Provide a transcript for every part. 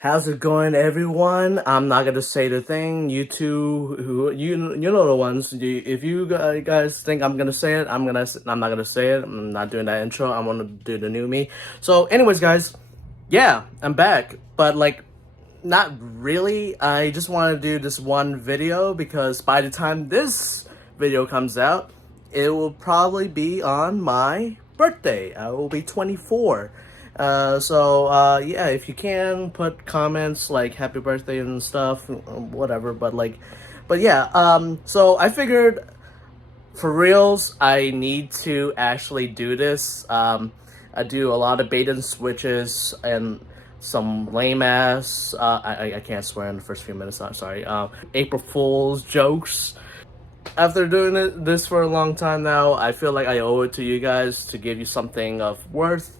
How's it going, everyone? I'm not gonna say the thing. You two, who you know the ones. If you guys think I'm gonna say it, I'm not gonna say it. I'm not doing that intro. I'm gonna do the new me. So, anyways, guys, yeah, I'm back. But like, not really. I just want to do this one video because by the time this video comes out, it will probably be on my birthday. I will be 24. Yeah, if you can put comments like happy birthday and stuff, whatever. But yeah. So I figured for reals, I need to actually do this. I do a lot of bait and switches and some lame ass. I can't swear in the first few minutes. I'm sorry. April Fool's jokes. After doing this for a long time now, I feel like I owe it to you guys to give you something of worth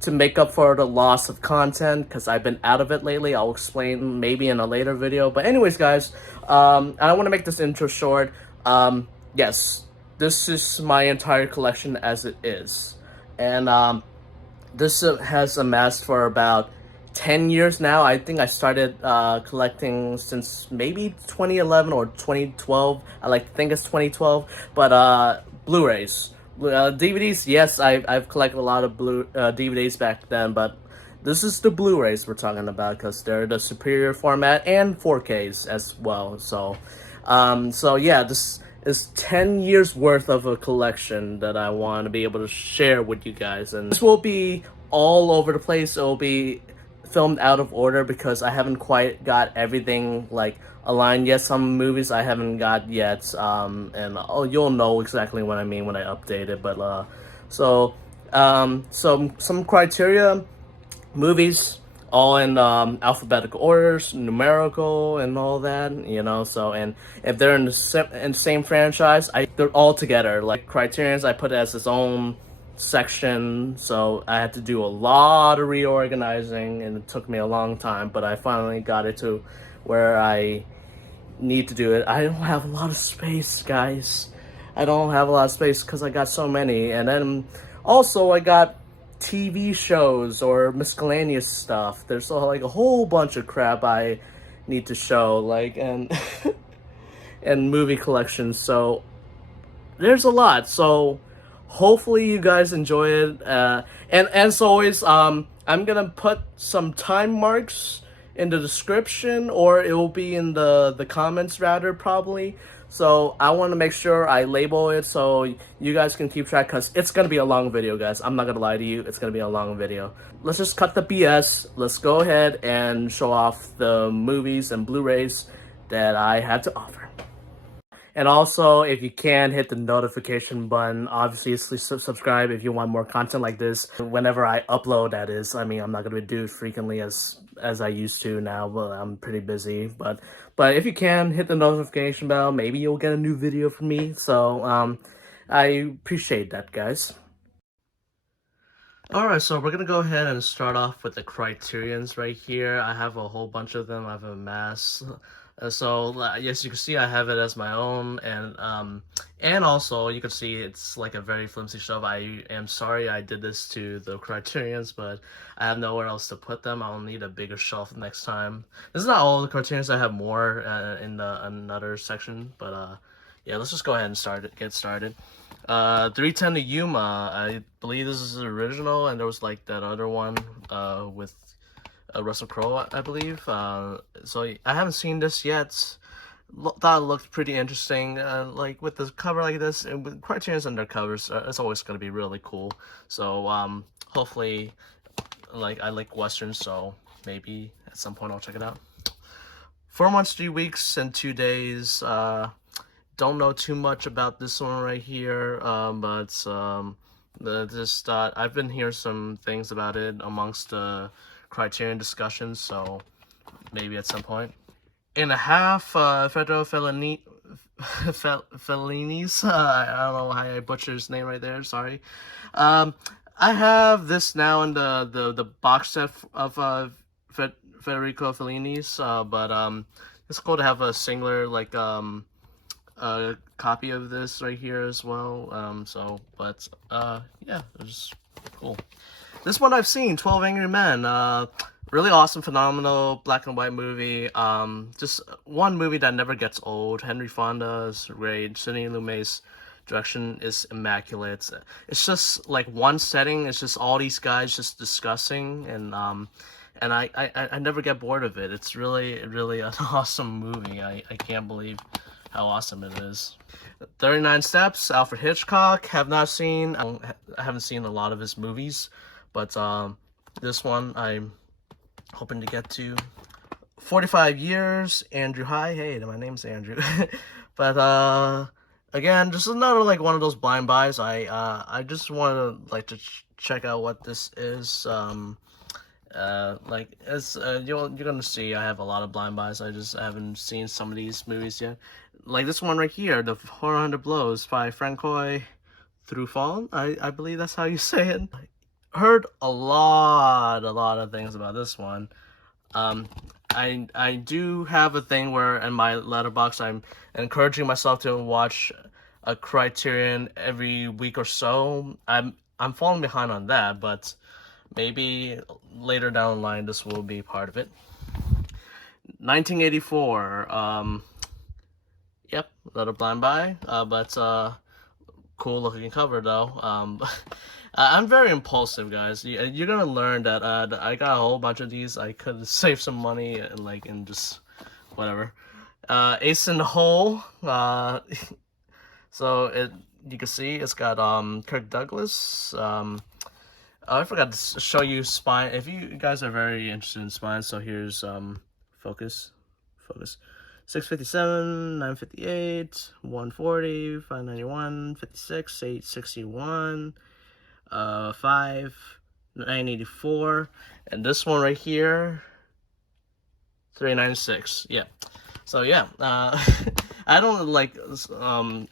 to make up for the loss of content because I've been out of it lately. I'll explain maybe in a later video. But anyways, guys, I don't want to make this intro short. Yes, this is my entire collection as it is. And this has amassed for about 10 years now. I think I started collecting since maybe 2011 or 2012. I think it's 2012. But Blu-rays. DVDs, yes, I've collected a lot of DVDs back then, but this is the Blu-rays we're talking about because they're the superior format and 4Ks as well. So yeah, this is 10 years worth of a collection that I want to be able to share with you guys, and this will be all over the place. It will be filmed out of order because I haven't quite got everything like aligned yet. Some movies I haven't got yet, and you'll know exactly what I mean when I update it. But some criteria movies all in alphabetical orders, numerical, and all that, you know. So, and if they're in the same franchise, they're all together. Like Criterions, I put it as its own section, so I had to do a lot of reorganizing, and it took me a long time. But I finally got it to where I need to do it. I don't have a lot of space, guys. I don't have a lot of space because I got so many, and then also I got TV shows or miscellaneous stuff. There's like a whole bunch of crap I need to show, like, and and movie collections. So there's a lot. So hopefully you guys enjoy it. And as always, I'm gonna put some time marks in the description, or it will be in the comments rather, probably. So I want to make sure I label it so you guys can keep track, because it's going to be a long video, guys. I'm not going to lie to you. It's going to be a long video. Let's just cut the BS. Let's go ahead and show off the movies and Blu-rays that I had to offer. And also, if you can, hit the notification button. Obviously, subscribe if you want more content like this. Whenever I upload, that is. I mean, I'm not going to do it frequently as I used to now, but I'm pretty busy. But if you can, hit the notification bell. Maybe you'll get a new video from me. So, I appreciate that, guys. Alright, so we're gonna go ahead and start off with the Criterions right here. I have a whole bunch of them. I have a mass. Yes, you can see I have it as my own, and also you can see it's like a very flimsy shelf. I am sorry I did this to the Criterions, but I have nowhere else to put them. I'll need a bigger shelf next time. This is not all the Criterions. I have more in another section, but yeah, let's just go ahead and get started. 310 to Yuma, I believe this is the original, and there was like that other one with Russell Crowe, I believe. So I haven't seen this yet. Thought it looked pretty interesting. Like with the cover like this, and with Criterion's undercovers, it's always going to be really cool. So hopefully, like, I like westerns, so maybe at some point I'll check it out. 4 months, 3 weeks, and 2 days. Don't know too much about this one right here, but I've been hearing some things about it amongst the Criterion discussions, so maybe at some point. In a half, federal felonies. I don't know how I butchered his name right there. Sorry. I have this now in the box set of Federico Fellini's, but it's cool to have a singular like a copy of this right here as well. Yeah, it's cool. This one I've seen, 12 Angry Men. Really awesome, phenomenal black and white movie. Just one movie that never gets old. Henry Fonda is great. Sidney Lumet's direction is immaculate. It's just like one setting. It's just all these guys just discussing, and I never get bored of it. It's really an awesome movie. I can't believe how awesome it is. 39 Steps, Alfred Hitchcock. Have not seen. I haven't seen a lot of his movies, but this one I'm hoping to get to. 45 Years, Andrew. Hi, hey, my name's Andrew. But again, just another like one of those blind buys. I just want to like to check out what this is. Like as you're gonna see, I have a lot of blind buys. I haven't seen some of these movies yet. Like this one right here, The 400 Blows by Francois Truffaut. I believe that's how you say it. Heard a lot of things about this one. I do have a thing where in my letterbox I'm encouraging myself to watch a Criterion every week or so. I'm falling behind on that, but maybe later down the line this will be part of it. 1984. Yep, another blind buy. But cool looking cover though. I'm very impulsive, guys. You're gonna learn that I got a whole bunch of these. I could save some money and just whatever. Ace in the Hole. So you can see it's got Kirk Douglas. I forgot to show you spine. If you guys are very interested in spine, so here's focus. 657, 958, 140, 591, 56, 861. 984, and this one right here, 396. Yeah. So yeah, I don't like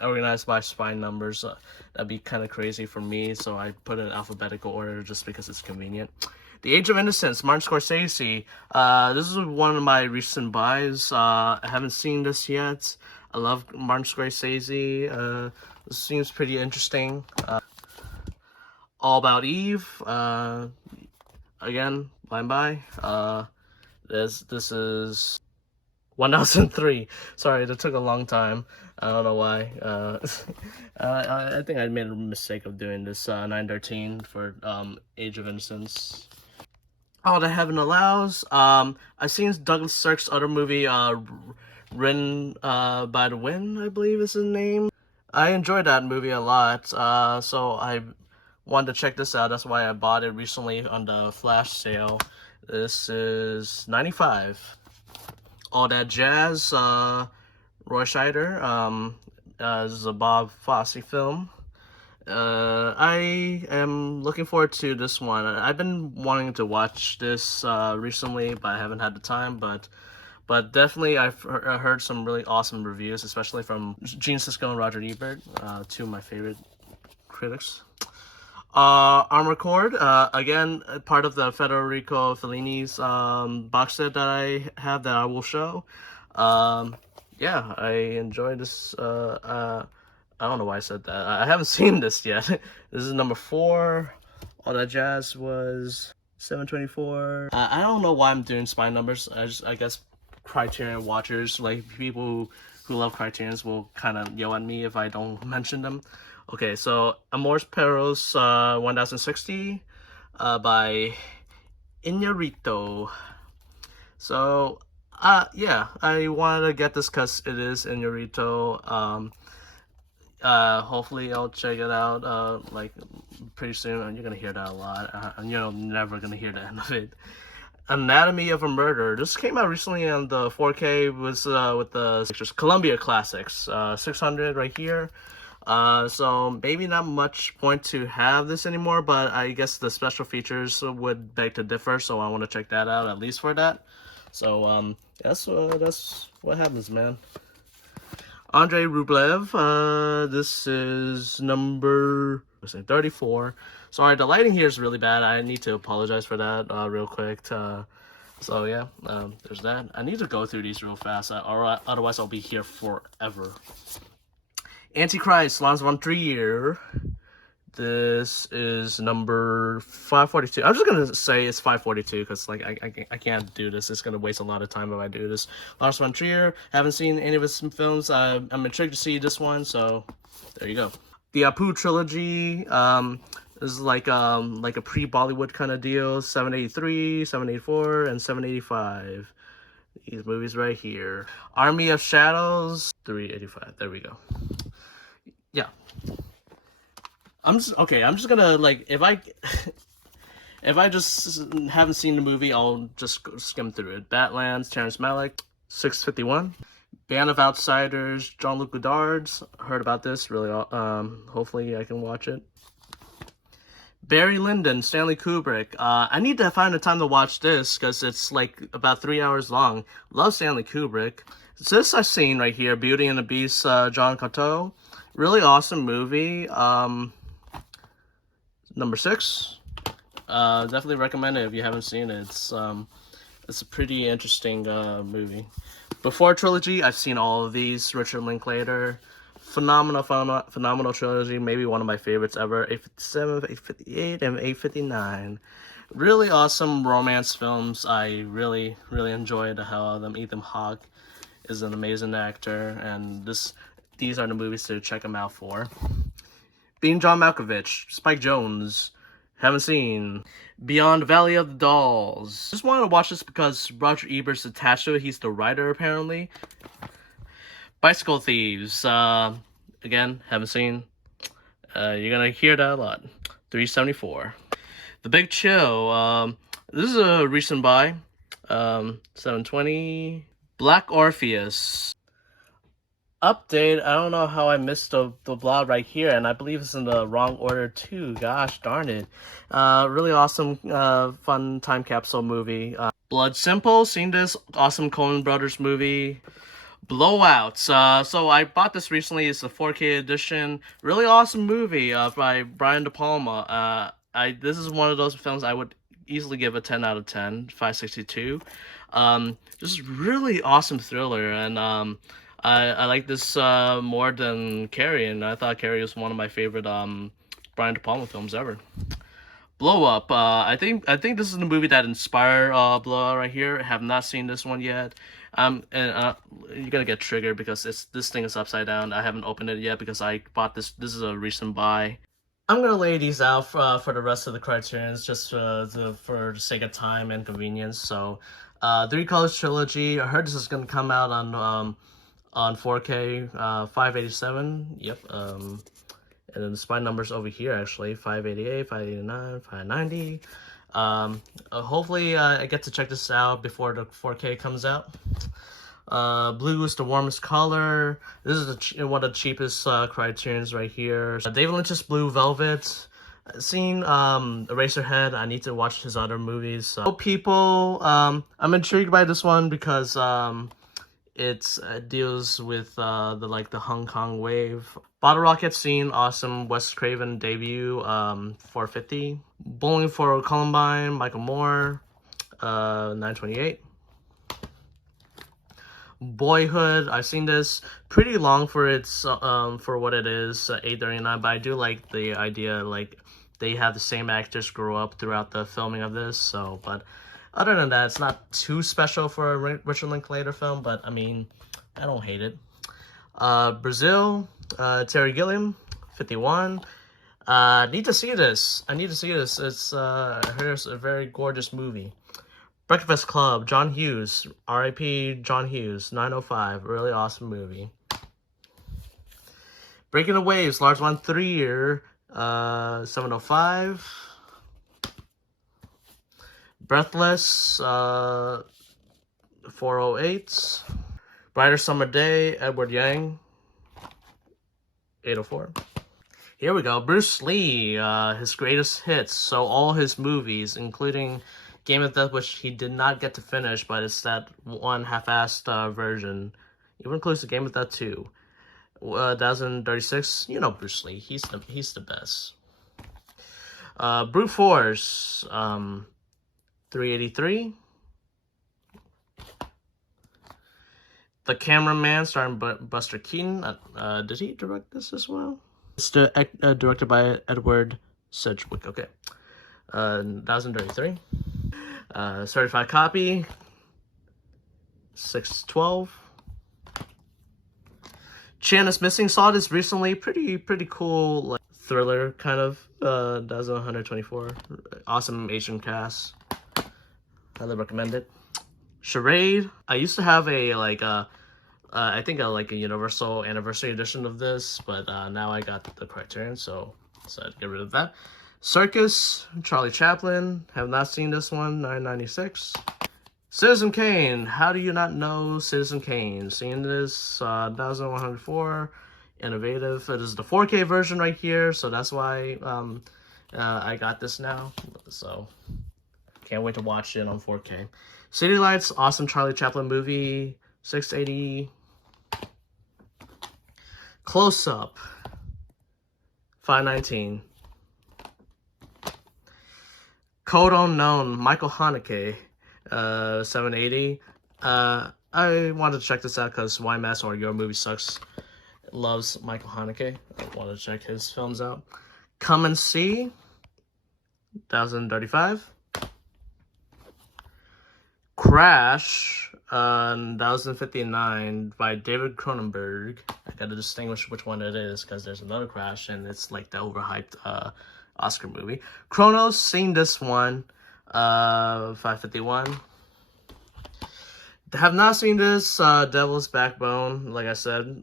organized by spine numbers. That'd be kind of crazy for me. So I put it in alphabetical order just because it's convenient. The Age of Innocence, Martin Scorsese. This is one of my recent buys. I haven't seen this yet. I love Martin Scorsese. This seems pretty interesting. All About Eve, again, blind buy. This is 1003. Sorry, that took a long time. I don't know why. I think I made a mistake of doing this. 913 for Age of Innocence. All That Heaven Allows. I've seen Douglas Sirk's other movie, Written by the Wind, I believe is his name. I enjoyed that movie a lot. So I wanted to check this out. That's why I bought it recently on the flash sale. This is $95. All That Jazz, Roy Scheider. This is a Bob Fosse film. I am looking forward to this one. I've been wanting to watch this recently, but I haven't had the time. But definitely I've heard some really awesome reviews, especially from Gene Siskel and Roger Ebert, two of my favorite critics. Armored Core, again, part of the Federico Fellini's box set that I have that I will show. Yeah, I enjoyed this. I don't know why I said that. I haven't seen this yet. This is number 4. All That Jazz was 724. I don't know why I'm doing spine numbers. I guess Criterion watchers, like people who love Criterions, will kind of yell at me if I don't mention them. Okay, so Amores Perros 1060 by Iñárritu. So, yeah, I wanted to get this because it is Iñárritu. Hopefully I'll check it out, like, pretty soon. You're gonna hear that a lot. You're never gonna hear the end of it. Anatomy of a Murder. This came out recently on the 4K. Was with the Columbia Classics. 600 right here. So maybe not much point to have this anymore, but I guess the special features would beg to differ, so I want to check that out at least for that. So that's what happens, man. Andrei Rublev, this is number 34. Sorry, the lighting here is really bad. I need to apologize for that real quick. So yeah, there's that. I need to go through these real fast, or otherwise I'll be here forever. Antichrist, Lars von Trier. This is number 542. I'm just gonna say it's 542 because like I can't do this. It's gonna waste a lot of time if I do this. Lars von Trier. Haven't seen any of his films. I'm intrigued to see this one. So there you go. The Apu trilogy. Is like a pre-Bollywood kind of deal. 783, 784, and 785. These movies right here. Army of Shadows. 385. There we go. Yeah. I'm just gonna like if I just haven't seen the movie, I'll just skim through it. Badlands, Terrence Malick, 651. Band of Outsiders, Jean-Luc Godard's. Heard about this. Really, hopefully I can watch it. Barry Lyndon, Stanley Kubrick. I need to find the time to watch this because it's like about 3 hours long. Love Stanley Kubrick. So this I've seen right here, Beauty and the Beast, John Cocteau. Really awesome movie. Number 6. Definitely recommend it if you haven't seen it. It's a pretty interesting movie. Before trilogy, I've seen all of these. Richard Linklater, phenomenal trilogy. Maybe one of my favorites ever. 857, 858, and 859. Really awesome romance films. I really enjoyed how of them. Ethan Hawke is an amazing actor, and these are the movies to check him out for. Being John Malkovich, Spike Jonze, haven't seen. Beyond Valley of the Dolls. Just wanted to watch this because Roger Ebert's attached to it. He's the writer, apparently. Bicycle Thieves. Again, haven't seen. You're gonna hear that a lot. 374. The Big Chill. This is a recent buy. 720. Black Orpheus. Update. I don't know how I missed the blog right here, and I believe it's in the wrong order too. Gosh darn it. Really awesome, fun time capsule movie. Blood Simple. Seen this awesome Coen Brothers movie. Blowouts. So I bought this recently. It's a 4K edition. Really awesome movie by Brian De Palma. This is one of those films I would easily give a 10 out of 10. 562. Just really awesome thriller, and I like this more than Carrie, and I thought Carrie was one of my favorite Brian De Palma films ever. Blow Up. I think this is the movie that inspired Blow Up right here. I have not seen this one yet. And you're gonna get triggered because this thing is upside down. I haven't opened it yet because I bought this. This is a recent buy. I'm gonna lay these out for the rest of the Criterions just for the sake of time and convenience. So, Three Colors Trilogy. I heard this is gonna come out on 4K, 587. Yep. And then the spine numbers over here actually 588, 589, 590. Hopefully I get to check this out before the 4K comes out. Blue is the warmest color. This is one of the cheapest Criterions right here. David Lynch's Blue Velvet. Seen Eraserhead. I need to watch his other movies. People, I'm intrigued by this one because it deals with the Hong Kong wave. Bottle Rocket Scene, awesome Wes Craven debut, 450. Bowling for Columbine, Michael Moore, 928. Boyhood, I've seen this. Pretty long for its for what it is, 839. But I do like the idea like they have the same actors grow up throughout the filming of this. So, but other than that, it's not too special for a Richard Linklater film. But I mean, I don't hate it. Brazil, Terry Gilliam, 51. Need to see this. I need to see this. It's here's a very gorgeous movie. Breakfast Club, John Hughes, R.I.P. John Hughes, 905. Really awesome movie. Breaking the Waves, Lars von Trier, 705. Breathless, 408. Brighter Summer Day, Edward Yang, 804. Here we go. Bruce Lee, his greatest hits. So all his movies, including Game of Death, which he did not get to finish, but it's that one half-assed version. Even includes the Game of Death 2. 1036. You know Bruce Lee. He's the best. Brute Force, 383. The Cameraman, starring Buster Keaton. Did he direct this as well? It's directed by Edward Sedgwick. Okay. 1033. Certified copy. 612. Janice Missing. Saw this recently. Pretty cool, like thriller kind of. 1124. Awesome Asian cast. Highly recommend it. Charade. I used to have a I think like a Universal Anniversary edition of this, but now I got the Criterion, so decided to get rid of that. Circus. Charlie Chaplin. Have not seen this one. 996. Citizen Kane. How do you not know Citizen Kane? Seen this? 1104. Innovative. It is the 4K version right here, so that's why I got this now. So can't wait to watch it on 4K. City Lights. Awesome Charlie Chaplin movie. 680. Close Up. 519. Code Unknown. Michael Haneke. 780. I wanted to check this out because Why Mess or Your Movie Sucks loves Michael Haneke. I wanted to check his films out. Come and See. 1035. Crash. 1059 by David Cronenberg. I gotta distinguish which one it is because there's another Crash and it's like the overhyped Oscar movie. Chronos. Seen this one. 551. Have not seen this. Devil's Backbone, like I said.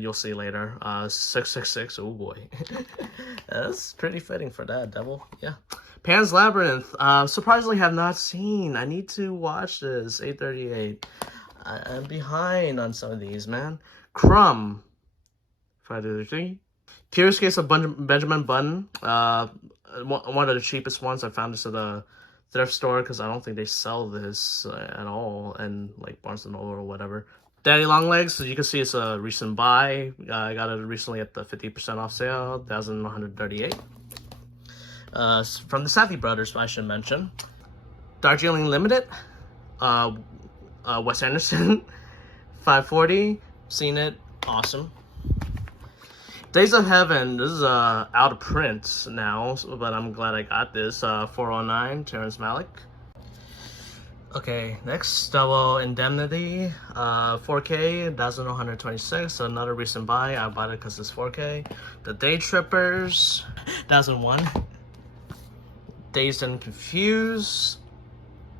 You'll see later. 666. Oh boy. That's pretty fitting for that, Devil. Yeah. Pan's Labyrinth. Surprisingly have not seen. I need to watch this. 838. I'm behind on some of these, man. Crumb. 533. Curious Case of Benjamin Button. One of the cheapest ones. I found this at a thrift store because I don't think they sell this at all, and like Barnes and Noble or whatever. Daddy Longlegs. So you can see it's a recent buy. I got it recently at the 50% off sale. 1138. From the Safdie brothers, I should mention. Darjeeling Limited. Wes Anderson. 540. Seen it. Awesome. Days of Heaven. This is out of print now, but I'm glad I got this. 409. Terrence Malick. Okay, next, Double Indemnity. 4K. 1126. Another recent buy. I bought it because it's 4K. The Day Trippers. 1001. Dazed and Confused.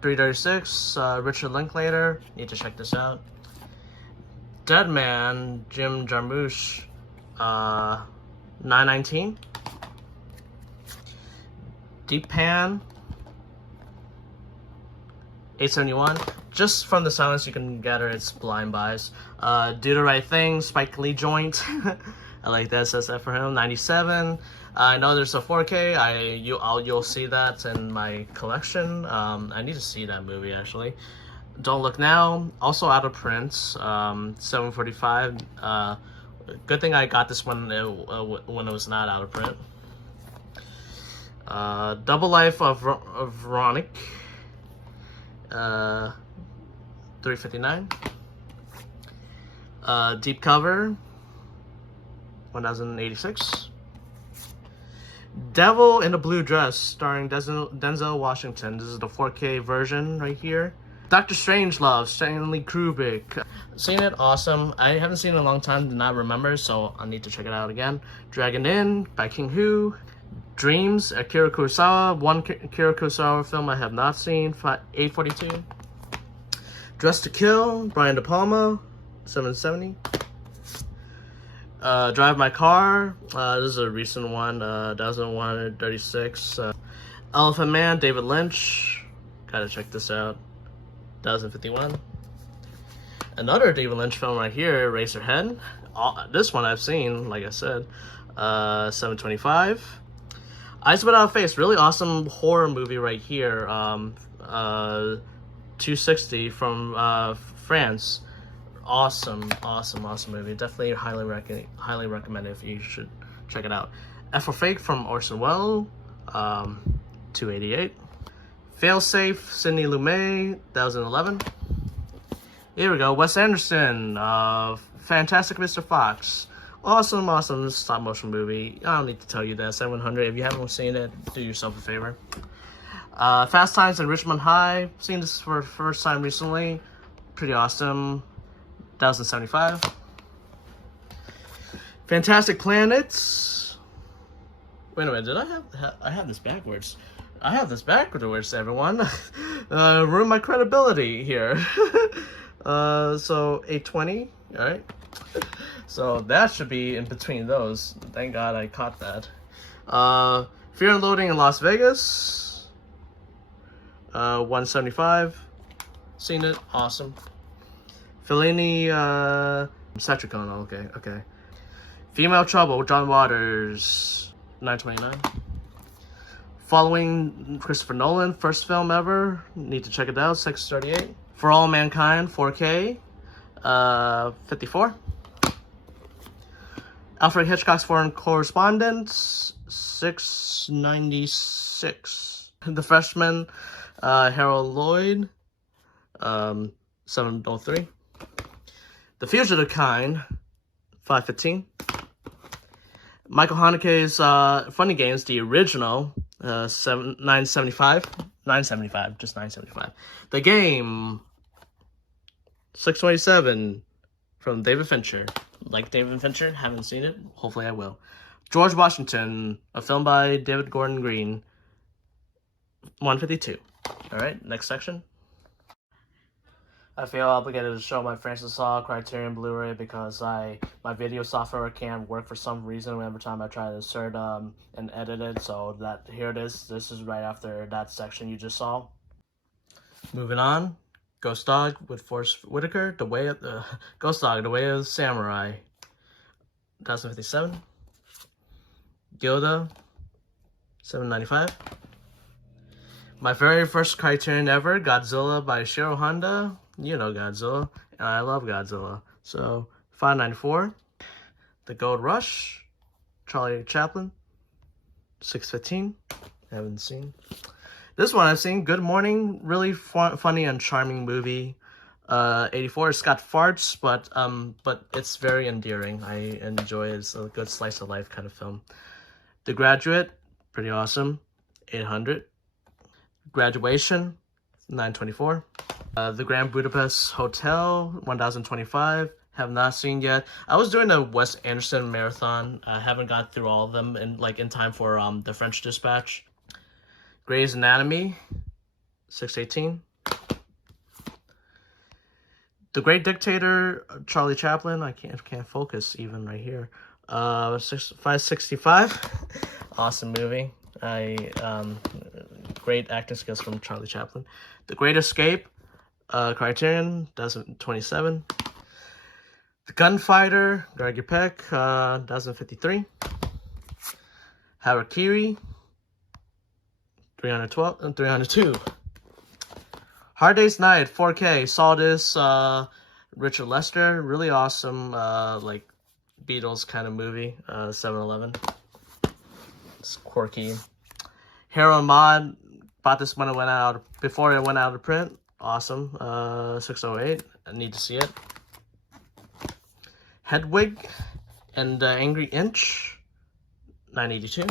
336. Richard Linklater. Need to check this out. Dead Man. Jim Jarmusch. 919. Deep Pan. 871. Just from the silence you can gather it's blind buys. Do the Right Thing. Spike Lee joint. I like that. Says that for him. 97. I know there's a 4K. You'll see that in my collection. I need to see that movie actually. Don't Look Now. Also out of print. 745. Good thing I got this one when it was not out of print. Double Life of Veronique. 359. Deep Cover. 1086. Devil in a Blue Dress, starring Denzel Washington. This is the 4K version right here. Doctor Strangelove, Stanley Kubrick. Seen it, awesome. I haven't seen it in a long time, did not remember, so I need to check it out again. Dragon Inn by King Hu. Dreams, Akira Kurosawa. One Akira Kurosawa film I have not seen. 842. Dressed to Kill, Brian De Palma. 770. Drive My Car. This is a recent one. 1136. Elephant Man, David Lynch. Gotta check this out. 1051. Another David Lynch film right here, Eraserhead. This one I've seen, like I said. 725. Eyes Without a Face, really awesome horror movie right here. 260 from France. Awesome movie. Definitely highly recommend it if you should check it out. F for Fake from Orson Welles. 288. Failsafe, Sidney Lumet, 2011. Here we go, Wes Anderson, Fantastic Mr. Fox. Awesome, awesome stop motion movie. I don't need to tell you that. 700. If you haven't seen it, do yourself a favor. Fast Times in Richmond High. Seen this for the first time recently. Pretty awesome. 1075. Fantastic Planets. Wait a minute, did I have this backwards? I have this backwards, everyone. Ruin my credibility here. So 820, all right. So that should be in between those. Thank God I caught that. Fear and Loathing in Las Vegas. 175. Seen it, awesome. Fellini, Satricon, okay. Female Trouble, John Waters, 929. Following Christopher Nolan, first film ever. Need to check it out, 638. For All Mankind, 4K, 54. Alfred Hitchcock's Foreign Correspondence, 696. The Freshman, Harold Lloyd, 703. The Fugitive Kind, 515. Michael Haneke's Funny Games, the original, 975. 975, just 975. The Game, 627, from David Fincher. Like David Fincher, haven't seen it. Hopefully I will. George Washington, a film by David Gordon Green, 152. All right, next section. I feel obligated to show my Francis Saw Criterion Blu-ray because my video software can't work for some reason every time I try to insert and edit it. So that here it is. This is right after that section you just saw. Moving on, Ghost Dog with Forrest Whitaker, The Way of the Ghost Dog, The Way of the Samurai, 1057. Gilda, 795. My very first Criterion ever, Godzilla by Shiro Honda. You know Godzilla, and I love Godzilla. So, 594. The Gold Rush, Charlie Chaplin, 615. Haven't seen. This one I've seen. Good Morning, really funny and charming movie. 84. It's got farts, but it's very endearing. I enjoy it. It's a good slice of life kind of film. The Graduate, pretty awesome. 800. Graduation, 924. The Grand Budapest Hotel, 1025. Have not seen yet. I was doing a Wes Anderson marathon. I haven't got through all of them in time for the French Dispatch. Grey's Anatomy, 618. The Great Dictator, Charlie Chaplin. I can't focus even right here. 565. Awesome movie. Great acting skills from Charlie Chaplin. The Great Escape, Criterion, 1027. The Gunfighter, Gregory Peck, 1053. Harakiri, 302. Hard Day's Night, 4K. Saw this, Richard Lester, really awesome, like Beatles kind of movie, 711. It's quirky. Hero and Mod, bought this when it went out, before it went out of print. Awesome. 608. I need to see it. Hedwig and Angry Inch, 982.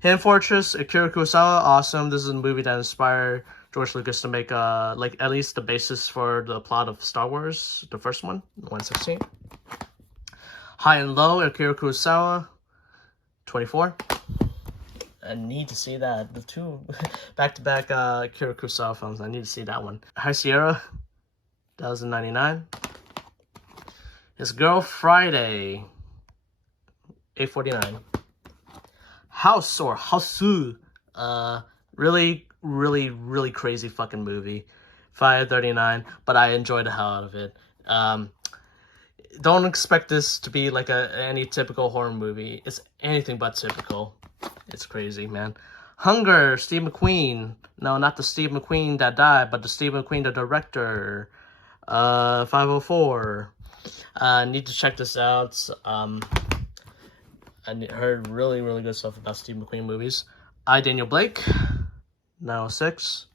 Hidden Fortress, Akira Kurosawa, awesome. This is a movie that inspired George Lucas to make at least the basis for the plot of Star Wars, the first one, 116. High and Low, Akira Kurosawa, 24. I need to see that. The two back-to-back Akira Kurosawa films. I need to see that one. High Sierra, 1099. His Girl Friday, 849. House or Hausu, really crazy fucking movie, 539. But I enjoyed the hell out of it. Don't expect this to be like any typical horror movie. It's anything but typical. It's crazy, man. Hunger, Steve McQueen. No, not the Steve McQueen that died, but the Steve McQueen, the director. 504. Need to check this out. I heard really good stuff about Steve McQueen movies. I, Daniel Blake, 906.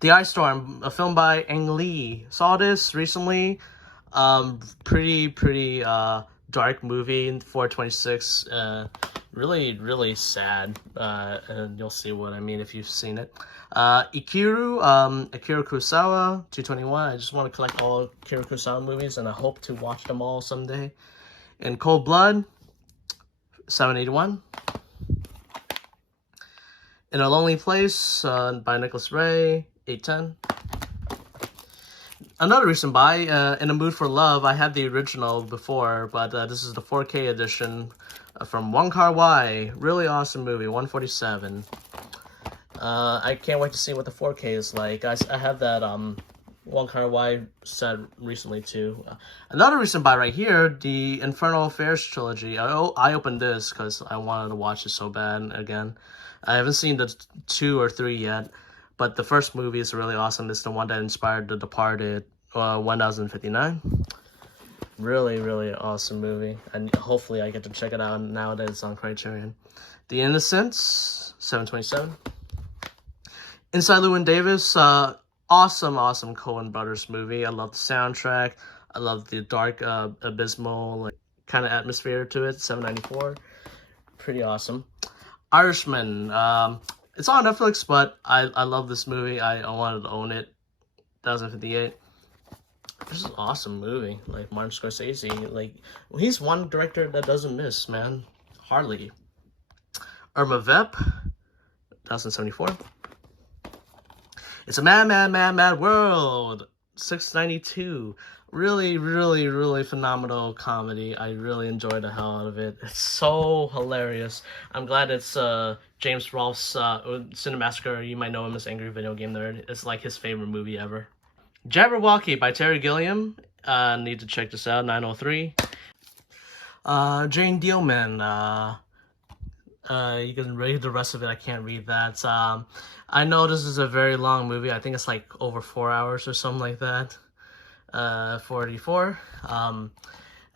The Ice Storm, a film by Ang Lee. Saw this recently. Pretty dark movie, 426. Really sad. And you'll see what I mean if you've seen it. Akira Kurosawa, 221. I just want to collect all Akira Kurosawa movies, and I hope to watch them all someday. In Cold Blood, 781. In a Lonely Place, by Nicholas Ray, 810. Another recent buy, In a Mood for Love. I had the original before, but this is the 4K edition from Wong Kar-wai. Really awesome movie, 147. I can't wait to see what the 4K is like. I have that Wong Kar-wai set recently too. Another recent buy right here, the Infernal Affairs trilogy. I opened this because I wanted to watch it so bad again. I haven't seen the 2 or 3 yet, but the first movie is really awesome. It's the one that inspired The Departed, 1059. Really awesome movie, and hopefully I get to check it out now that it's on Criterion. The Innocents, 727. Inside Llewyn Davis, awesome Coen Brothers movie. I love the soundtrack. I love the dark, abysmal, like, kind of atmosphere to it. 794. Pretty awesome. Irishman. It's on Netflix, but I love this movie. I wanted to own it. 1058. This is an awesome movie. Like, Martin Scorsese. Like, he's one director that doesn't miss, man. Hardly. Irma Vep. 1074. It's a mad world. 692. Really phenomenal comedy. I really enjoyed the hell out of it. It's so hilarious. I'm glad it's James Rolfe's Cinemassacre. You might know him as Angry Video Game Nerd. It's like his favorite movie ever. Jabberwocky by Terry Gilliam. Need to check this out. 903. Jane Dielman. You can read the rest of it. I can't read that. I know this is a very long movie. I think it's like over 4 hours or something like that. 44.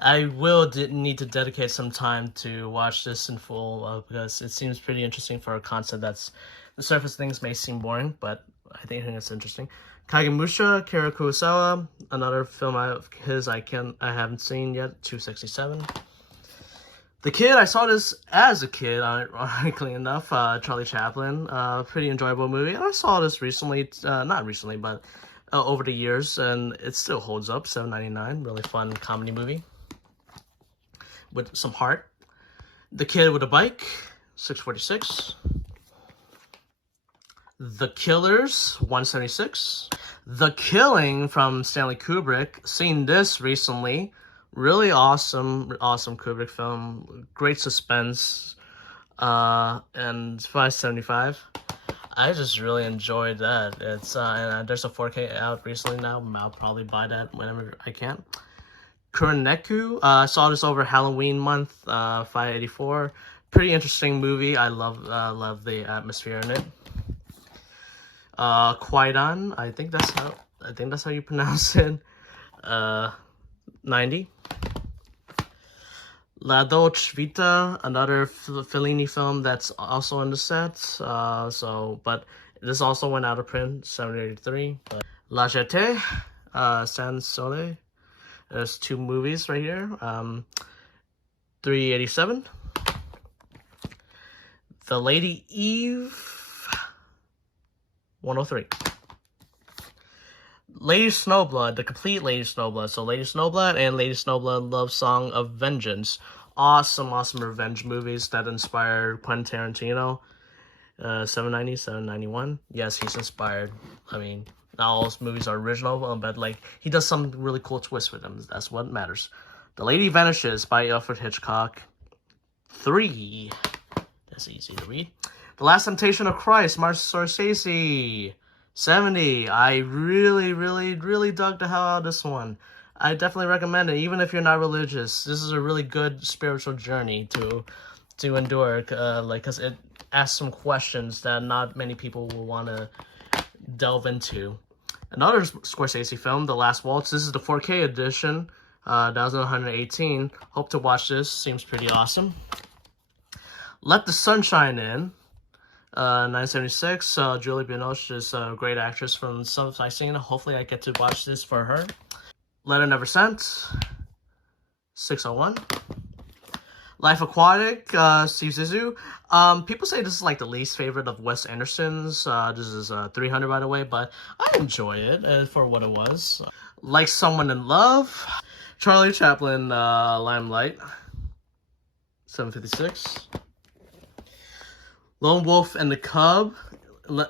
I will need to dedicate some time to watch this in full because it seems pretty interesting for a concept that's, the surface things may seem boring, but I think it's interesting. Kagemusha, Akira Kurosawa, another film of his I haven't seen yet. 267. The Kid, I saw this as a kid, ironically enough. Charlie Chaplin, pretty enjoyable movie. And I saw this recently, not recently, but over the years, and it still holds up. 799, really fun comedy movie with some heart. The Kid with a Bike, 646. The Killers, 176. The Killing from Stanley Kubrick, seen this recently. Really awesome Kubrick film. Great suspense. And 575. I just really enjoyed that. It's and there's a 4K out recently now. I'll probably buy that whenever I can. Kuroneku. I saw this over Halloween month. 584. Pretty interesting movie. I love the atmosphere in it. Kwaidan. I think that's how you pronounce it. 90. La Dolce Vita, another Fellini film that's also in the set. But this also went out of print. 783. La Jetée, Sans Soleil. There's 2 movies right here. 387. The Lady Eve, 103. Lady Snowblood, the complete Lady Snowblood. So Lady Snowblood and Lady Snowblood Love Song of Vengeance. Awesome revenge movies that inspired Quentin Tarantino. 790, 791. Yes, he's inspired. I mean, not all his movies are original, but like he does some really cool twists with them. That's what matters. The Lady Vanishes by Alfred Hitchcock. 3. That's easy to read. The Last Temptation of Christ, Martin Scorsese. 70. I really dug the hell out of this one. I definitely recommend it, even if you're not religious. This is a really good spiritual journey to endure, because it asks some questions that not many people will want to delve into. Another Scorsese film, The Last Waltz. This is the 4K edition. 1118. Hope to watch this. Seems pretty awesome. Let the Sunshine In. 976. Julie Binoche is a great actress from some I've seen. Hopefully I get to watch this for her. Letter Never Sent. 601. Life Aquatic, Steve Zissou. People say this is like the least favorite of Wes Anderson's. This is 300 by the way, but I enjoy it for what it was. Like Someone in Love, Charlie Chaplin, Limelight, 756. Lone Wolf and the Cub,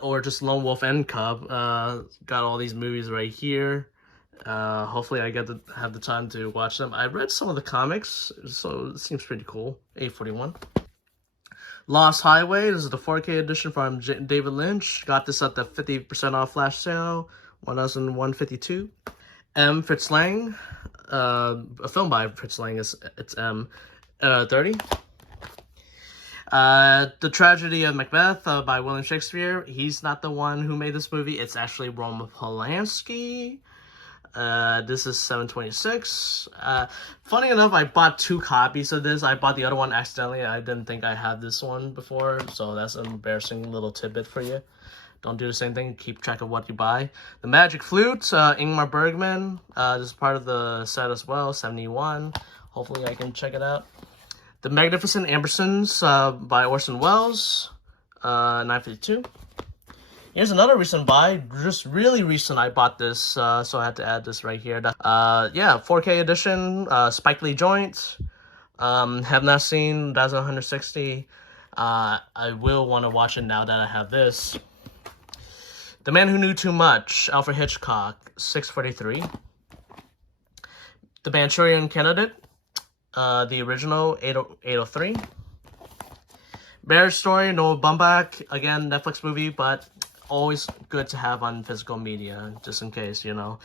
or just Lone Wolf and Cub. Got all these movies right here. Hopefully I get to have the time to watch them. I read some of the comics, so it seems pretty cool. 841. Lost Highway, this is the 4K edition from David Lynch. Got this at the 50% off flash sale, 1,152. M. Fritz Lang, a film by Fritz Lang, it's M. 30. The Tragedy of Macbeth by William Shakespeare. He's not the one who made this movie. It's actually Roman Polanski. This is 726. Funny enough, I bought 2 copies of this. I bought the other one accidentally. I didn't think I had this one before, so that's an embarrassing little tidbit for you. Don't do the same thing. Keep track of what you buy. The Magic Flute, Ingmar Bergman. This is part of the set as well, 71. Hopefully I can check it out. The Magnificent Ambersons by Orson Welles, 952. Here's another recent buy, just really recent. I bought this, so I had to add this right here. Yeah, 4K edition, Spike Lee joint. Have not seen, that's 160. I will want to watch it now that I have this. The Man Who Knew Too Much, Alfred Hitchcock, 643. The Manchurian Candidate, the original, 803. Marriage Story, Noah Baumbach, again, Netflix movie, but always good to have on physical media, just in case, you know.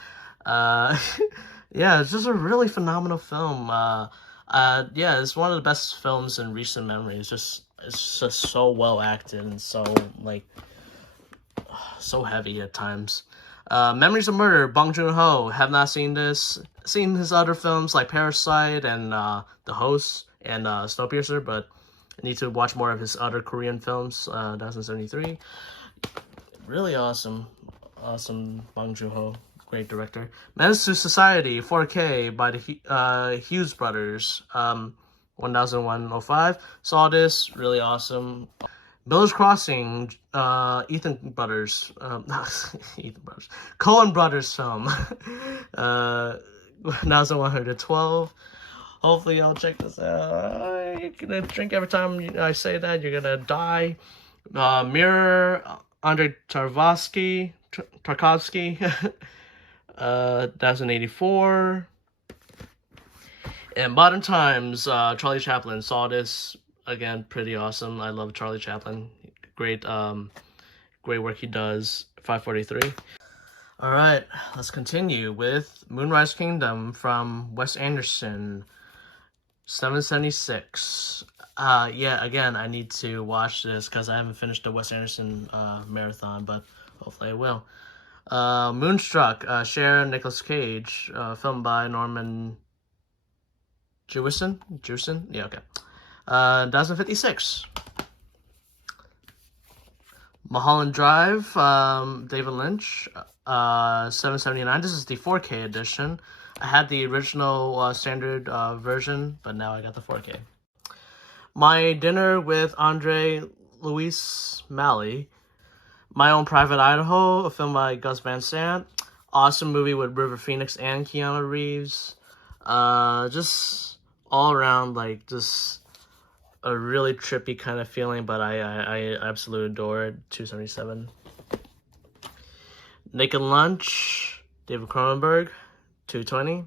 Yeah, it's just a really phenomenal film. Yeah, it's one of the best films in recent memory. It's just so well acted and so, like, so heavy at times. Memories of Murder, Bong Joon-ho. Have not seen this. Seen his other films like Parasite and The Host and Snowpiercer, but I need to watch more of his other Korean films. 1973. Really awesome. Awesome Bong Joon-ho. Great director. Menace to Society, 4K by the Hughes Brothers. 100105. Saw this. Really awesome. Miller's Crossing, Ethan Brothers, Ethan Brothers, Coen Brothers film, 1112. Hopefully I'll check this out. You're gonna drink every time I say that, you're gonna die. Mirror, Andrei Tarkovsky, 1084. And Modern Times, Charlie Chaplin. Saw this. Again, pretty awesome. I love Charlie Chaplin. Great work he does. 543. All right, let's continue with Moonrise Kingdom from Wes Anderson. 776. Yeah, again, I need to watch this because I haven't finished the Wes Anderson marathon, but hopefully I will. Moonstruck, Cher, Nicolas Cage, filmed by Norman Jewison? Yeah, okay. 1056. Mulholland Drive, David Lynch, 779. This is the 4K edition. I had the original standard version, but now I got the 4K. My Dinner with Andre Louis Malley, My Own Private Idaho, a film by Gus Van Sant. Awesome movie with River Phoenix and Keanu Reeves. Just all around, like, just a really trippy kind of feeling, but I absolutely adore it. 277. Naked Lunch, David Cronenberg, 220.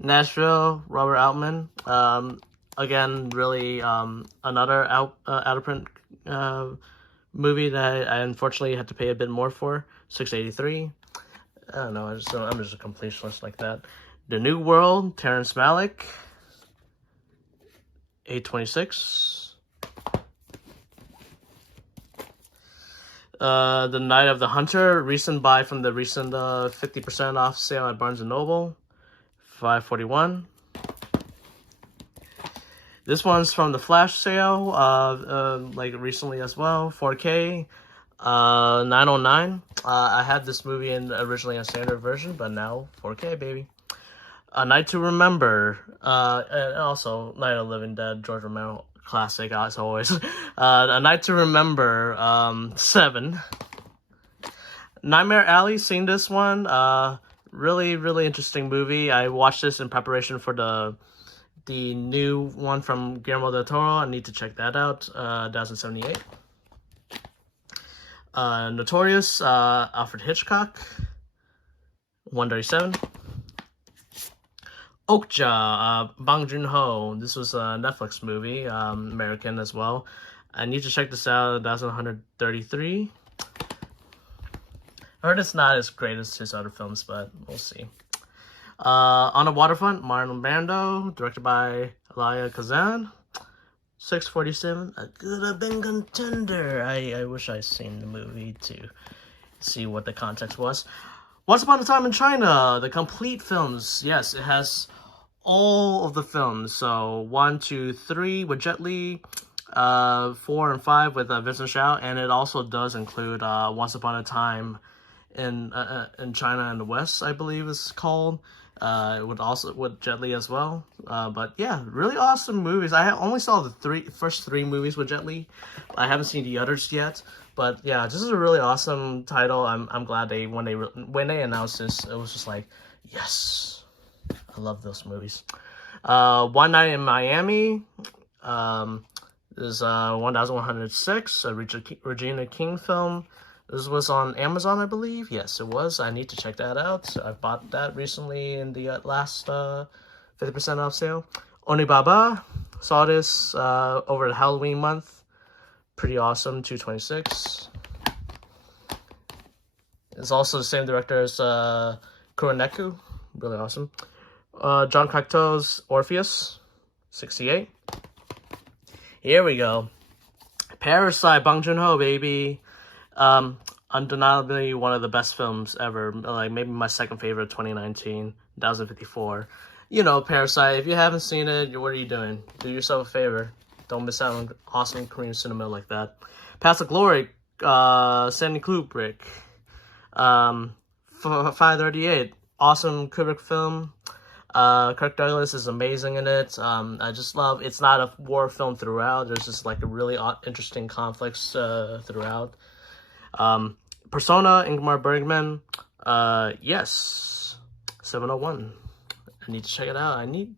Nashville, Robert Altman. Again, really another out of print movie that I unfortunately had to pay a bit more for. 683. I don't know. I'm just a completionist like that. The New World, Terrence Malick. 826. The Night of the Hunter, recent buy from the recent 50% off sale at Barnes & Noble. 541. This one's from the flash sale, like recently as well. 4K. 909. I had this movie originally in standard version, but now 4K, baby. A Night to Remember, and also Night of the Living Dead, George Romero classic as always. A Night to Remember, 7. Nightmare Alley, seen this one? Really, really interesting movie. I watched this in preparation for the new one from Guillermo del Toro. I need to check that out. 2078. Notorious, Alfred Hitchcock, 137. Okja, Bong Joon-ho. This was a Netflix movie, American as well. I need to check this out. 133. I heard it's not as great as his other films, but we'll see. On the Waterfront, Marlon Brando, directed by Elia Kazan. 647. I could have been contender. I wish I'd seen the movie to see what the context was. Once Upon a Time in China, the complete films. Yes, it has all of the films. So 1, 2, 3 with Jet Li, 4 and 5 with Vincent Chow, and it also does include Once Upon a Time in China and the West, I believe it's called. With Jet Li as well. But yeah, really awesome movies. I only saw the first three movies with Jet Li. I haven't seen the others yet. But yeah, this is a really awesome title. I'm glad when they announced this, it was just like, yes, I love those movies. One Night in Miami. Is 1106, a Regina King film. This was on Amazon, I believe. Yes, it was. I need to check that out. I bought that recently in the last 50% off sale. Onibaba. Saw this over the Halloween month. Pretty awesome. 226. It's also the same director as Kuroneko. Really awesome. John Cocteau's Orpheus. 68. Here we go. Parasite, Bong Joon-ho, baby. Undeniably one of the best films ever. Like, maybe my second favorite, 2019. 1054. You know, Parasite. If you haven't seen it, what are you doing? Do yourself a favor. Don't miss out on awesome Korean cinema like that. Path of Glory, Stanley Kubrick. 538. Awesome Kubrick film. Kirk Douglas is amazing in it. I just love, it's not a war film throughout. There's just like a really interesting conflicts throughout. Persona, Ingmar Bergman. Yes. 701. I need to check it out. I need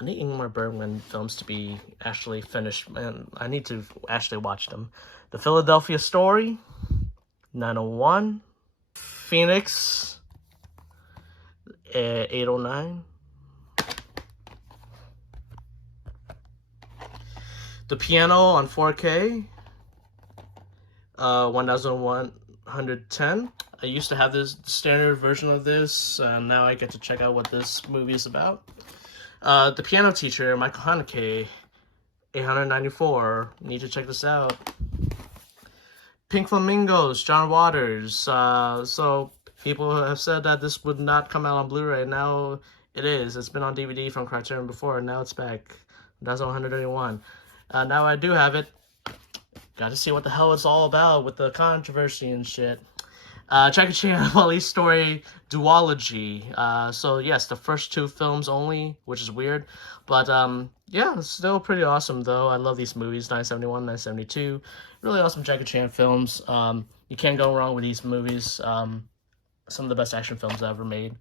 Ingmar Bergman films to be actually finished, and I need to actually watch them. The Philadelphia Story. 901. Phoenix. 809. The Piano on 4K, 1110. I used to have this standard version of this, and now I get to check out what this movie is about. The Piano Teacher, Michael Haneke, 894. Need to check this out. Pink Flamingos, John Waters. So people have said that this would not come out on Blu-ray. Now it is. It's been on DVD from Criterion before, and now it's back. That's 131. Now I do have it. Got to see what the hell it's all about with the controversy and shit. Jackie Chan Police Story Duology. So yes, the first 2 films only, which is weird. But yeah, it's still pretty awesome though. I love these movies, 971, 972. Really awesome Jackie Chan films. You can't go wrong with these movies. Some of the best action films ever made.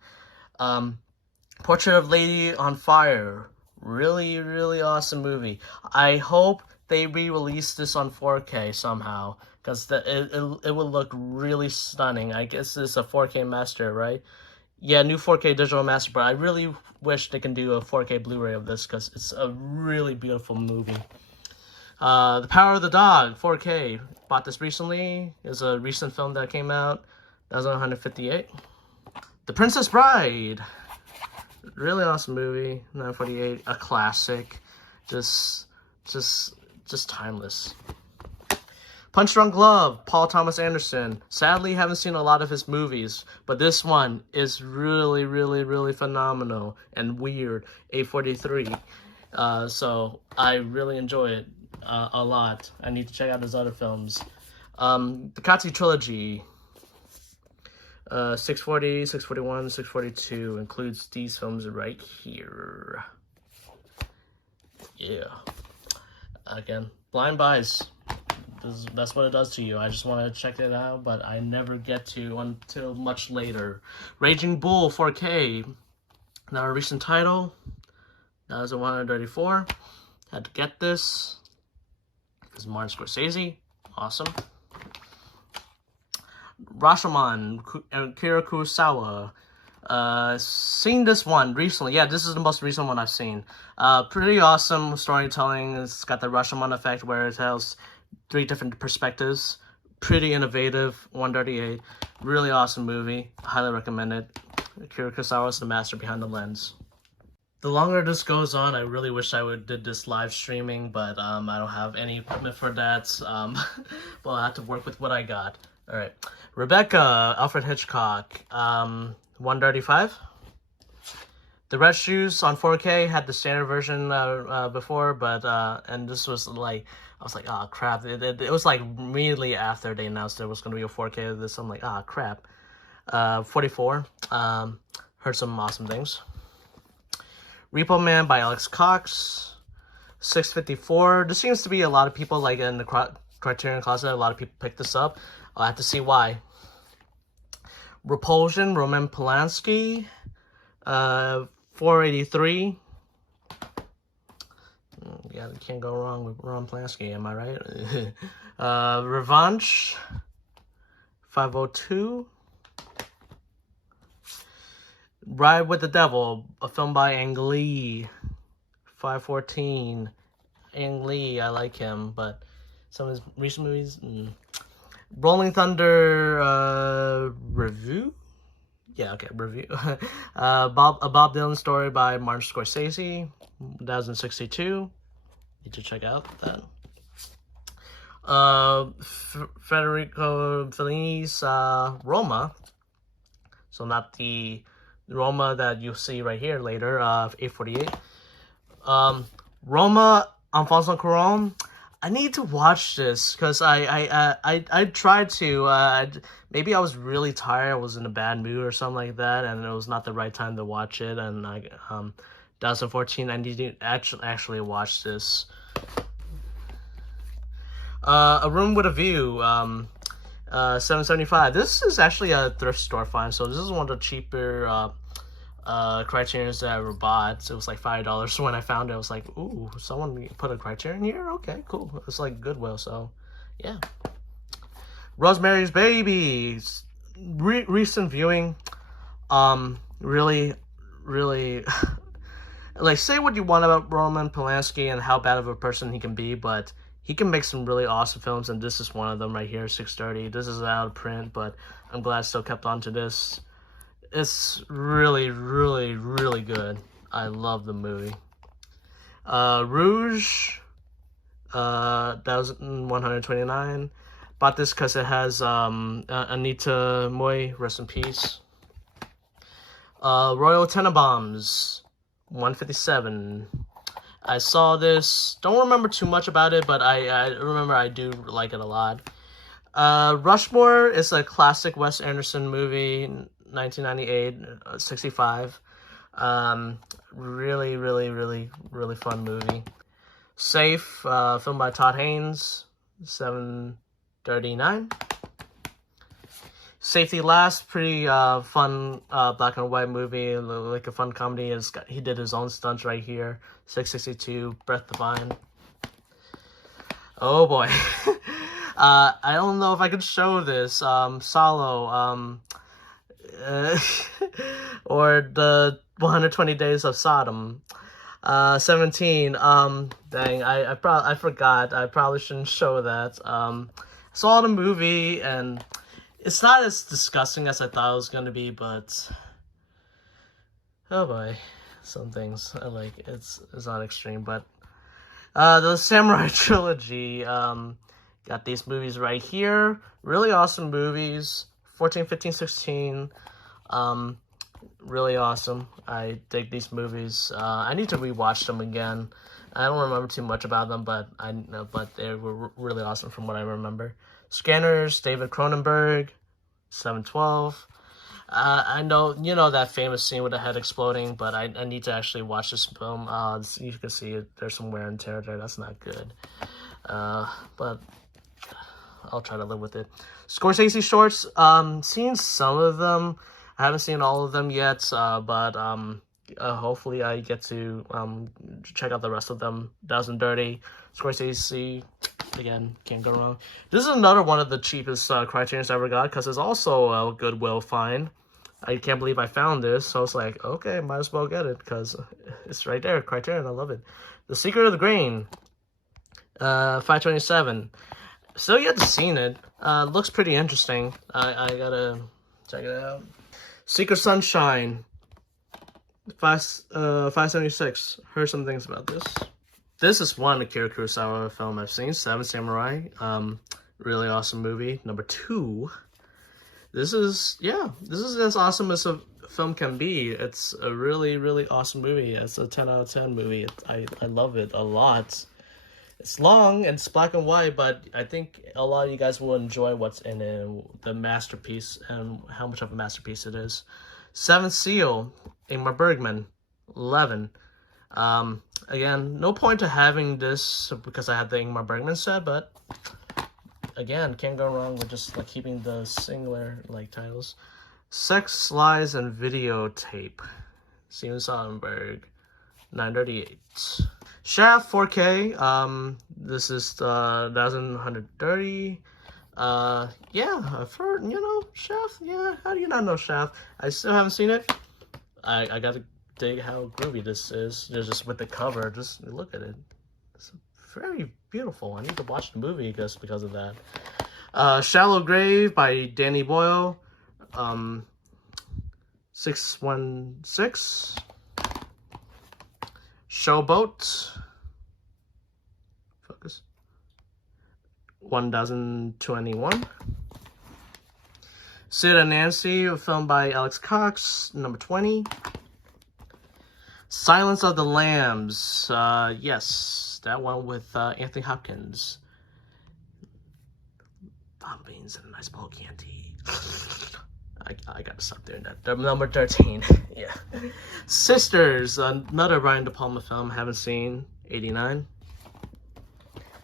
Portrait of Lady on Fire. Really, really awesome movie. I hope they re-release this on 4K somehow, because it will look really stunning. I guess it's a 4K master, right? Yeah, new 4K digital master, but I really wish they can do a 4K Blu-ray of this, because it's a really beautiful movie. The Power of the Dog, 4K. Bought this recently. It's a recent film that came out. That was 158. The Princess Bride. Really awesome movie. 948. A classic. Just timeless. Punch Drunk Love, Paul Thomas Anderson. Sadly, haven't seen a lot of his movies, but this one is really, really, really phenomenal and weird. 843. So I really enjoy it a lot. I need to check out his other films. The Katsu Trilogy. 640, 641, 642 includes these films right here. Yeah. Again, blind buys. That's what it does to you. I just want to check it out, but I never get to until much later. Raging Bull 4K. Now a recent title. That was a 134. Had to get this. Because Martin Scorsese. Awesome. Rashomon, Akira Kurosawa. Seen this one recently. Yeah, this is the most recent one I've seen. Pretty awesome storytelling. It's got the Rashomon effect where it tells 3 different perspectives. Pretty innovative. 138. Really awesome movie. Highly recommend it. Akira Kurosawa is the master behind the lens. The longer this goes on, I really wish I did this live streaming, but I don't have any equipment for that. But I have to work with what I got. All right, Rebecca, Alfred Hitchcock, 135. The Red Shoes on 4K had the standard version before, but and this was like, I was like, oh crap! It was like immediately after they announced there was gonna be a 4K of this. I'm like, ah crap. 44. Heard some awesome things. Repo Man by Alex Cox. 654. There seems to be a lot of people like in the Criterion Collection. A lot of people picked this up. I'll have to see why. Repulsion, Roman Polanski. 483. Yeah, you can't go wrong with Roman Polanski, am I right? Revanche. 502. Ride with the Devil, a film by Ang Lee. 514. Ang Lee, I like him, but some of his recent movies. Rolling Thunder review? Yeah, okay, review. A Bob Dylan story by Martin Scorsese, 2062. Need to check out that. Federico Fellini's Roma. So not the Roma that you'll see right here later, 848. Roma, Alfonso Cuarón. I need to watch this because I tried to. Maybe I was really tired. I was in a bad mood or something like that, and it was not the right time to watch it. And 2014, I need to actually watch this. A Room with a View. 775. This is actually a thrift store find, so this is one of the cheaper Criterions that I ever bought. So it was like $5 when I found it. I was like, ooh, someone put a Criterion here? Okay, cool. It's like Goodwill, so yeah. Rosemary's Baby. Recent viewing. Really like, say what you want about Roman Polanski and how bad of a person he can be, but he can make some really awesome films, and this is one of them right here, 630. This is out of print, but I'm glad I still kept on to this. It's really, really, really good. I love the movie. Rouge, that was 129. Bought this because it has Anita Moy, rest in peace. Royal Tenenbaums, 157. I saw this, don't remember too much about it, but I remember I do like it a lot. Rushmore is a classic Wes Anderson movie, 1998, 65. Really, really, really, really fun movie. Safe, filmed by Todd Haynes, 739. Safety Last, pretty fun black and white movie, like a fun comedy. He did his own stunts right here. 662, Breath Divine. Oh boy. I don't know if I could show this. Solo, or the 120 Days of Sodom. 17. Dang, I forgot. I probably shouldn't show that. Saw the movie, and it's not as disgusting as I thought it was gonna be, but oh boy, some things I like. It's not extreme, but the Samurai Trilogy. Got these movies right here. Really awesome movies. 14, 15, 16. Really awesome. I dig these movies. I need to rewatch them again. I don't remember too much about them, but they were really awesome from what I remember. Scanners, David Cronenberg, 712. I know, you know, that famous scene with the head exploding, but I need to actually watch this film. You can see it, there's some wear and tear there. That's not good. But I'll try to live with it. Scorsese shorts, seen some of them. I haven't seen all of them yet, but hopefully I get to check out the rest of them. Down and Dirty, Scorsese, again, can't go wrong. This is another one of the cheapest Criterions I ever got, because it's also a Goodwill find. I can't believe I found this, so it's like, okay, might as well get it, because it's right there, Criterion, I love it. The Secret of the Grain, 527. Still yet to seen it. Looks pretty interesting. I gotta check it out. Secret Sunshine, 576. Heard some things about this. This is one Akira Kurosawa film I've seen, Seven Samurai. Really awesome movie. Number 2. This is as awesome as a film can be. It's a really, really awesome movie. It's a 10 out of 10 movie. I love it a lot. It's long and it's black and white, but I think a lot of you guys will enjoy what's in it, the masterpiece, and how much of a masterpiece it is. Seventh Seal, Ingmar Bergman, 11. Again, no point to having this because I had the Ingmar Bergman set, but again, can't go wrong with just like keeping the singular like titles. Sex, Lies, and Videotape, Steven Soderbergh, 938. Shaft 4K, this is 1130. Yeah, I've heard, you know, Shaft, yeah, how do you not know Shaft? I still haven't seen it. I gotta dig how groovy this is. Just with the cover, just look at it. It's very beautiful. I need to watch the movie just because of that. Shallow Grave by Danny Boyle, 616. Showboat, focus, 1021. Sid and Nancy, a film by Alex Cox, number 20. Silence of the Lambs, yes, that one with Anthony Hopkins. Bomb beans and a nice bowl of candy. I gotta stop doing that. Number 13, yeah. Sisters, another Brian De Palma film, haven't seen, 89.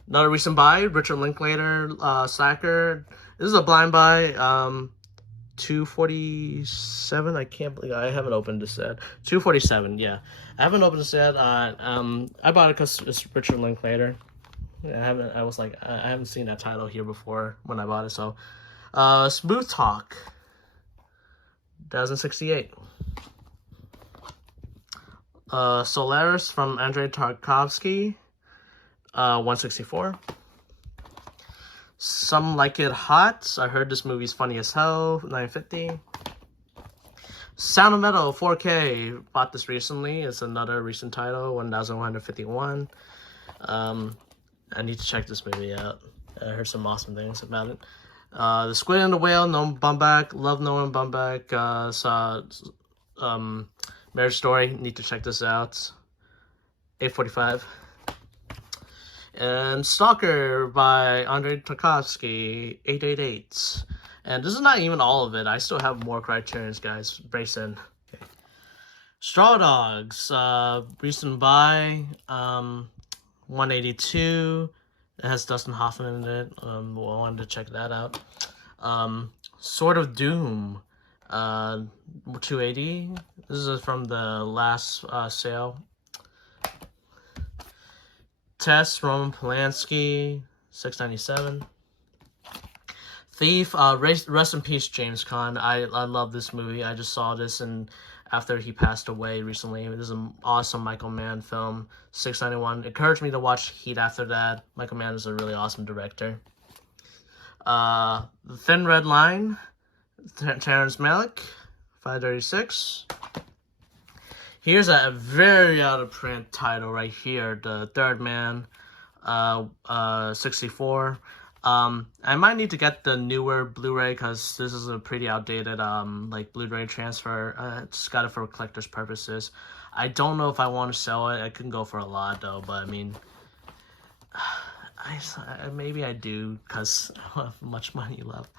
Another recent buy, Richard Linklater, Slacker. This is a blind buy, 247. I can't believe I haven't opened this set. 247, yeah. I haven't opened this set. I bought it because it's Richard Linklater. I haven't seen that title here before when I bought it. So, Smooth Talk, 1068. Solaris from Andrei Tarkovsky, 164. Some Like It Hot. I heard this movie's funny as hell, 950. Sound of Metal 4K. Bought this recently. It's another recent title, 1151. I need to check this movie out. I heard some awesome things about it. The Squid and the Whale, Noah Baumbach. Love Noah Baumbach. Saw Marriage Story. Need to check this out. 845. And Stalker by Andrei Tarkovsky, 888. And this is not even all of it. I still have more Criterions, guys. Brace in. Okay. Straw Dogs, recent buy, 182. It has Dustin Hoffman in it. I wanted to check that out. Sword of Doom, 280. This is from the last sale. Tess, Roman Polanski, 697. Thief, rest in peace, James Caan. I love this movie. I just saw this after he passed away recently. This is an awesome Michael Mann film, 691. Encouraged me to watch Heat after that. Michael Mann is a really awesome director. The Thin Red Line, Terrence Malick, 536. Here's a very out-of-print title right here, The Third Man, 64. I might need to get the newer Blu-ray because this is a pretty outdated like Blu-ray transfer. Just got it for collector's purposes. I don't know if I want to sell it. I couldn't go for a lot though, but I mean, maybe I do because I don't have much money left.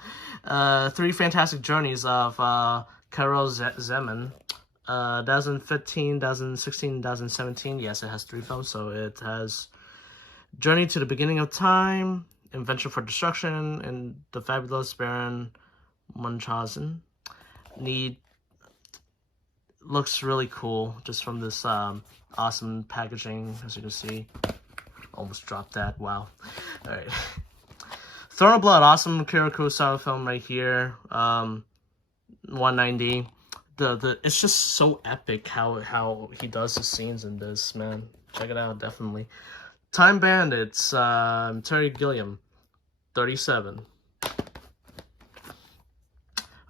Three Fantastic Journeys of Karel Zeman. 2015, 2016, 2017. Yes, it has 3 films. So it has Journey to the Beginning of Time, Invention for Destruction, and The Fabulous Baron Munchausen. Looks really cool just from this awesome packaging, as you can see. Almost dropped that. Wow. All right. Throne of Blood, awesome Akira Kurosawa film right here. 190. It's just so epic how he does the scenes in this, man. Check it out, definitely. Time Bandits, Terry Gilliam, 37.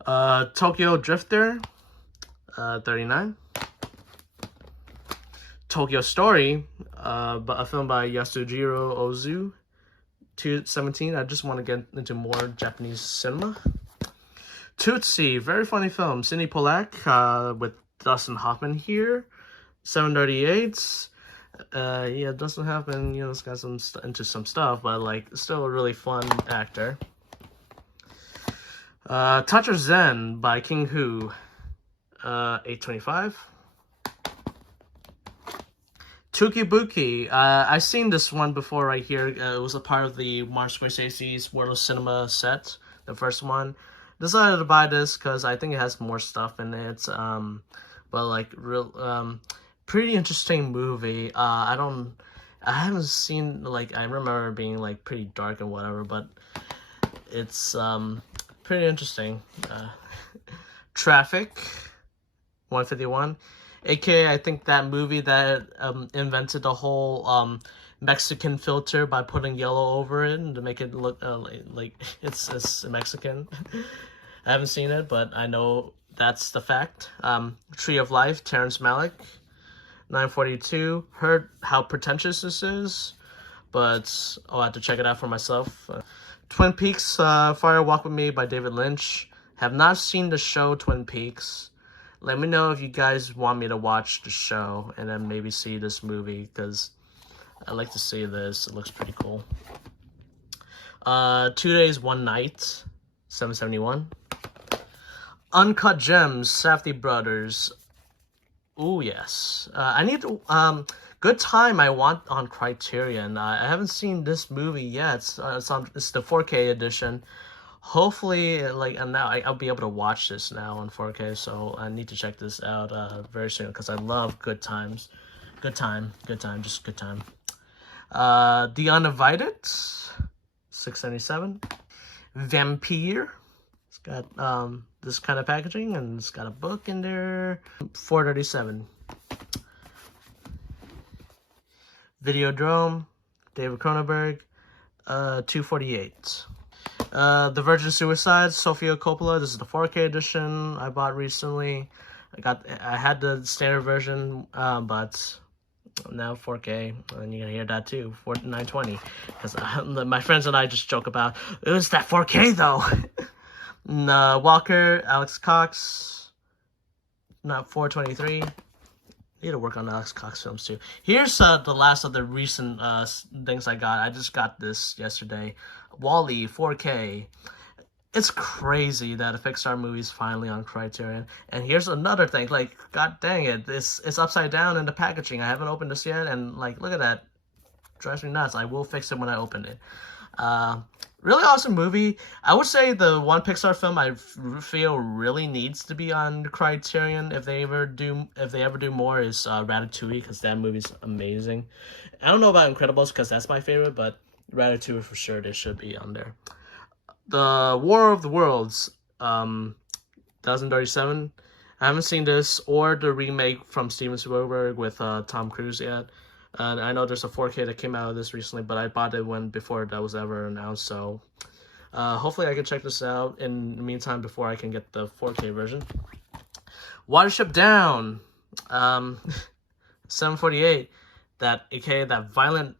Tokyo Drifter, 39. Tokyo Story, a film by Yasujiro Ozu, 217. I just want to get into more Japanese cinema. Tootsie, very funny film. Sidney Pollack with Dustin Hoffman here. 738. Yeah, Dustin Hoffman, you know, it's got into some stuff, but like still a really fun actor. Toucher Zen by King Hu. 825. Tukibuki. I've seen this one before right here. It was a part of the Martin Scorsese's World of Cinema set, the first one. Decided to buy this because I think it has more stuff in it. But like pretty interesting movie. I haven't seen, like, I remember it being like pretty dark and whatever, but it's pretty interesting. Traffic, 151. AKA, I think that movie that invented the whole Mexican filter by putting yellow over it and to make it look like it's Mexican. I haven't seen it, but I know that's the fact. Tree of Life, Terrence Malick, 942. Heard how pretentious this is, but I'll have to check it out for myself. Twin Peaks, Fire Walk With Me by David Lynch. Have not seen the show Twin Peaks. Let me know if you guys want me to watch the show and then maybe see this movie, because I like to see this. It looks pretty cool. 2 Days, One Night, 771. Uncut Gems, Safdie Brothers. Oh yes. I need to, Good Time I want on Criterion. I haven't seen this movie yet. It's the 4K edition. Hopefully, and now I'll be able to watch this now on 4K, so I need to check this out very soon, because I love Good Times. Good time, just good time. The Uninvited, 677. Vampire. It's got this kind of packaging, and it's got a book in there. 437. Videodrome, David Cronenberg, 248. The Virgin Suicides, Sofia Coppola. This is the 4K edition I bought recently. I had the standard version, but now 4K, and you're gonna hear that too, 920. Because my friends and I just joke about, it was that 4K though. Walker, Alex Cox, not 423. Need to work on Alex Cox films too. Here's the last of the recent things I got. I just got this yesterday. Wall-E 4K. It's crazy that a Pixar movie's finally on Criterion. And here's another thing. Like, god dang it, it's upside down in the packaging. I haven't opened this yet, and like, look at that. Drives me nuts. I will fix it when I open it. Really awesome movie. I would say the one Pixar film I feel really needs to be on Criterion if they ever do more is Ratatouille, because that movie's amazing. I don't know about Incredibles because that's my favorite, but Ratatouille for sure, they should be on there. The War of the Worlds, 1037. I haven't seen this or the remake from Steven Spielberg with Tom Cruise yet. And I know there's a 4K that came out of this recently, but I bought it before that was ever announced, so hopefully I can check this out in the meantime before I can get the 4K version. Watership Down, 748, that violent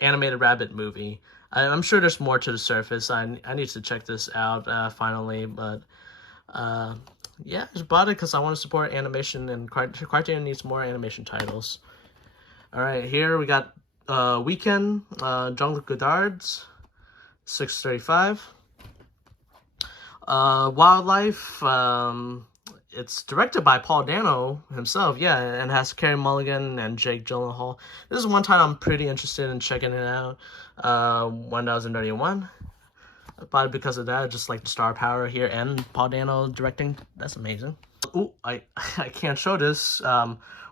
animated rabbit movie. I'm sure there's more to the surface. I need to check this out finally, but yeah, I just bought it because I want to support animation, and Criterion needs more animation titles. All right, here we got Weekend, Jean-Luc Godard's, 635. Wildlife, it's directed by Paul Dano himself, yeah, and has Carey Mulligan and Jake Gyllenhaal. This is one time I'm pretty interested in checking it out. 1031. But because of that, just like the star power here and Paul Dano directing, that's amazing. Ooh, I can't show this.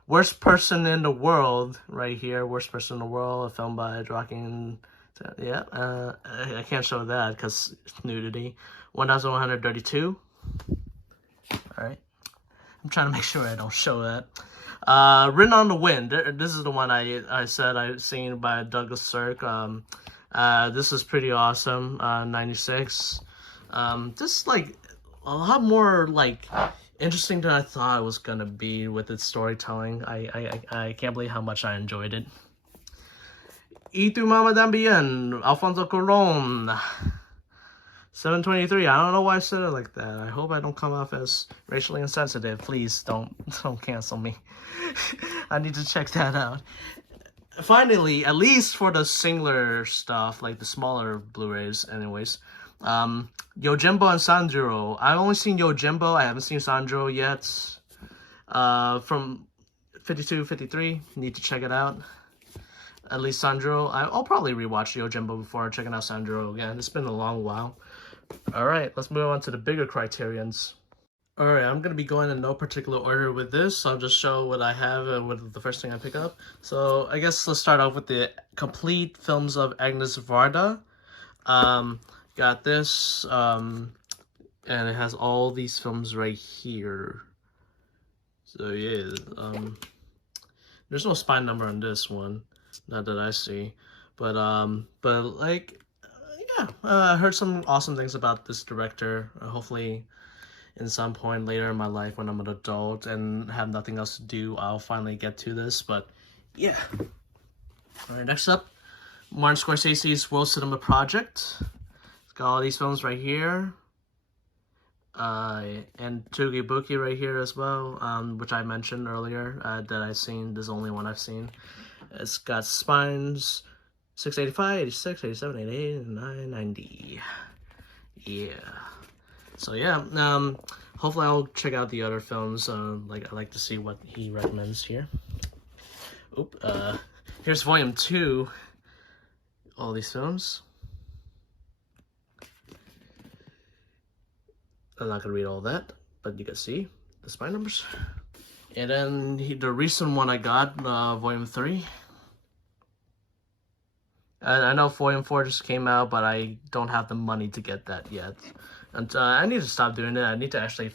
Worst Person in the World, right here. Worst Person in the World, a film by Joaquin. Yeah, I can't show that because it's nudity. 1132. Alright. I'm trying to make sure I don't show that. Written on the Wind. This is the one I said I've seen by Douglas Sirk. This is pretty awesome. 96. This is like a lot more like interesting than I thought it was gonna be with its storytelling. I can't believe how much I enjoyed it. Y tu mama también, Alfonso Cuarón. 723. I don't know why I said it like that. I hope I don't come off as racially insensitive. Please don't cancel me. I need to check that out. Finally, at least for the singler stuff, like the smaller Blu-rays anyways, Yojimbo and Sanjuro. I've only seen Yojimbo, I haven't seen Sanjuro yet. From 52, 53, need to check it out. At least Sanjuro. I'll probably rewatch Yojimbo before checking out Sanjuro again. It's been a long while. Alright, let's move on to the bigger Criterions. Alright, I'm going to be going in no particular order with this, so I'll just show what I have with the first thing I pick up. So, I guess let's start off with the complete films of Agnes Varda. Got this, and it has all these films right here. So, yeah, there's no spine number on this one, not that I see. But like, yeah, I heard some awesome things about this director. Hopefully, in some point later in my life when I'm an adult and have nothing else to do, I'll finally get to this. But yeah. Alright, next up, Martin Scorsese's World Cinema Project. It's got all these films right here. And Tugi Buki right here as well, which I mentioned earlier that I've seen. This is the only one I've seen. It's got Spines 685, 86, 87, 88, 89, 90. Yeah. So yeah, hopefully I'll check out the other films. Like I like to see what he recommends here. Oop. Here's Volume 2. All these films. I'm not gonna read all that, but you can see the spine numbers. And then the recent one I got, Volume 3. And I know Volume 4 just came out, but I don't have the money to get that yet. And I need to stop doing it. I need to actually...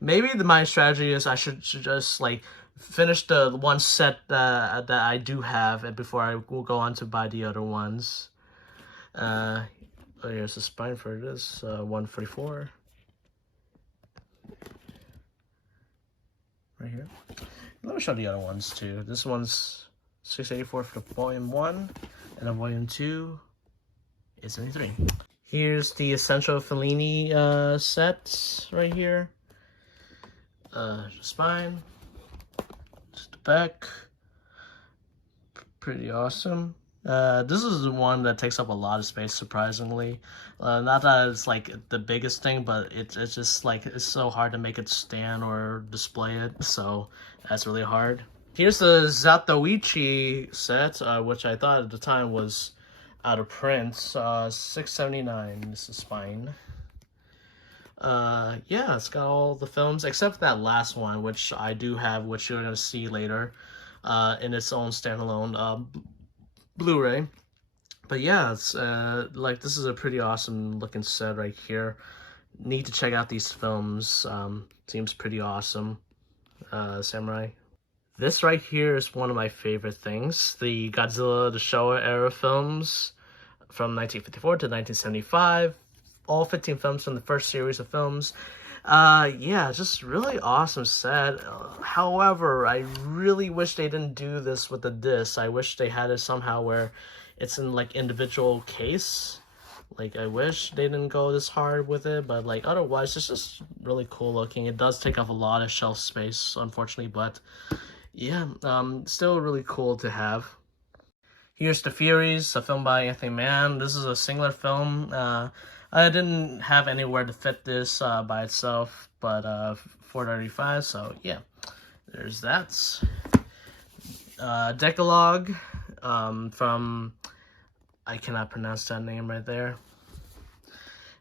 Maybe my strategy is I should just, like, finish the one set that I do have before I will go on to buy the other ones. Oh, here's the spine for this, 144. Right here. Let me show the other ones, too. This one's 684 for the Volume 1. And then Volume 2 is 73. Here's the Essential Fellini set right here. The spine. Just the back. Pretty awesome. This is the one that takes up a lot of space, surprisingly. Not that it's like the biggest thing, but it's just like it's so hard to make it stand or display it, so that's really hard. Here's the Zatoichi set, which I thought at the time was out of print. 679. This is spine. Yeah, it's got all the films except that last one, which I do have, which you're gonna see later, in its own standalone Blu-ray. But yeah, it's like this is a pretty awesome looking set right here. Need to check out these films. Seems pretty awesome. Samurai. This right here is one of my favorite things. The Godzilla the Showa era films from 1954 to 1975. All 15 films from the first series of films. Yeah, just really awesome set. However, I really wish they didn't do this with the disc. I wish they had it somehow where it's in like individual case. Like I wish they didn't go this hard with it, but like otherwise it's just really cool looking. It does take up a lot of shelf space, unfortunately, but yeah, still really cool to have. Here's The Furies, a film by Anthony Mann. This is a singular film. I didn't have anywhere to fit this by itself, but 435. So yeah, there's that. Decalogue from, I cannot pronounce that name right there.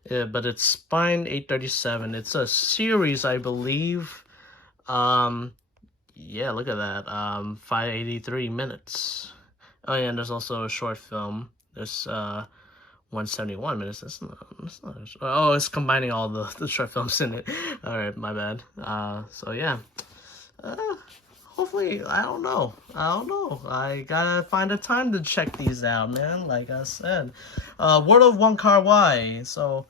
Yeah, but it's Spine 837. It's a series, I believe. Yeah, look at that. 583 minutes. Oh yeah, and there's also a short film. There's 171 minutes. That's not oh, it's combining all the short films in it. All right, my bad. So yeah. Hopefully, I don't know. I gotta find a time to check these out, man. Like I said, World of Wong Kar-wai. So,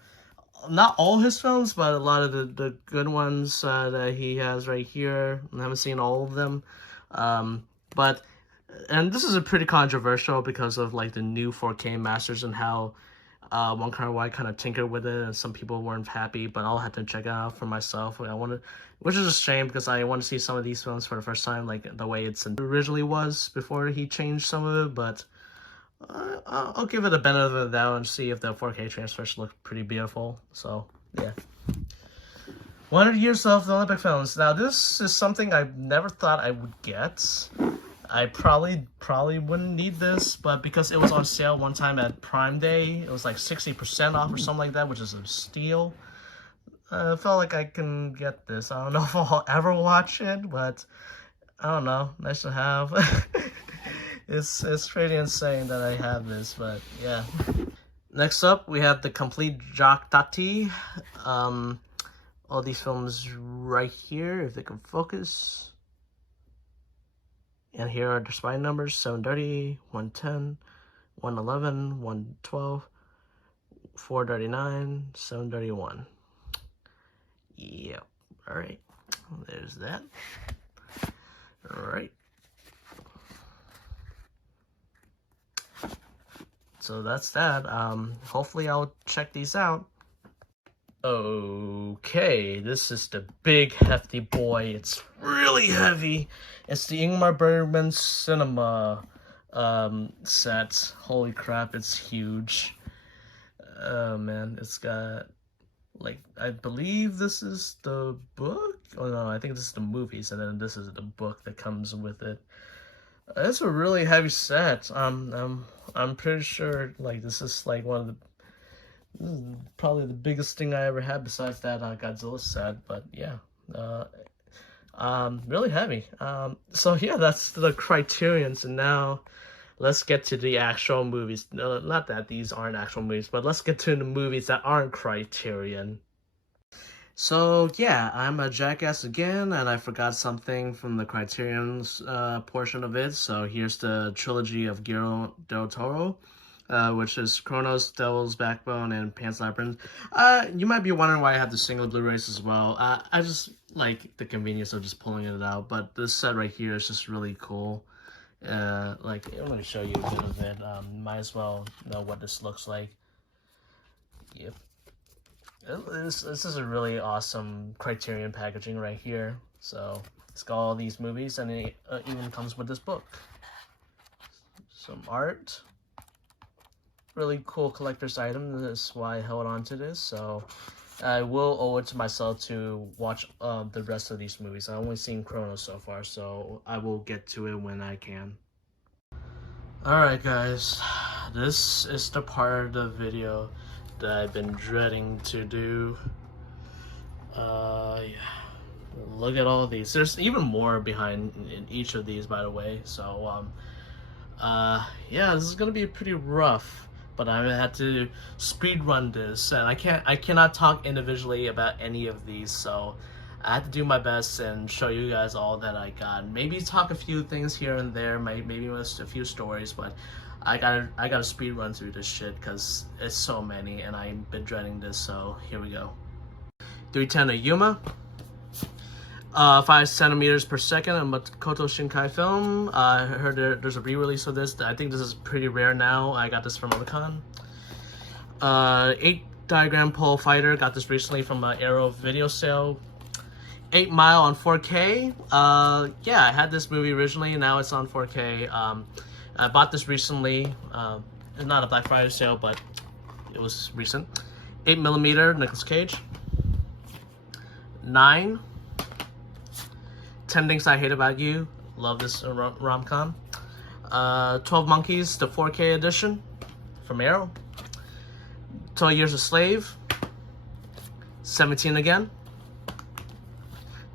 not all his films, but a lot of the good ones that he has right here. I haven't seen all of them, but and this is a pretty controversial because of like the new 4K masters and how Wong Kar-wai kind of tinkered with it, and some people weren't happy. But I'll have to check it out for myself. Which is a shame because I want to see some of these films for the first time, like the way it originally was before he changed some of it. But I'll give it a benefit of the doubt and see if the 4K transfers look pretty beautiful. So yeah. 100 Years of the Olympic Films. Now this is something I never thought I would get. I probably wouldn't need this, but because it was on sale one time at Prime Day, it was like 60% off or something like that, which is a steal. I felt like I can get this. I don't know if I'll ever watch it, but I don't know. Nice to have. It's pretty insane that I have this, but yeah. Next up, we have the complete Jacques Tati. All these films right here, if they can focus. And here are the spine numbers: 730, 110, 111, 112, 439, 731. Yep. Alright. There's that. Alright. So that's that. Hopefully I'll check these out. Okay, this is the big hefty boy. It's really heavy. It's the Ingmar Bergman Cinema set. Holy crap, it's huge. Oh man, it's got, like, I believe this is the book? Oh no, I think this is the movies, and then this is the book that comes with it. It's a really heavy set. I'm pretty sure, like, this is like this is probably the biggest thing I ever had besides that Godzilla set, but yeah. Really heavy. So yeah, that's the Criterions, and now let's get to the actual movies. Not that these aren't actual movies, but let's get to the movies that aren't Criterion. So yeah, I'm a jackass again, and I forgot something from the Criterion's portion of it. So here's the trilogy of Guillermo del Toro, which is Kronos, Devil's Backbone, and Pan's Labyrinth. You might be wondering why I have the single Blu-rays as well. I just like the convenience of just pulling it out, but this set right here is just really cool. Like, I'm going to show you a bit of it. Might as well know what this looks like. Yep. This is a really awesome Criterion packaging right here. So it's got all these movies, and it even comes with this book. Some art. Really cool collector's item. That's why I held on to this. So I will owe it to myself to watch the rest of these movies. I've only seen Kronos so far, so I will get to it when I can. Alright guys, this is the part of the video that I've been dreading to do. Yeah. Look at all these. There's even more behind in each of these, by the way. So yeah, this is gonna be pretty rough, but I had to speed run this, and I cannot talk individually about any of these, so I had to do my best and show you guys all that I got. Maybe talk a few things here and there, maybe just a few stories, but I gotta speed run through this shit because it's so many, and I've been dreading this. So here we go. 310 Yuma. 5 centimeters per second, a Makoto Shinkai film. I heard there's a re-release of this. I think this is pretty rare now. I got this from Omicon. 8 diagram pole fighter. Got this recently from an Arrow video sale. 8 Mile on 4K. Yeah, I had this movie originally, and now it's on 4K. I bought this recently. It's not a Black Friday sale, but it was recent. 8mm Nicolas Cage. 9. 10 Things I Hate About You. Love this rom-com. 12 Monkeys, the 4K edition from Arrow. 12 Years a Slave. 17 Again.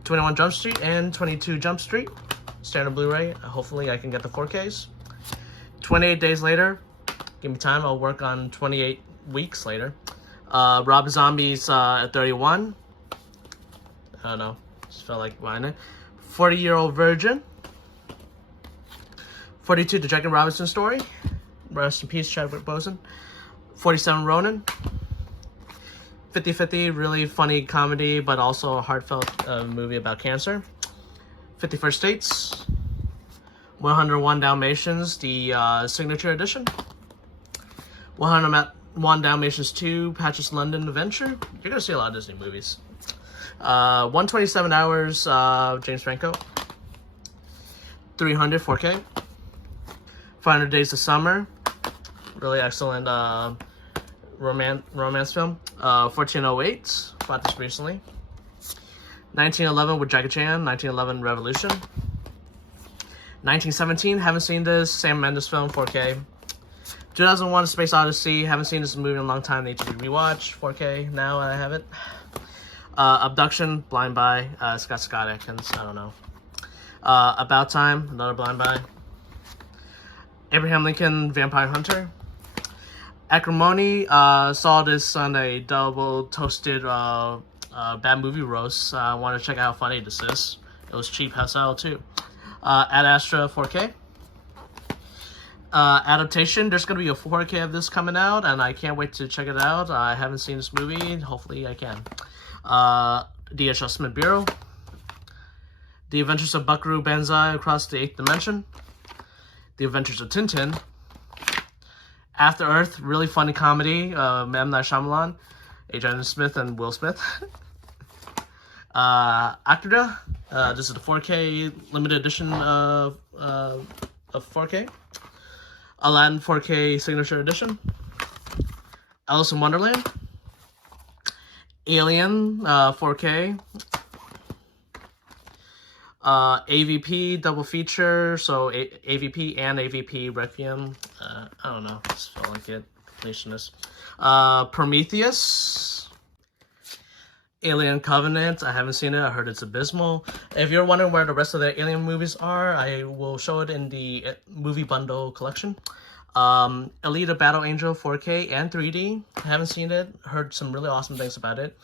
21 Jump Street and 22 Jump Street. Standard Blu-ray. Hopefully I can get the 4Ks. 28 Days Later. Give me time. I'll work on 28 weeks later. Rob Zombie's 31. I don't know. Just felt like buying it. 40-Year-Old Virgin. 42 The Jackie Robinson Story. Rest in peace, Chadwick Boseman. 47 Ronin. 50-50, really funny comedy, but also a heartfelt movie about cancer. 51st States. 101 Dalmatians, the signature edition. 101 Dalmatians 2, Patches London Adventure. You're gonna see a lot of Disney movies. 127 Hours, James Franco. 300 4K. 500 Days of Summer. Really excellent romance film. 1408. Bought this recently. 1911 with Jackie Chan. 1911 Revolution. 1917. Haven't seen this. Sam Mendes film. 4K. 2001 Space Odyssey. Haven't seen this movie in a long time. Need to rewatch. 4K. Now I have it. Abduction. Blind Buy. Scott Adkins. I don't know. About Time. Another blind buy. Abraham Lincoln Vampire Hunter. Acrimony. Saw this on a double toasted bad movie roast. I want to check out how funny this is. It was cheap as hell too. Ad Astra 4K. Adaptation. There's going to be a 4K of this coming out, and I can't wait to check it out. I haven't seen this movie. Hopefully I can. The Adjustment Bureau. The Adventures of Buckaroo Banzai Across the 8th Dimension. The Adventures of Tintin. After Earth, really funny comedy. M. Night Shyamalan, Agent Smith, and Will Smith. Actor. This is the 4K limited edition of 4K. Aladdin 4K signature edition. Alice in Wonderland. Alien 4K. AVP double feature, so AVP and AVP Requiem. I don't know, just felt like it. Completionist. Prometheus. Alien Covenant. I haven't seen it. I heard it's abysmal. If you're wondering where the rest of the Alien movies are, I will show it in the movie bundle collection. Alita Battle Angel 4K and 3D. I haven't seen it. Heard some really awesome things about it.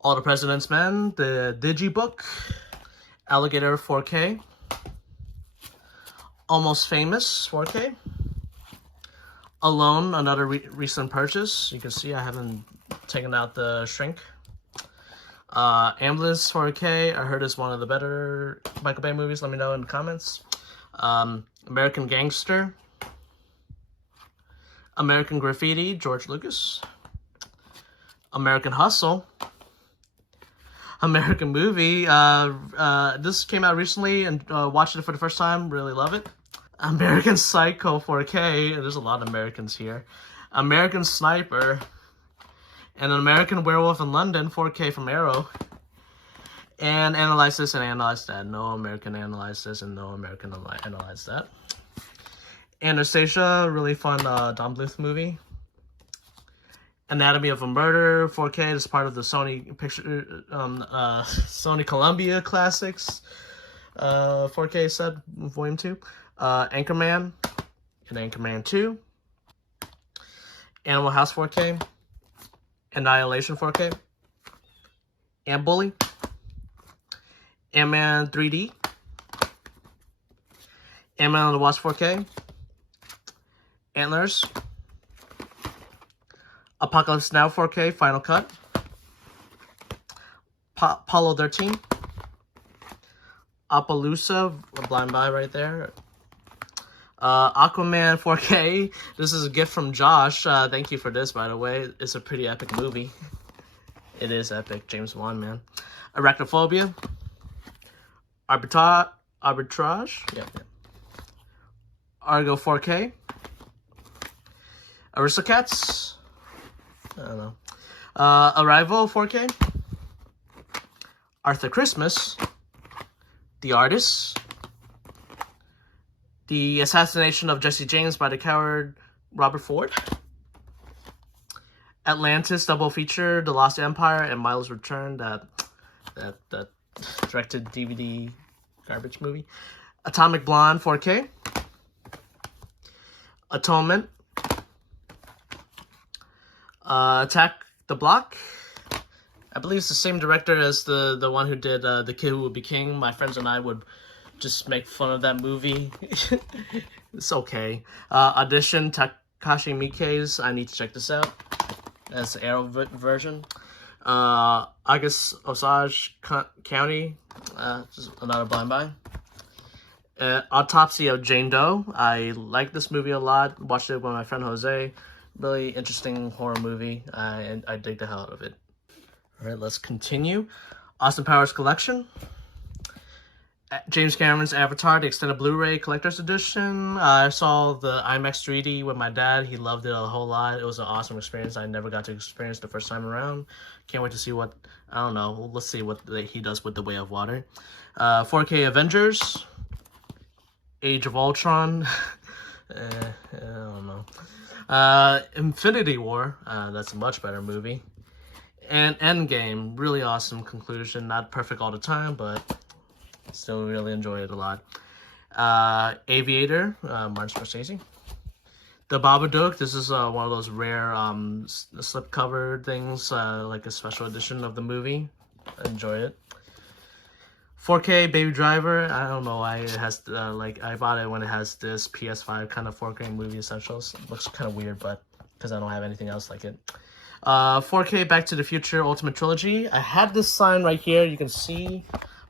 All the President's Men. The Digibook. Alligator 4K. Almost Famous 4K. Alone, another recent purchase. You can see I haven't taken out the shrink. Ambulance 4K. I heard it's one of the better Michael Bay movies. Let me know in the comments. American Gangster. American Graffiti, George Lucas. American Hustle. American Movie. This came out recently and watched it for the first time. Really love it. American Psycho 4K. There's a lot of Americans here. American Sniper. And an American Werewolf in London 4K from Arrow. And Analyze This and Analyze That. No American Analyze This and no American Analyze That. Anastasia, really fun Don Bluth movie. Anatomy of a Murder 4K. This is part of the Sony Sony Columbia Classics 4K set, Volume 2. Anchorman and Anchorman 2. Animal House 4K. Annihilation 4K. Ant Bully. Ant-Man 3D. Ant-Man on the Wasp 4K. Antlers. Apocalypse Now 4K Final Cut. Apollo 13. Appaloosa, a blind buy right there. Aquaman 4K. This is a gift from Josh. Thank you for this, by the way. It's a pretty epic movie. It is epic. James Wan, man. Arachnophobia. Arbitrage. Yeah. Argo 4K. Aristocats. I don't know. Arrival 4K. Arthur Christmas. The Artist, The Assassination of Jesse James by the coward Robert Ford, Atlantis double feature, The Lost Empire and Milo's Return, that directed DVD garbage movie, Atomic Blonde 4K, Atonement, Attack the Block. I believe it's the same director as the one who did The Kid Who Would Be King. My friends and I would just make fun of that movie. It's okay. Audition, Takashi Miike's. I need to check this out. That's the Arrow version. August Osage County. Just another blind buy. Autopsy of Jane Doe. I like this movie a lot. Watched it with my friend Jose. Really interesting horror movie. And I dig the hell out of it. Alright, let's continue. Austin Powers Collection. James Cameron's Avatar, the extended Blu-ray collector's edition. I saw the IMAX 3D with my dad. He loved it a whole lot. It was an awesome experience. I never got to experience the first time around. Can't wait to see what, I don't know, let's see what he does with The Way of Water. 4K Avengers. Age of Ultron. I don't know. Infinity War. That's a much better movie. And Endgame, really awesome conclusion. Not perfect all the time, but still really enjoy it a lot. Aviator, Martin Scorsese. The Babadook, this is one of those rare slipcover things, like a special edition of the movie. I enjoy it. 4K Baby Driver, I don't know why it has, I bought it when it has this PS5 kind of 4K movie essentials. It looks kind of weird, but because I don't have anything else like it. 4K Back to the Future Ultimate Trilogy. I have this sign right here, you can see,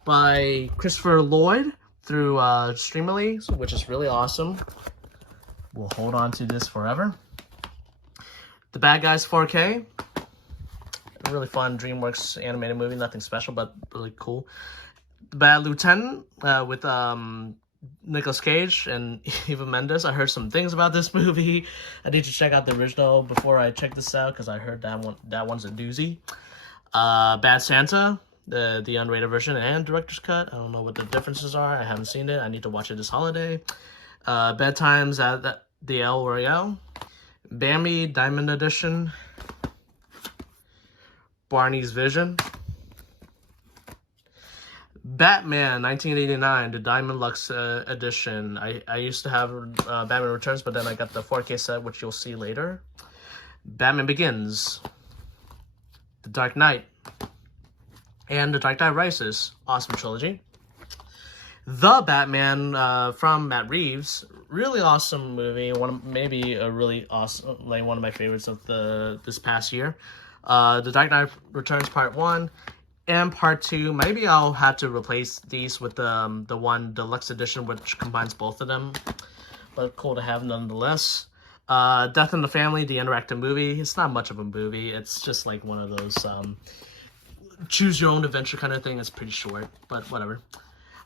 by Christopher Lloyd through Streamily, which is really awesome. We'll hold on to this forever. The Bad Guys 4K. A really fun DreamWorks animated movie, nothing special, but really cool. The Bad Lieutenant with Nicolas Cage and Eva Mendes. I heard some things about this movie. I need to check out the original before I check this out because I heard that one's a doozy. Bad Santa, the unrated version and director's cut. I don't know what the differences are. I haven't seen it. I need to watch it this holiday. Bad Times at the El Royale. Bambi Diamond Edition. Barney's Vision. Batman 1989, the Diamond Lux edition. I used to have Batman Returns, but then I got the 4K set, which you'll see later. Batman Begins, The Dark Knight, and The Dark Knight Rises. Awesome trilogy. The Batman from Matt Reeves. Really awesome movie. Maybe a really awesome, like one of my favorites of this past year. The Dark Knight Returns Part 1. And Part 2, maybe I'll have to replace these with the one deluxe edition, which combines both of them. But cool to have nonetheless. Death in the Family, the interactive movie. It's not much of a movie. It's just like one of those choose your own adventure kind of thing. It's pretty short, but whatever.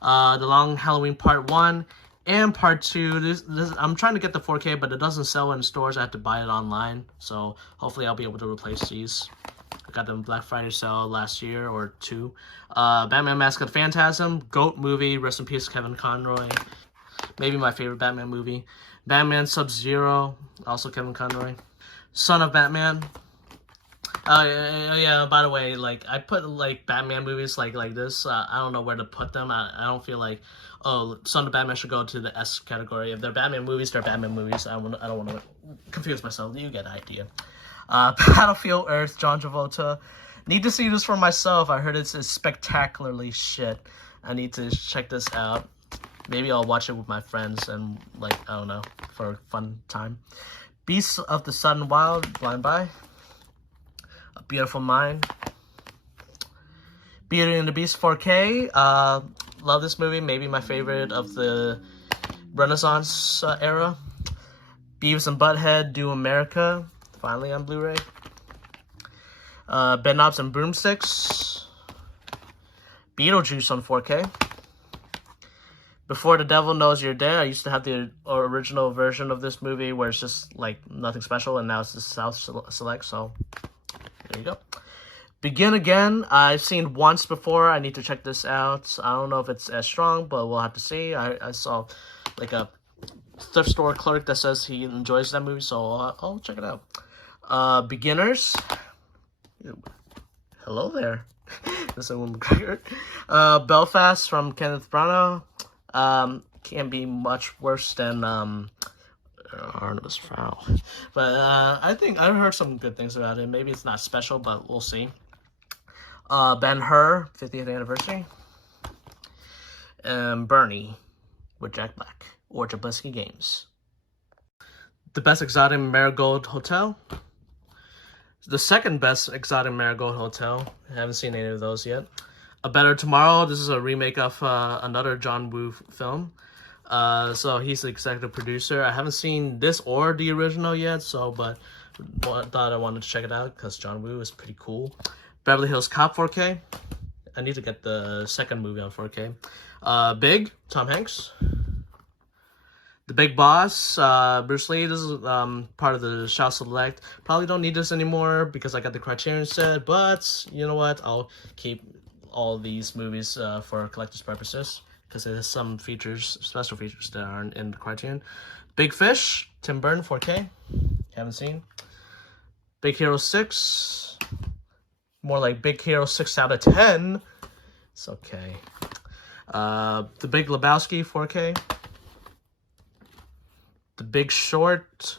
The Long Halloween Part 1 and Part 2. This I'm trying to get the 4K, but it doesn't sell in stores. I have to buy it online. So hopefully I'll be able to replace these. I got them Black Friday sale last year or two. Batman Mask of the Phantasm, GOAT movie, rest in peace Kevin Conroy. Maybe my favorite Batman movie. Batman Sub-Zero, also Kevin Conroy. Son of Batman. Yeah, by the way, like I put like Batman movies like this. I don't know where to put them. I don't feel like, oh, Son of Batman should go to the S category. If they're Batman movies, they're Batman movies. I don't want to confuse myself. You get the idea. Battlefield Earth, John Travolta. Need to see this for myself. I heard it's spectacularly shit. I need to check this out. Maybe I'll watch it with my friends and, like, I don't know, for a fun time. Beasts of the Southern Wild, Blind Buy. A Beautiful Mind. Beauty and the Beast 4K. Love this movie. Maybe my favorite of the Renaissance era. Beavis and Butthead, Do America. Finally on Blu-ray. Bedknobs and Broomsticks. Beetlejuice on 4K. Before the Devil Knows You're Dead. I used to have the original version of this movie where it's just like nothing special, and now it's the South Select, so there you go. Begin Again, I've seen once before. I need to check this out. I don't know if it's as strong, but we'll have to see. I saw like a thrift store clerk that says he enjoys that movie, so I'll check it out. Beginners. Hello there. This is McGregor. Belfast from Kenneth Branagh. Can't be much worse than Artemis Fowl. But I think I heard some good things about it. Maybe it's not special, but we'll see. Ben-Hur, 50th anniversary. And Bernie with Jack Black or Jablisky Games. The Best Exotic Marigold Hotel. The second best Exotic Marigold Hotel. I haven't seen any of those yet. A Better Tomorrow. This is a remake of another John Woo film. So he's the executive producer. I haven't seen this or the original yet, but thought I wanted to check it out because John Woo is pretty cool. Beverly Hills Cop 4K. I need to get the second movie on 4K. Big, Tom Hanks. The Big Boss, Bruce Lee. This is part of the Shao Select. Probably don't need this anymore because I got the Criterion set, but you know what? I'll keep all these movies for collector's purposes because there's some features, special features that aren't in the Criterion. Big Fish, Tim Burton, 4K. Haven't seen. Big Hero 6. More like Big Hero 6 out of 10. It's okay. The Big Lebowski, 4K. The Big Short,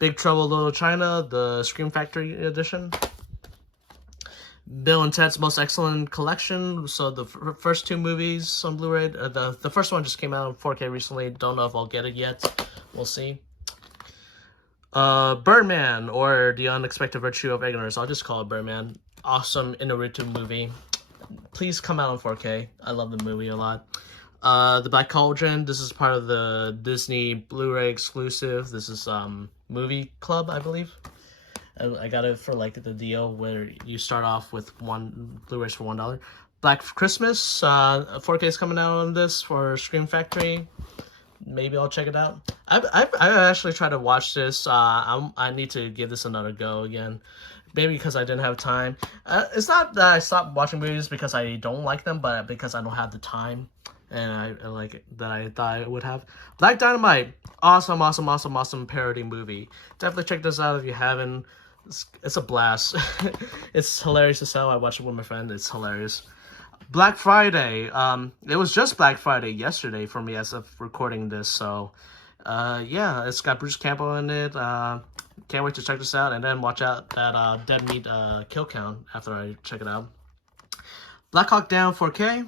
Big Trouble in Little China, the Scream Factory edition. Bill and Ted's Most Excellent Collection. So the first two movies on Blu-ray. The first one just came out in 4K recently. Don't know if I'll get it yet. We'll see. Birdman, or The Unexpected Virtue of Ignorance. I'll just call it Birdman. Awesome Inarritu movie. Please come out on 4K. I love the movie a lot. The Black Cauldron. This is part of the Disney Blu-ray exclusive. This is Movie Club, I believe. I got it for like the deal where you start off with one Blu-rays for $1. Black Christmas. 4K is coming out on this for Scream Factory. Maybe I'll check it out. I actually tried to watch this. I need to give this another go again. Maybe because I didn't have time. It's not that I stopped watching movies because I don't like them, but because I don't have the time. And I like it that I thought I would have. Black Dynamite. Awesome parody movie. Definitely check this out if you haven't. It's a blast. It's hilarious as hell. I watched it with my friend. It's hilarious. Black Friday. It was just Black Friday yesterday for me as of recording this. So, yeah, it's got Bruce Campbell in it. Can't wait to check this out. And then watch out that Dead Meat kill count after I check it out. Black Hawk Down 4K.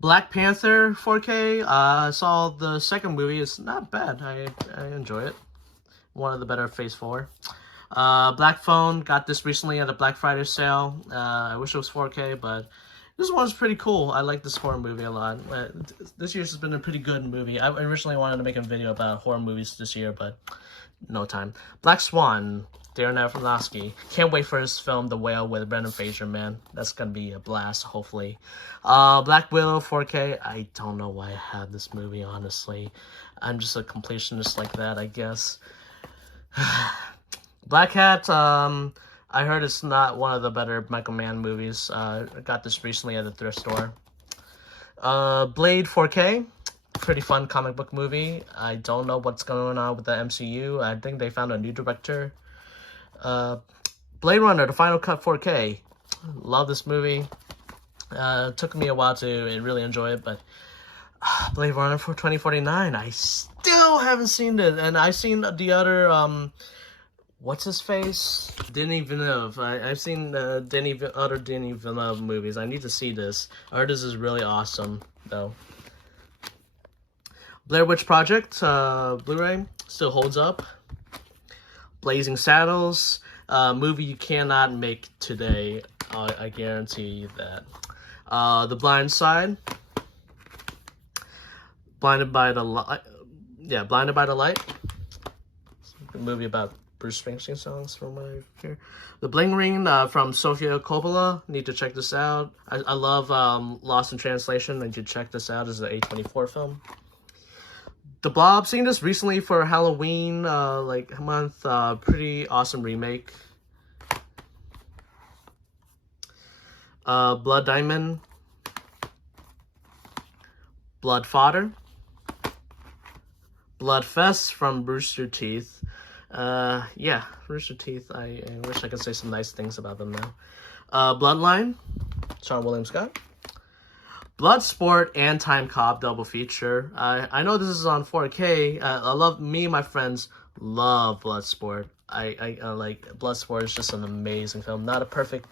Black Panther 4K. I saw the second movie. It's not bad. I enjoy it. One of the better Phase 4. Black Phone. Got this recently at a Black Friday sale. I wish it was 4K, but this one's pretty cool. I like this horror movie a lot. This year's has been a pretty good movie. I originally wanted to make a video about horror movies this year, but no time. Black Swan. Darren Aronofsky. Can't wait for his film, The Whale, with Brendan Fraser, man. That's gonna be a blast, hopefully. Black Widow 4K. I don't know why I have this movie, honestly. I'm just a completionist like that, I guess. Black Hat. I heard it's not one of the better Michael Mann movies. I got this recently at the thrift store. Blade 4K. Pretty fun comic book movie. I don't know what's going on with the MCU. I think they found a new director. Blade Runner, the Final Cut 4K. Love this movie. Took me a while to really enjoy it, but Blade Runner for 2049. I still haven't seen it, and I've seen the other what's his face? Denis Villeneuve. I've seen other Denis Villeneuve movies. I need to see this. I heard this is really awesome, though. Blair Witch Project, Blu-ray, still holds up. Blazing Saddles, movie you cannot make today. I guarantee you that. The Blind Side. Blinded by the Light. Yeah, Blinded by the Light. A movie about Bruce Springsteen songs from what I hear. The Bling Ring from Sofia Coppola. Need to check this out. I love Lost in Translation. Need to check this out. It's an A24 film. The Blob, seen this recently for Halloween, like a month. Pretty awesome remake. Blood Diamond, Blood Fodder, Blood Fest from Rooster Teeth. Yeah, Rooster Teeth. I wish I could say some nice things about them now. Bloodline, Sean William Scott. Bloodsport and Time Cop double feature. I know this is on 4K. Me and my friends love Bloodsport. I like Bloodsport is just an amazing film. Not a perfect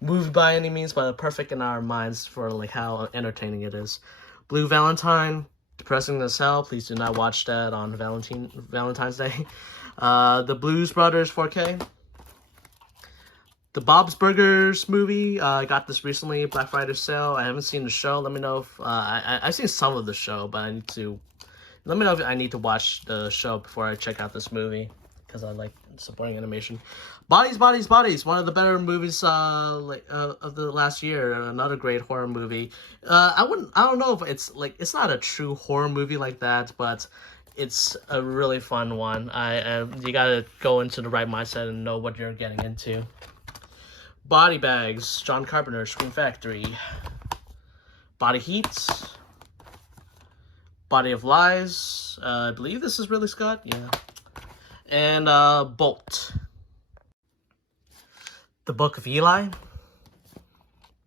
movie by any means, but perfect in our minds for like how entertaining it is. Blue Valentine, depressing as hell. Please do not watch that on Valentine's Day. The Blues Brothers 4K. The Bob's Burgers movie, I got this recently, Black Friday sale. I haven't seen the show. Let me know if, I've seen some of the show, but let me know if I need to watch the show before I check out this movie, because I like supporting animation. Bodies, Bodies, Bodies, one of the better movies, of the last year. Another great horror movie. I don't know if it's not a true horror movie like that, but it's a really fun one. You gotta go into the right mindset and know what you're getting into. Body Bags, John Carpenter, Scream Factory. Body Heat. Body of Lies. I believe this is Ridley Scott. Yeah. And Bolt. The Book of Eli.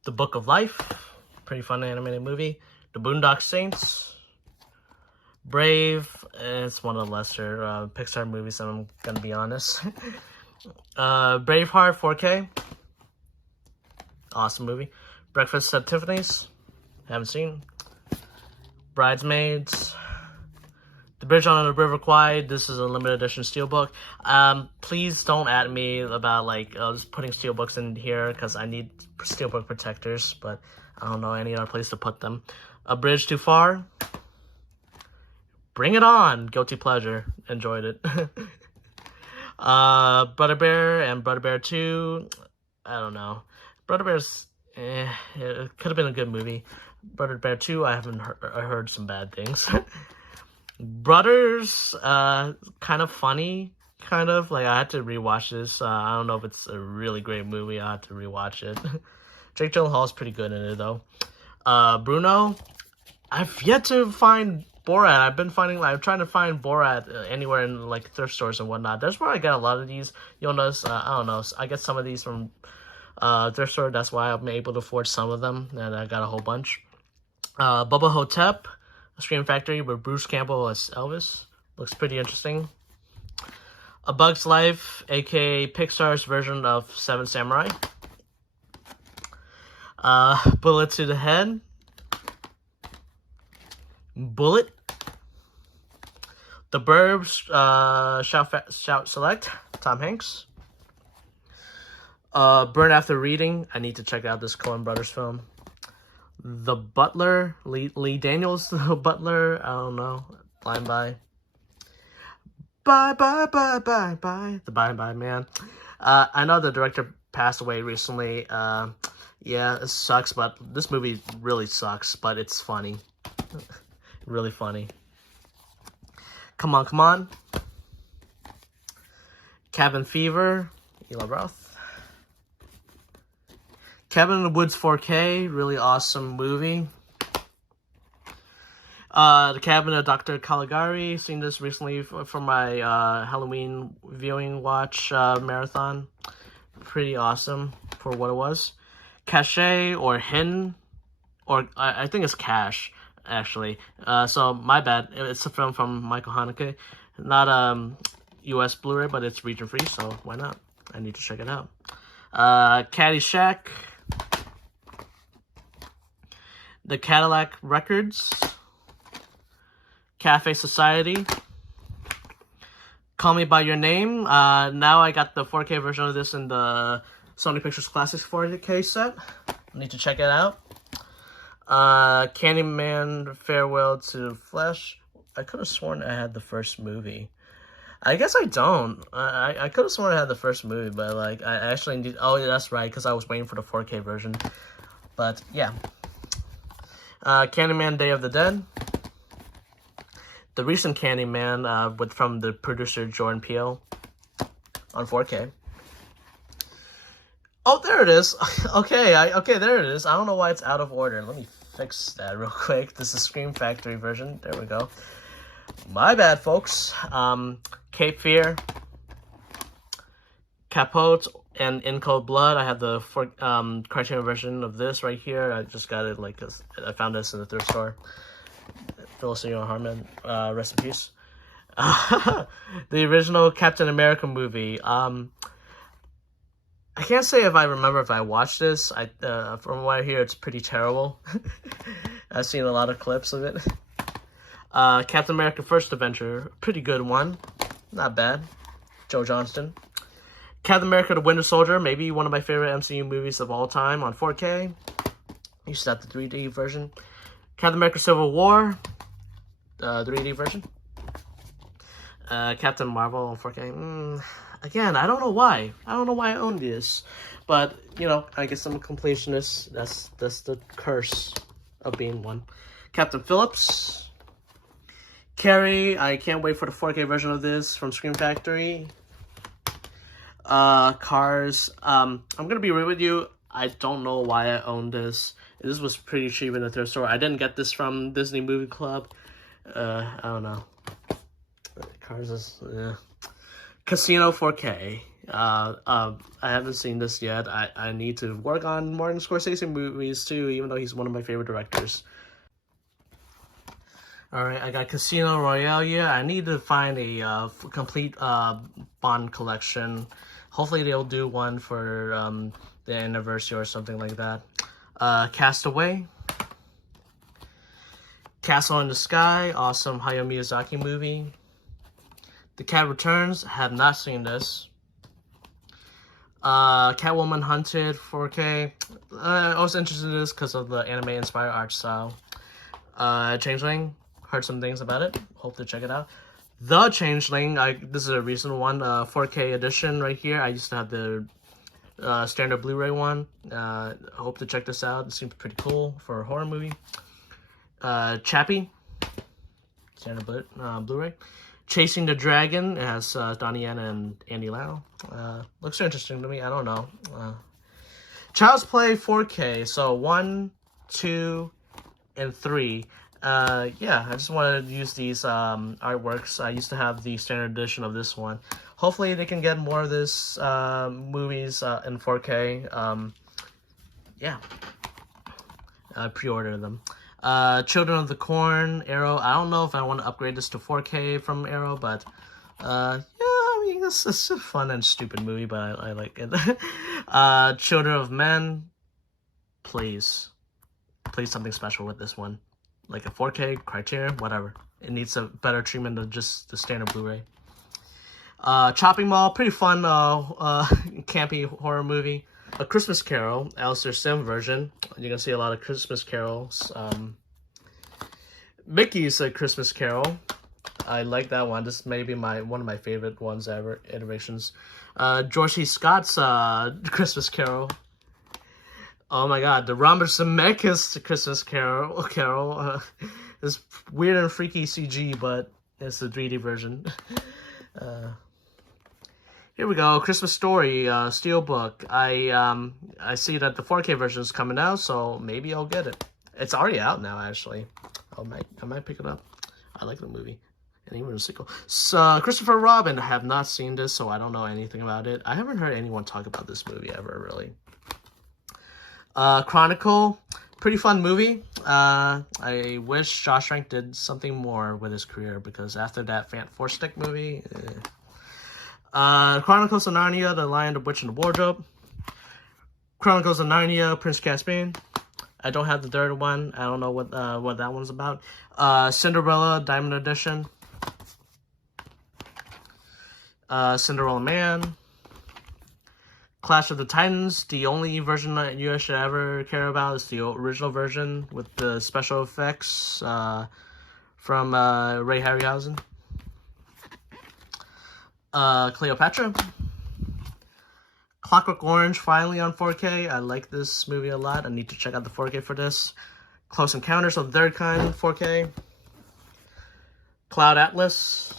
The Book of Life. Pretty fun animated movie. The Boondock Saints. Brave. It's one of the lesser Pixar movies, I'm gonna be honest. Braveheart 4K. Awesome movie. Breakfast at Tiffany's. Haven't seen. Bridesmaids. The Bridge on the River Kwai. This is a limited edition steelbook. Please don't add me about just putting steelbooks in here because I need steelbook protectors, but I don't know any other place to put them. A Bridge Too Far. Bring It On. Guilty pleasure. Enjoyed it. Brother Bear and Brother Bear 2. I don't know. Brother Bear's, it could have been a good movie. Brother Bear 2, I haven't heard some bad things. Brothers, kind of funny, kind of. I had to rewatch this. I don't know if it's a really great movie. I had to rewatch it. Jake Gyllenhaal's pretty good in it, though. Bruno, I've yet to find Borat. I'm trying to find Borat anywhere in thrift stores and whatnot. That's where I get a lot of these. You'll notice, I don't know, I get some of these from thrift store. That's why I'm able to afford some of them, and I got a whole bunch. Bubba Hotep, Scream Factory with Bruce Campbell as Elvis. Looks pretty interesting. A Bug's Life, aka Pixar's version of Seven Samurai. Bullet to the Head. Bullet. The Burbs, Shout Select, Tom Hanks. Burn After Reading. I need to check out this Coen Brothers film. The Butler, Lee Daniels, The Butler. I don't know. Blind Bye. Bye, bye, bye, bye, bye. The Bye Bye Man. I know the director passed away recently. Yeah, it sucks, but this movie really sucks, but it's funny. Really funny. Come On, Come On. Cabin Fever, Eli Roth. Cabin in the Woods 4K, really awesome movie. The Cabin of Dr. Caligari, seen this recently for my Halloween viewing watch marathon. Pretty awesome for what it was. Cache or Hidden, or I think it's Cash, actually. So my bad, it's a film from Michael Haneke. Not US Blu-ray, but it's region free, so why not? I need to check it out. Caddyshack. The Cadillac Records. Cafe Society. Call Me By Your Name. Now I got the 4K version of this in the Sony Pictures Classics 4K set. I need to check it out. Candyman Farewell to Flesh. I could have sworn I had the first movie. I guess I don't. I could have sworn I had the first movie, but I actually need. Oh, yeah, that's right, because I was waiting for the 4K version. But yeah. Candyman Day of the Dead. The recent Candyman from the producer Jordan Peele on 4K. Oh, there it is. Okay, there it is. I don't know why it's out of order. Let me fix that real quick. This is Scream Factory version. There we go. My bad, folks. Cape Fear, Capote, and In Cold Blood. I have the Criterion version of this right here. I just got it like this. I found this in the thrift store. Phyllis Harmon, rest in peace. The original Captain America movie. I can't say if I remember if I watched this. From what I hear, it's pretty terrible. I've seen a lot of clips of it. Captain America First Adventure, pretty good one. Not bad. Joe Johnston. Captain America The Winter Soldier, maybe one of my favorite MCU movies of all time on 4K. Used to have the 3D version. Captain America Civil War, 3D version. Captain Marvel on 4K. Again, I don't know why. I don't know why I own this. But, you know, I guess I'm a completionist. That's the curse of being one. Captain Phillips. Carrie, I can't wait for the 4K version of this from Scream Factory. Cars. I'm gonna be real with you. I don't know why I own this. This was pretty cheap in the thrift store. I didn't get this from Disney Movie Club. I don't know. Cars is Casino 4K. I haven't seen this yet. I need to work on Martin Scorsese movies too, even though he's one of my favorite directors. Alright, I got Casino Royale. Yeah, I need to find a complete Bond collection. Hopefully they'll do one for the anniversary or something like that. Castaway. Castle in the Sky, awesome Hayao Miyazaki movie. The Cat Returns, have not seen this. Catwoman Hunted 4K. I was interested in this because of the anime-inspired art style. Changeling, heard some things about it. Hope to check it out. The Changeling, this is a recent one, 4K edition right here. I used to have the standard Blu-ray one. Hope to check this out. It seems pretty cool for a horror movie. Chappie, standard Blu-ray. Chasing the Dragon, it has Donnie Yen and Andy Lau. Looks interesting to me. I don't know. Child's Play 4K. So 1, 2, and 3. Yeah, I just wanted to use these artworks. I used to have the standard edition of this one. Hopefully they can get more of this movies in 4K. Yeah, I pre-order them. Children of the Corn, Arrow. I don't know if I want to upgrade this to 4K from Arrow, but yeah, I mean, it's a fun and stupid movie, but I like it. Children of Men, please something special with this one. Like a 4K, Criterion, whatever. It needs a better treatment than just the standard Blu-ray. Chopping Mall, pretty fun, campy horror movie. A Christmas Carol, Alistair Sim version. You can see a lot of Christmas carols. Mickey's A Christmas Carol. I like that one. This may be one of my favorite ones ever, iterations. George C. Scott's Christmas Carol. Oh my god, the Robert Zemeckis Christmas Carol. It's weird and freaky CG, but it's the 3D version. Here we go, Christmas Story, Steelbook. I see that the 4K version is coming out, so maybe I'll get it. It's already out now, actually. I might pick it up. I like the movie. And even the sequel. So, Christopher Robin, I have not seen this, so I don't know anything about it. I haven't heard anyone talk about this movie ever, really. Chronicle, pretty fun movie. I wish Josh Trank did something more with his career, because after that Four Stick movie... Chronicles of Narnia, The Lion, the Witch, and the Wardrobe. Chronicles of Narnia, Prince Caspian. I don't have the third one. I don't know what that one's about. Cinderella, Diamond Edition. Cinderella Man. Clash of the Titans, the only version that you should ever care about is the original version with the special effects from Ray Harryhausen. Cleopatra. Clockwork Orange, finally on 4K. I like this movie a lot. I need to check out the 4K for this. Close Encounters of the Third Kind, 4K. Cloud Atlas.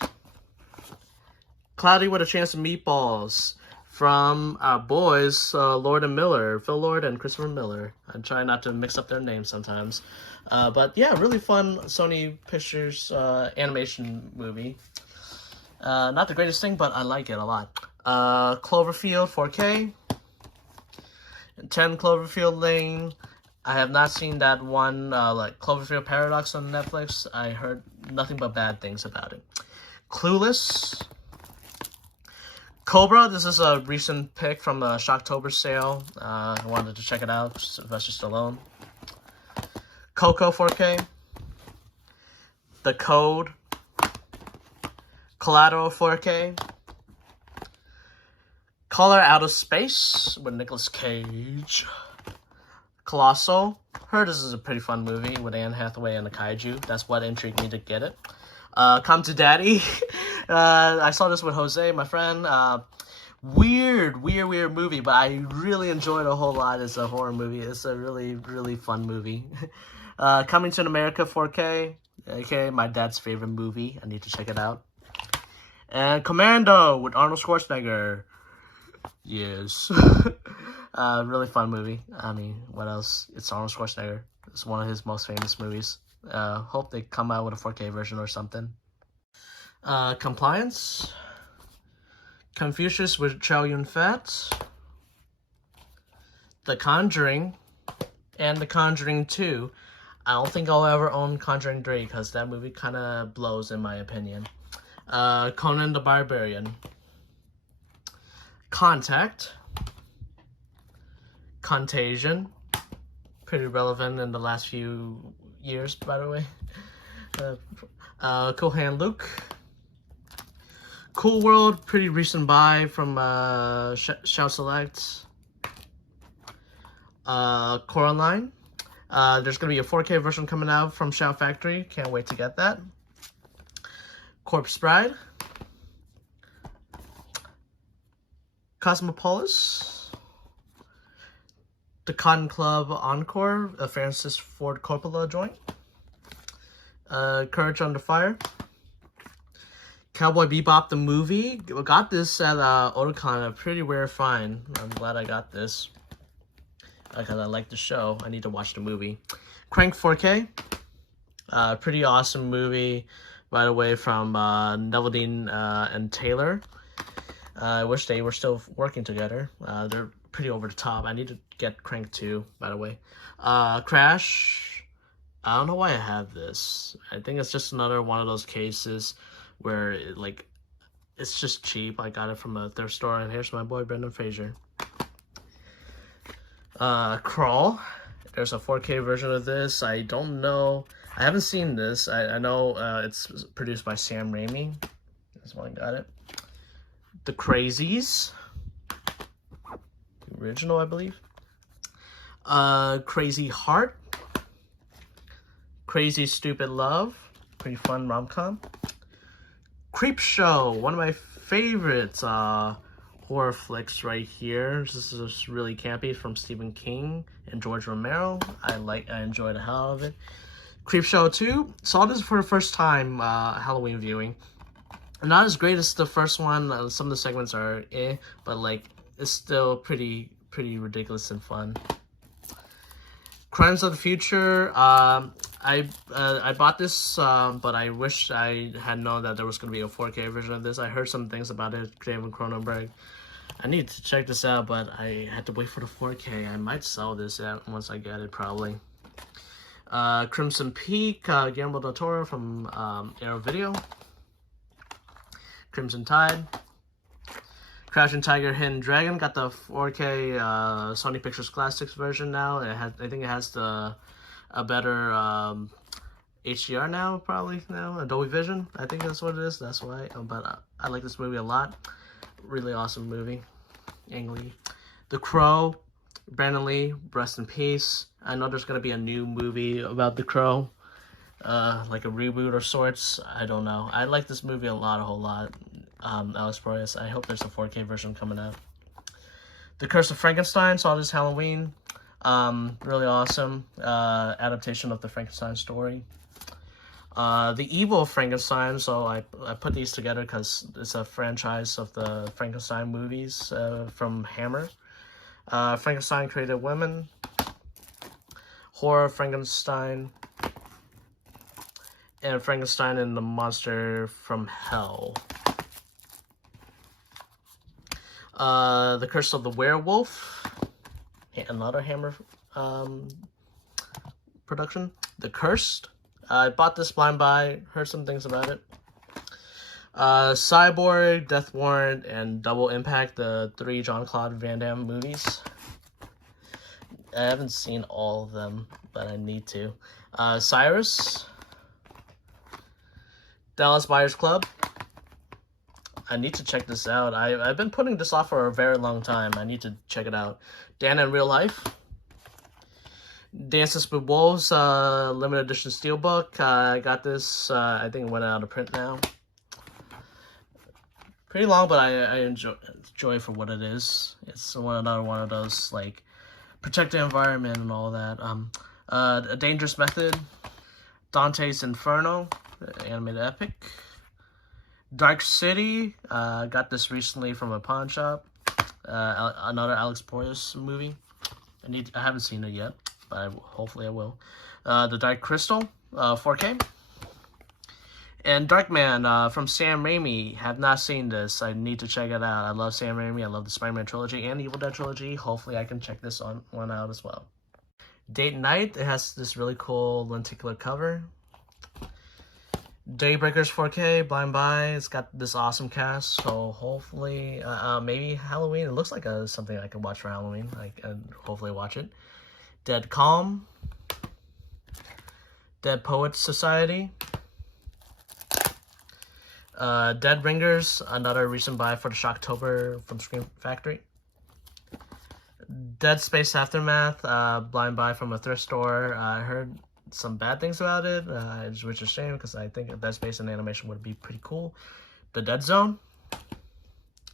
Cloudy with a Chance of Meatballs. from our boys, Lord and Miller, Phil Lord and Christopher Miller. I try not to mix up their names sometimes. But yeah, really fun Sony Pictures animation movie. Not the greatest thing, but I like it a lot. Cloverfield 4K. 10 Cloverfield Lane. I have not seen that one, like Cloverfield Paradox on Netflix. I heard nothing but bad things about it. Clueless. Cobra, this is a recent pick from the Shocktober sale. I wanted to check it out. Sylvester Stallone. Coco 4K. The Code. Collateral 4K. Color Out of Space with Nicolas Cage. Colossal. Heard this is a pretty fun movie with Anne Hathaway and the kaiju. That's what intrigued me to get it. Come to Daddy. I saw this with Jose, my friend. Weird movie, but I really enjoyed it a whole lot. It's a horror movie. It's a really fun movie. Coming to America 4K. Okay, my dad's favorite movie. I need to check it out. And Commando with Arnold Schwarzenegger. Yes. Really fun movie. I mean, what else? It's Arnold Schwarzenegger. It's one of his most famous movies. Hope they come out with a 4K version or something. Compliance. Confucius with Chow Yun-Fat. The Conjuring. And The Conjuring 2. I don't think I'll ever own Conjuring 3 because that movie kind of blows in my opinion. Conan the Barbarian. Contact. Contagion. Pretty relevant in the last few years, by the way. Cool Hand Luke. Cool World, pretty recent buy from Shout Select. Coraline. There's going to be a 4K version coming out from Shout Factory. Can't wait to get that. Corpse Bride. Cosmopolis. The Cotton Club Encore, a Francis Ford Coppola joint. Courage Under Fire. Cowboy Bebop the movie. Got this at Otakon, a pretty rare find. I'm glad I got this because I like the show. I need to watch the movie. Crank 4K. Pretty awesome movie, by the way, from Neveldine and Taylor. I wish they were still working together. They're pretty over the top. I need to get Crank 2, by the way. Crash. I don't know why I have this. I think it's just another one of those cases where it's just cheap. I got it from a thrift store, and here's my boy Brendan Fraser. Crawl. There's a 4K version of this. I don't know. I haven't seen this. I know it's produced by Sam Raimi. That's why I got it. The Crazies. The original, I believe. Crazy Heart. Crazy Stupid Love. Pretty fun rom-com. Creepshow. One of my favorite horror flicks right here. This is just really campy, from Stephen King and George Romero. I enjoy the hell out of it. Creepshow 2. Saw this for the first time Halloween viewing. Not as great as the first one. Some of the segments are but it's still pretty ridiculous and fun. Crimes of the Future. I bought this, but I wish I had known that there was going to be a 4K version of this. I heard some things about it, David Cronenberg. I need to check this out, but I had to wait for the 4K. I might sell this once I get it, probably. Crimson Peak, Guillermo del Toro from Arrow Video. Crimson Tide. Crouching Tiger, Hidden Dragon got the 4K Sony Pictures Classics version now. I think it has a better HDR now, probably now. Dolby Vision, I think that's what it is. That's why. But I like this movie a lot. Really awesome movie. Ang Lee. The Crow, Brandon Lee, rest in peace. I know there's gonna be a new movie about The Crow, like a reboot or sorts. I don't know. I like this movie a whole lot. Alex Proyas. I hope there's a 4K version coming out. The Curse of Frankenstein, saw this Halloween. Really awesome adaptation of the Frankenstein story. The Evil Frankenstein. So I put these together because it's a franchise of the Frankenstein movies from Hammer. Frankenstein Created Women, Horror Frankenstein, and Frankenstein and the Monster from Hell. The Curse of the Werewolf, another Hammer production. The Cursed. I bought this blind buy, heard some things about it. Cyborg, Death Warrant, and Double Impact, the 3 Jean-Claude Van Damme movies. I haven't seen all of them, but I need to. Cyrus, Dallas Buyers Club. I need to check this out. I've been putting this off for a very long time. I need to check it out. Dan in Real Life. Dances with Wolves, limited edition steelbook. I got this, I think it went out of print now. Pretty long, but I enjoy it for what it is. It's another one of those, like, protect the environment and all that. A Dangerous Method. Dante's Inferno, animated epic. Dark City, got this recently from a pawn shop. Another Alex Proyas movie. I haven't seen it yet, but hopefully I will. The Dark Crystal, 4K. And Darkman from Sam Raimi. Have not seen this. I need to check it out. I love Sam Raimi. I love the Spider-Man trilogy and the Evil Dead trilogy. Hopefully I can check this one out as well. Date Night. It has this really cool lenticular cover. Daybreakers 4K, blind buy. It's got this awesome cast, so hopefully, maybe Halloween. It looks like something I can watch for Halloween. I can hopefully watch it. Dead Calm. Dead Poets Society. Dead Ringers, another recent buy for the Shocktober from Scream Factory. Dead Space Aftermath, blind buy from a thrift store. I heard some bad things about it, which is a shame because I think Dead Space and animation would be pretty cool. The Dead Zone,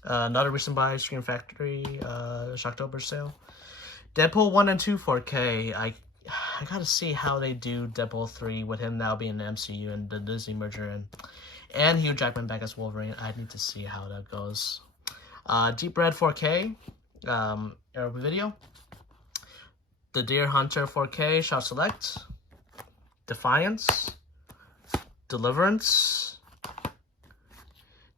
another recent buy, Scream Factory, Shocktober sale. Deadpool 1 and 2 4K. I gotta see how they do Deadpool 3 with him now being in the MCU and the Disney merger and Hugh Jackman back as Wolverine. I need to see how that goes. Deep Red 4K, Arrow Video. The Deer Hunter 4K, Shot Select. Defiance. Deliverance.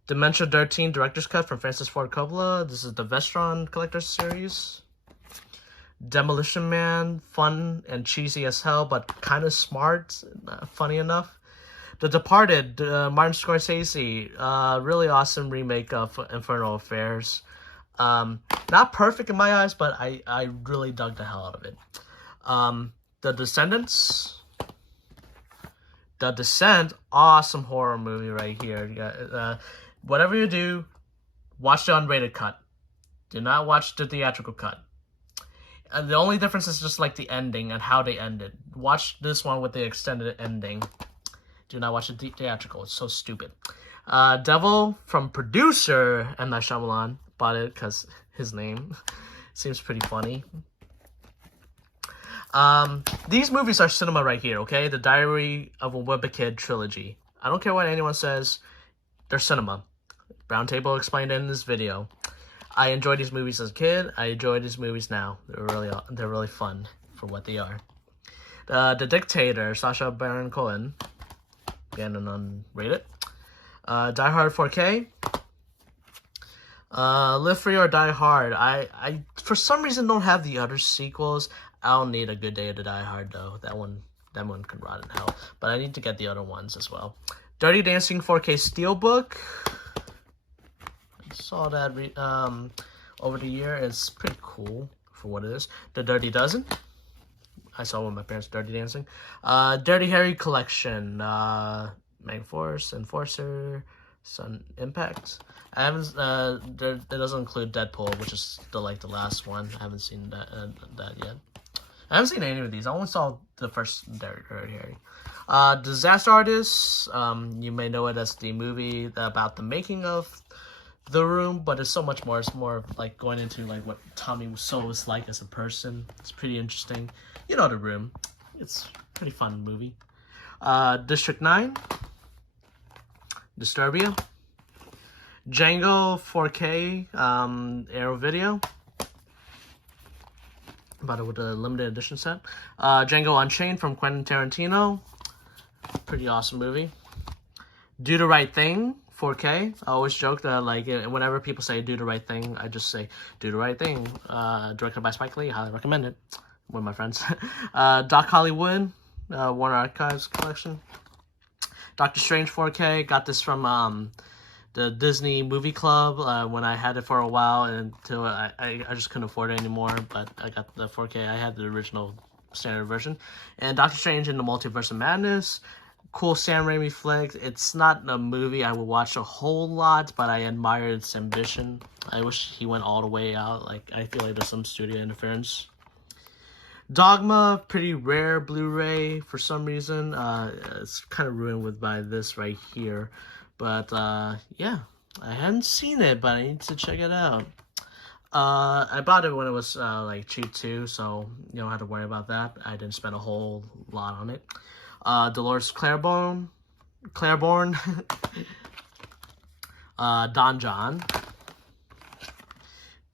Dementia 13 Director's Cut from Francis Ford Coppola. This is the Vestron Collector's Series. Demolition Man, fun and cheesy as hell, but kind of smart, funny enough. The Departed, Martin Scorsese, really awesome remake of Infernal Affairs. Not perfect in my eyes, but I really dug the hell out of it. The Descendants. The Descent, awesome horror movie right here. Whatever you do, watch the unrated cut. Do not watch the theatrical cut. And the only difference is just like the ending and how they ended. Watch this one with the extended ending. Do not watch the theatrical. It's so stupid. Devil from producer M. Night Shyamalan. Bought it because his name seems pretty funny. These movies are cinema right here, okay? The Diary of a Wimpy Kid trilogy. I don't care what anyone says. They're cinema. Brown Table explained it in this video. I enjoyed these movies as a kid. I enjoy these movies now. They're really fun for what they are. The Dictator, Sacha Baron Cohen. Again, an unrated. Die Hard 4K. Live Free or Die Hard. I for some reason don't have the other sequels. I don't need A Good Day to Die Hard though. That one could rot in hell. But I need to get the other ones as well. Dirty Dancing 4K Steelbook. I saw that over the year. It's pretty cool for what it is. The Dirty Dozen. I saw with my parents Dirty Dancing. Dirty Harry Collection. Mag Force, Enforcer, Sun Impact. I haven't. It doesn't include Deadpool, which is the last one. I haven't seen that yet. I haven't seen any of these. I only saw the first Dirty Harry. Disaster Artist. You may know it as the movie about the making of The Room, but it's so much more. It's more like going into like what Tommy Wiseau is like as a person. It's pretty interesting. You know The Room. It's a pretty fun movie. District 9, Disturbia, Django 4K, Arrow Video, bought it with a limited edition set. Django Unchained from Quentin Tarantino, pretty awesome movie. Do the Right Thing 4K. I always joke that like whenever people say do the right thing, I just say do the right thing. Directed by Spike Lee, highly recommend it with my friends. Doc Hollywood, Warner Archives collection. Doctor Strange 4K, got this from the Disney Movie Club when I had it for a while until I just couldn't afford it anymore, but I got the 4K. I had the original standard version. And Doctor Strange in the Multiverse of Madness. Cool Sam Raimi flick. It's not a movie I would watch a whole lot, but I admire its ambition. I wish he went all the way out. Like, I feel like there's some studio interference. Dogma, pretty rare Blu-ray for some reason. It's kind of ruined by this right here. But, yeah, I hadn't seen it, but I need to check it out. I bought it when it was, like, cheap too, so you don't have to worry about that. I didn't spend a whole lot on it. Dolores Claiborne, Don John,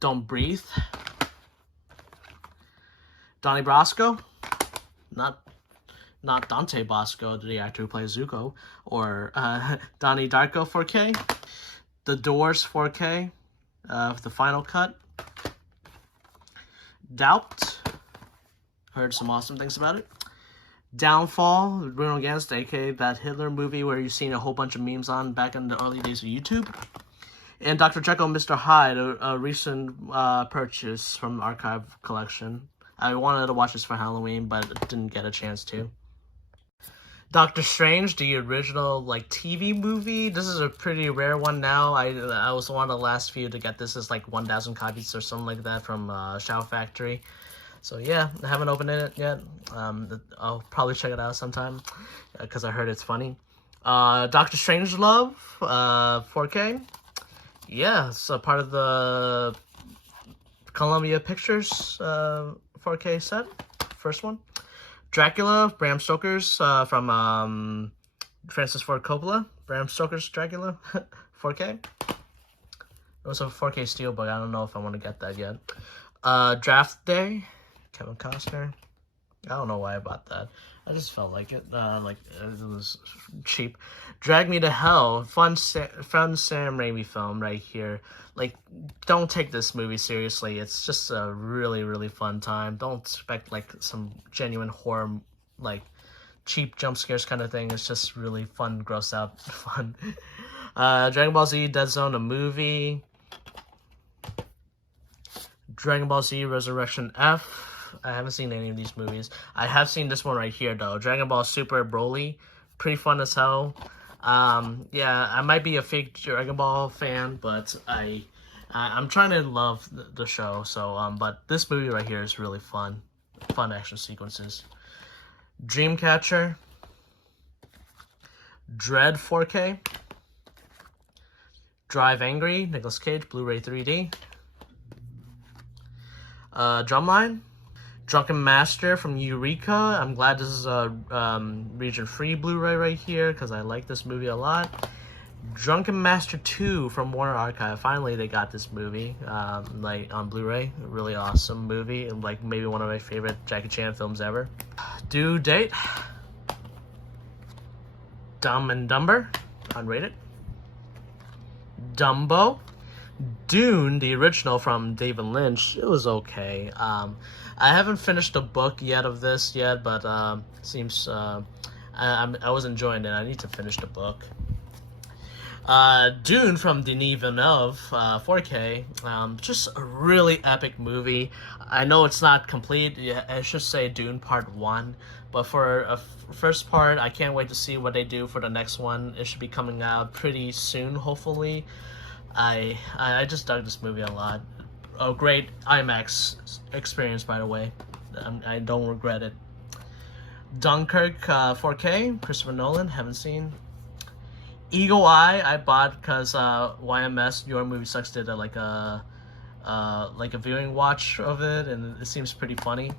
Don't Breathe, Donnie Brasco, not Dante Bosco, the actor who plays Zuko, or Donnie Darko 4K, The Doors 4K, the final cut, Doubt, heard some awesome things about it. Downfall, Bruno Gans, aka that Hitler movie where you've seen a whole bunch of memes on back in the early days of YouTube. And Dr. Jekyll and Mr. Hyde, a recent purchase from the Archive Collection. I wanted to watch this for Halloween, but didn't get a chance to. Doctor Strange, the original like TV movie. This is a pretty rare one now. I was one of the last few to get this. It's like 1,000 copies or something like that from Shout Factory. So yeah, I haven't opened it yet. I'll probably check it out sometime because I heard it's funny. Doctor Strangelove, 4K. Yeah, it's a part of the Columbia Pictures 4K set, first one. Dracula, Bram Stoker's from Francis Ford Coppola. Bram Stoker's Dracula, 4K. It was a 4K steelbook. I don't know if I want to get that yet. Draft Day. Kevin Costner. I don't know why I bought that. I just felt like it. Like it was cheap. Drag Me to Hell. Fun Sam Raimi film right here. Like, don't take this movie seriously. It's just a really, really fun time. Don't expect like some genuine horror, like cheap jump scares kind of thing. It's just really fun, gross out fun. Dragon Ball Z Dead Zone, the movie. Dragon Ball Z Resurrection F. I haven't seen any of these movies. I have seen this one right here, though. Dragon Ball Super Broly. Pretty fun as hell. Yeah, I might be a fake Dragon Ball fan, but I'm trying to love the show. So, but this movie right here is really fun. Fun action sequences. Dreamcatcher. Dread 4K. Drive Angry. Nicolas Cage. Blu-ray 3D. Drumline. Drunken Master from Eureka. I'm glad this is a region-free Blu-ray right here because I like this movie a lot. Drunken Master 2 from Warner Archive. Finally, they got this movie like on Blu-ray. A really awesome movie, and like maybe one of my favorite Jackie Chan films ever. Due Date. Dumb and Dumber, unrated. Dumbo. Dune, the original from David Lynch, it was okay. I haven't finished the book yet of this yet, but seems I was enjoying it. I need to finish the book. Dune from Denis Villeneuve, 4K. Just a really epic movie. I know it's not complete. I should say Dune Part 1. But for a first part, I can't wait to see what they do for the next one. It should be coming out pretty soon, hopefully. I just dug this movie a lot. A great IMAX experience, by the way. I don't regret it. Dunkirk 4K, Christopher Nolan, haven't seen. Eagle Eye, I bought because YMS, Your Movie Sucks, did like a viewing watch of it, and it seems pretty funny.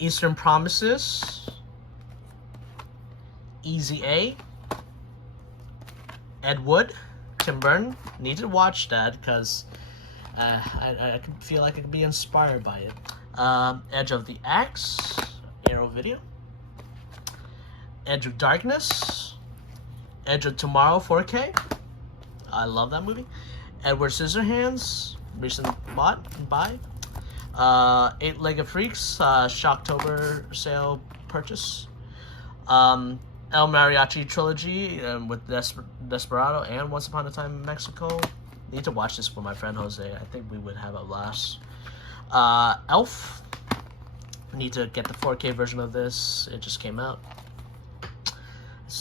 Eastern Promises, Easy A, Ed Wood, Tim Burton. Need to watch that because I feel like I could be inspired by it. Edge of the Axe, Arrow Video. Edge of Darkness, Edge of Tomorrow 4K. I love that movie. Edward Scissorhands, recent buy. Eight-Legged Freaks, Shocktober sale purchase. El Mariachi Trilogy with Desperado and Once Upon a Time in Mexico. Need to watch this with my friend Jose. I think we would have a blast. Elf. Need to get the 4K version of this. It just came out.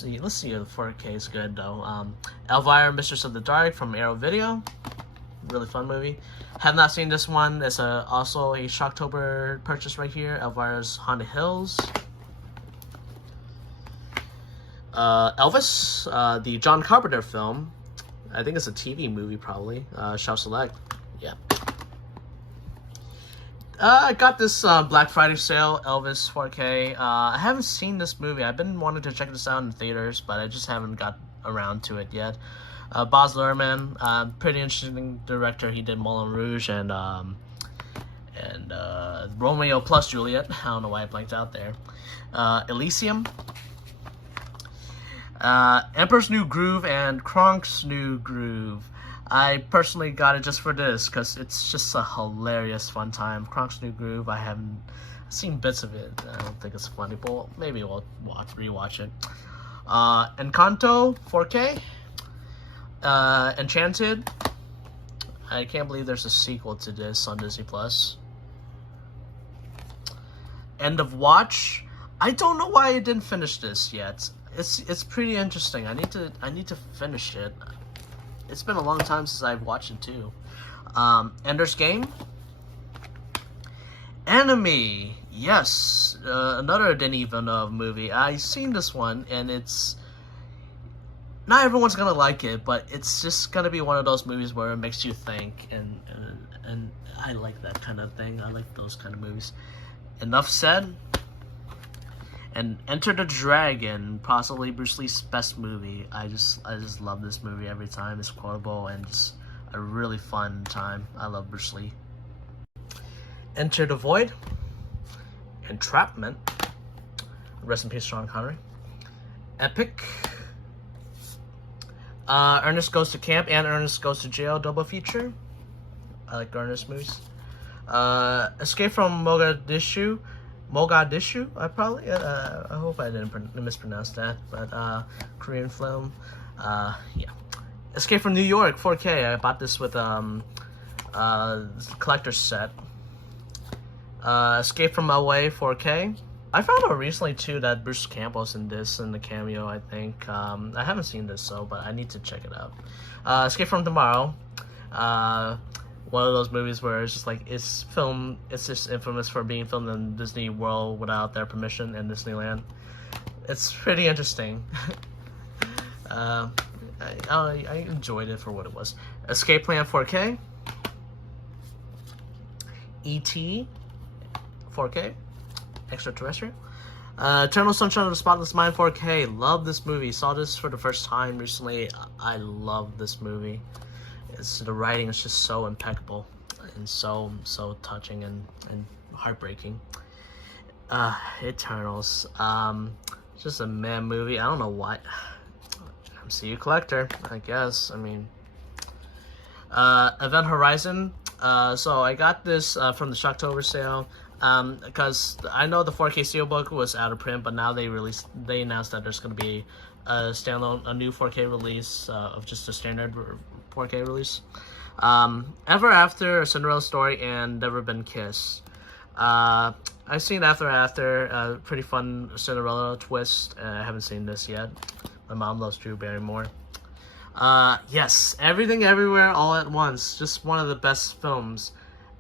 Let's see if the 4K is good though. Elvira, Mistress of the Dark from Arrow Video. Really fun movie. Have not seen this one. It's also a Shocktober purchase right here. Elvira's Haunted Hills. Elvis, the John Carpenter film. I think it's a TV movie probably. Shall select. Yeah. I got this Black Friday sale, Elvis 4K. I haven't seen this movie. I've been wanting to check this out in theaters, but I just haven't got around to it yet. Baz Luhrmann, pretty interesting director. He did Moulin Rouge and Romeo plus Juliet. I don't know why I blanked out there. Elysium. Emperor's New Groove and Kronk's New Groove. I personally got it just for this because it's just a hilarious fun time. Kronk's New Groove, I haven't seen bits of it. I don't think it's funny, but maybe we'll rewatch it. Encanto 4K. Enchanted. I can't believe there's a sequel to this on Disney Plus. End of Watch. I don't know why I didn't finish this yet. It's pretty interesting. I need to finish it. It's been a long time since I've watched it too. Ender's Game. Enemy. Yes, another Denis Villeneuve movie. I've seen this one, and it's not everyone's gonna like it, but it's just gonna be one of those movies where it makes you think, and I like that kind of thing. I like those kind of movies. Enough said. And Enter the Dragon, possibly Bruce Lee's best movie. I just love this movie every time. It's quotable and just a really fun time. I love Bruce Lee. Enter the Void. Entrapment. Rest in peace, Sean Connery. Epic. Ernest Goes to Camp and Ernest Goes to Jail double feature. I like Ernest movies. Escape from Mogadishu, I hope I didn't mispronounce that, but Korean film. Yeah. Escape from New York 4K. I bought this with collector's set. Escape from LA 4K. I found out recently too that Bruce Campbell's in this in the cameo. I think I haven't seen this but I need to check it out. Escape from Tomorrow. One of those movies where it's just like it's just infamous for being filmed in Disney World without their permission in Disneyland. It's pretty interesting. I enjoyed it for what it was. Escape Plan 4K. E.T. 4K. Extraterrestrial. Eternal Sunshine of the Spotless Mind 4K. Love this movie. Saw this for the first time recently. I love this movie. The writing is just so impeccable and so touching and heartbreaking. Eternals. Just a mad movie. I don't know why. MCU collector, I guess. I mean, Event Horizon. So I got this from the Shocktober sale. Because I know the 4K Steelbook was out of print, but now they announced that there's going to be a new 4K release of just a standard 4K release. Ever After, A Cinderella Story, and Never Been Kissed. I've seen After, pretty fun Cinderella twist. I haven't seen this yet. My mom loves Drew Barrymore. Yes, Everything Everywhere All at Once. Just one of the best films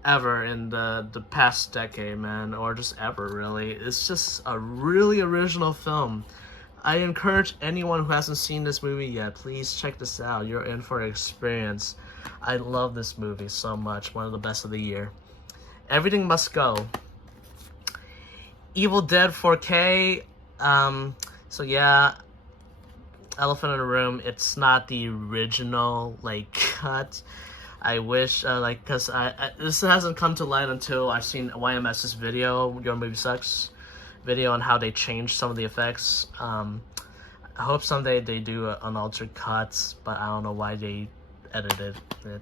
ever in the past decade, man, or just ever, really. It's just a really original film. I encourage anyone who hasn't seen this movie yet, please check this out. You're in for an experience. I love this movie so much. One of the best of the year. Everything Must Go. Evil Dead 4K. So yeah, elephant in the room. It's not the original like cut. I wish like because this hasn't come to light until I've seen YMS's video, Your Movie Sucks video, on how they changed some of the effects. I hope someday they do an altered cut, but I don't know why they edited it.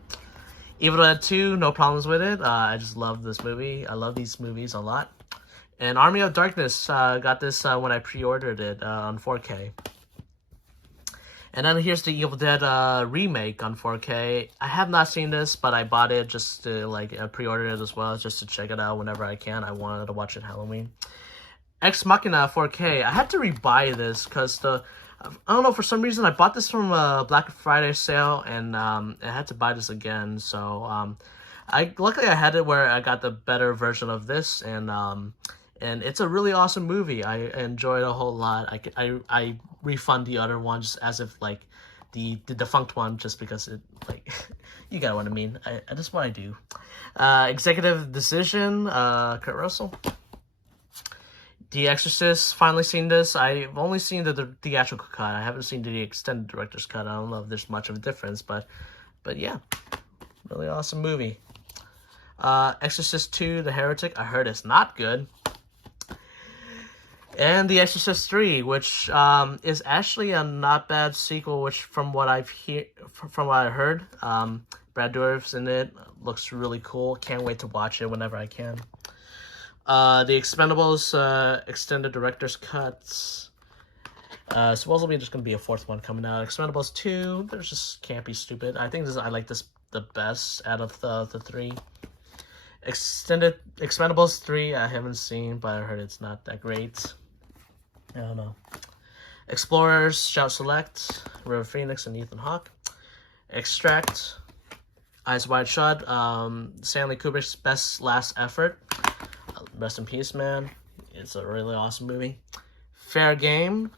Evil Dead 2, no problems with it. I just love this movie. I love these movies a lot. And Army of Darkness, got this when I pre-ordered it on 4K. And then here's the Evil Dead remake on 4K. I have not seen this, but I bought it just to like pre-order it as well, just to check it out whenever I can. I wanted to watch it Halloween. Ex Machina 4K. I had to rebuy this because I don't know, for some reason I bought this from a Black Friday sale, and I had to buy this again. So luckily I had it where I got the better version of this, and it's a really awesome movie. I enjoyed it a whole lot. I refund the other one just as if like the defunct one, just because it like you got what I mean. That's what I do. Executive Decision, Kurt Russell. The Exorcist, finally seen this. I've only seen the theatrical cut. I haven't seen the extended director's cut. I don't know if there's much of a difference, but yeah, really awesome movie. Exorcist 2, The Heretic. I heard it's not good. And The Exorcist 3, which is actually a not bad sequel, which from what I heard, Brad Dourif's in it. Looks really cool. Can't wait to watch it whenever I can. The Expendables extended director's cuts. Supposedly there's gonna be a fourth one coming out. Expendables 2, there's just campy stupid. I think I like this the best out of the three. Extended Expendables 3, I haven't seen, but I heard it's not that great. I don't know. Explorers, Shout Select, River Phoenix and Ethan Hawke. Extract, Eyes Wide Shut, Stanley Kubrick's best last effort. Rest in peace, man. It's a really awesome movie. Fair Game.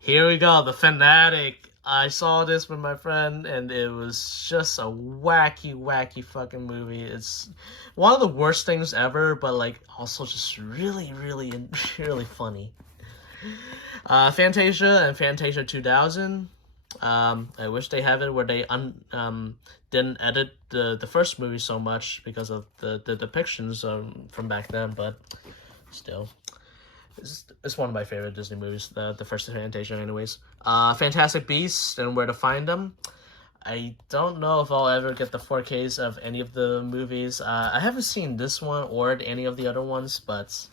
Here we go, The Fanatic. I saw this with my friend, and it was just a wacky fucking movie. It's one of the worst things ever, but like also just really funny. Fantasia and Fantasia 2000. I wish they have it where they didn't edit the first movie so much because of the depictions from back then, but still. It's one of my favorite Disney movies, the first Fantasia anyways. Fantastic Beasts and Where to Find Them. I don't know if I'll ever get the 4Ks of any of the movies. I haven't seen this one or any of the other ones, but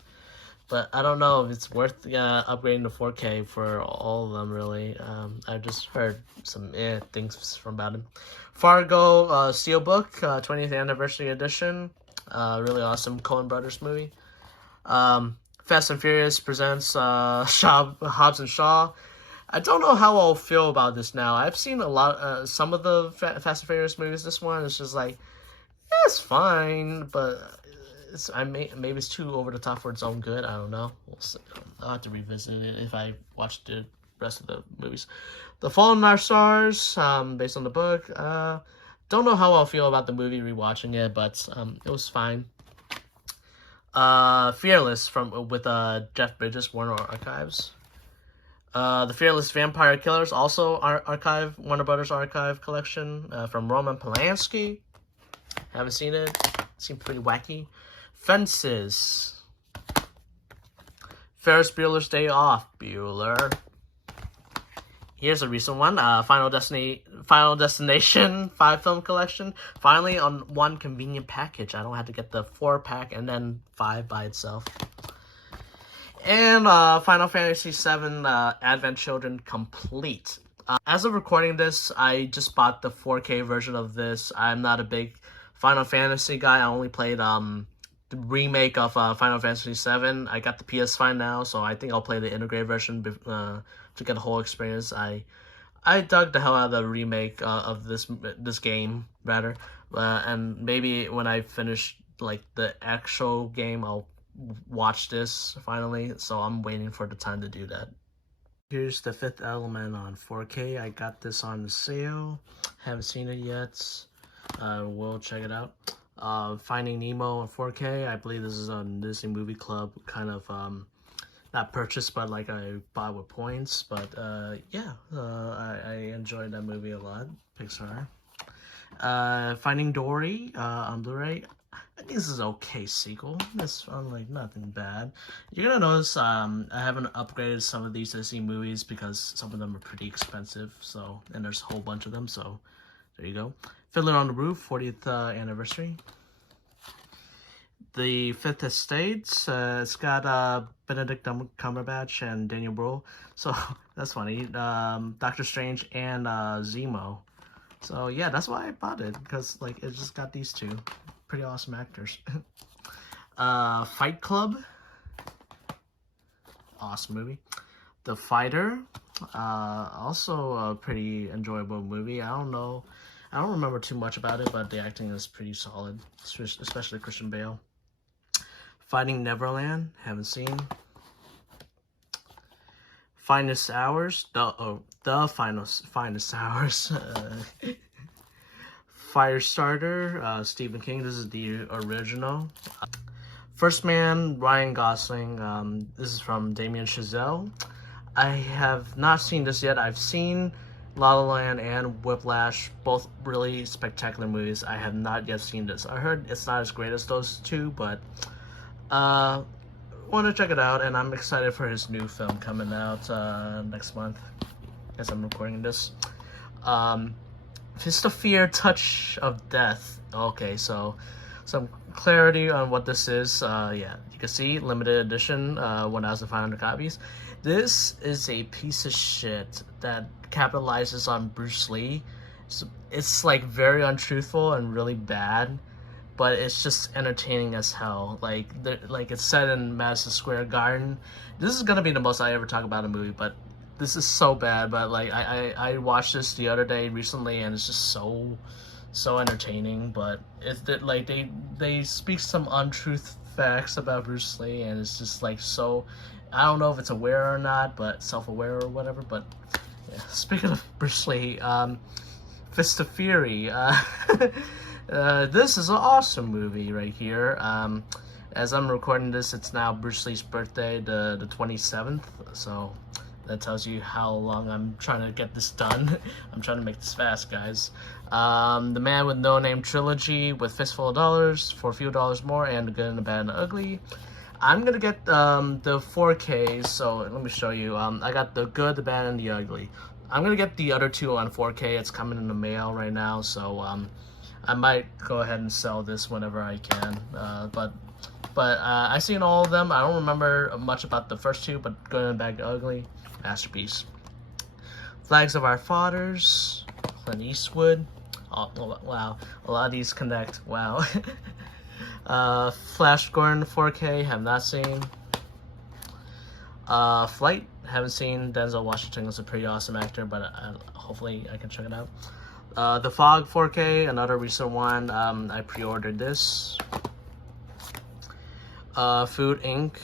I don't know if it's worth upgrading to 4K for all of them, really. I just heard some things from about it. Fargo Steelbook, 20th Anniversary Edition. Really awesome Coen Brothers movie. Fast and Furious presents Hobbs and Shaw. I don't know how I'll feel about this now. I've seen some of the Fast and Furious movies. This one is just like, yeah, it's fine, but maybe it's too over the top for its own good. I don't know. I'll have to revisit it if I watch the rest of the movies. The Fault in Our Stars, based on the book. Don't know how I'll feel about the movie rewatching it, but it was fine. Fearless with Jeff Bridges, Warner Archives. The Fearless Vampire Killers, also Warner Brothers Archive collection, from Roman Polanski. Haven't seen it. Seemed pretty wacky. Fences. Ferris Bueller's Day Off, Bueller. Here's a recent one. Final Destination 5 film collection. Finally on one convenient package. I don't have to get the 4-pack and then 5 by itself. And Final Fantasy VII Advent Children Complete. As of recording this, I just bought the 4K version of this. I'm not a big Final Fantasy guy. I only played the remake of Final Fantasy VII. I got the PS5 now, so I think I'll play the integrated version to get the whole experience. I dug the hell out of the remake of this game, rather. And maybe when I finish like the actual game, I'll watch this finally. So I'm waiting for the time to do that. Here's The Fifth Element on 4K. I got this on sale. Haven't seen it yet. We'll check it out. Finding Nemo on 4K. I believe this is on Disney Movie Club kind of not purchased, but like I bought with points. But yeah, I enjoyed that movie a lot. Pixar. Finding Dory on Blu-ray. I think this is an okay sequel. It's like nothing bad. You're gonna notice I haven't upgraded some of these Disney movies because some of them are pretty expensive. So, and there's a whole bunch of them. So there you go. Fiddler on the Roof, 40th anniversary. The Fifth Estate. It's got Benedict Cumberbatch and Daniel Bruhl. So that's funny. Doctor Strange and Zemo. So yeah, that's why I bought it, because like it just got these two pretty awesome actors. Fight Club, awesome movie. The Fighter, also a pretty enjoyable movie. I don't remember too much about it, but the acting is pretty solid, especially Christian Bale. Finding Neverland, haven't seen. Finest Hours, the Finest Hours. Firestarter, Stephen King. This is the original. First Man, Ryan Gosling. This is from Damien Chazelle. I have not seen this yet. I've seen La La Land and Whiplash, both really spectacular movies. I have not yet seen this. I heard it's not as great as those two, but want to check it out, and I'm excited for his new film coming out next month as I'm recording this. Fist of Fear, Touch of Death. Okay, so some clarity on what this is. Yeah, you can see limited edition, 1,500 copies. This is a piece of shit that capitalizes on Bruce Lee. So it's like very untruthful and really bad, but it's just entertaining as hell. Like it's set in Madison Square Garden. This is gonna be the most I ever talk about a movie, but this is so bad. But like I watched this the other day recently, and it's just so entertaining. But it's like they speak some untruth facts about Bruce Lee, and it's just like so. I don't know if it's aware or not, but self-aware or whatever. But yeah. Speaking of Bruce Lee, Fist of Fury. This is an awesome movie right here. As I'm recording this, it's now Bruce Lee's birthday, the 27th. So that tells you how long I'm trying to get this done. I'm trying to make this fast, guys. The Man with No Name trilogy with Fistful of Dollars for a few dollars more, and The Good and the Bad and the Ugly. I'm gonna get the 4K, so let me show you. I got The Good, the Bad, and the Ugly. I'm gonna get the other two on 4K. It's coming in the mail right now, so I might go ahead and sell this whenever I can. But I've seen all of them. I don't remember much about the first two, but Good and Bad and Ugly, masterpiece. Flags of Our Fathers, Clint Eastwood. Oh, wow, a lot of these connect. Wow. Flash Gordon 4K, have not seen. Flight, haven't seen. Denzel Washington is a pretty awesome actor, but hopefully I can check it out. The Fog 4K, another recent one. I pre-ordered this. Food Inc.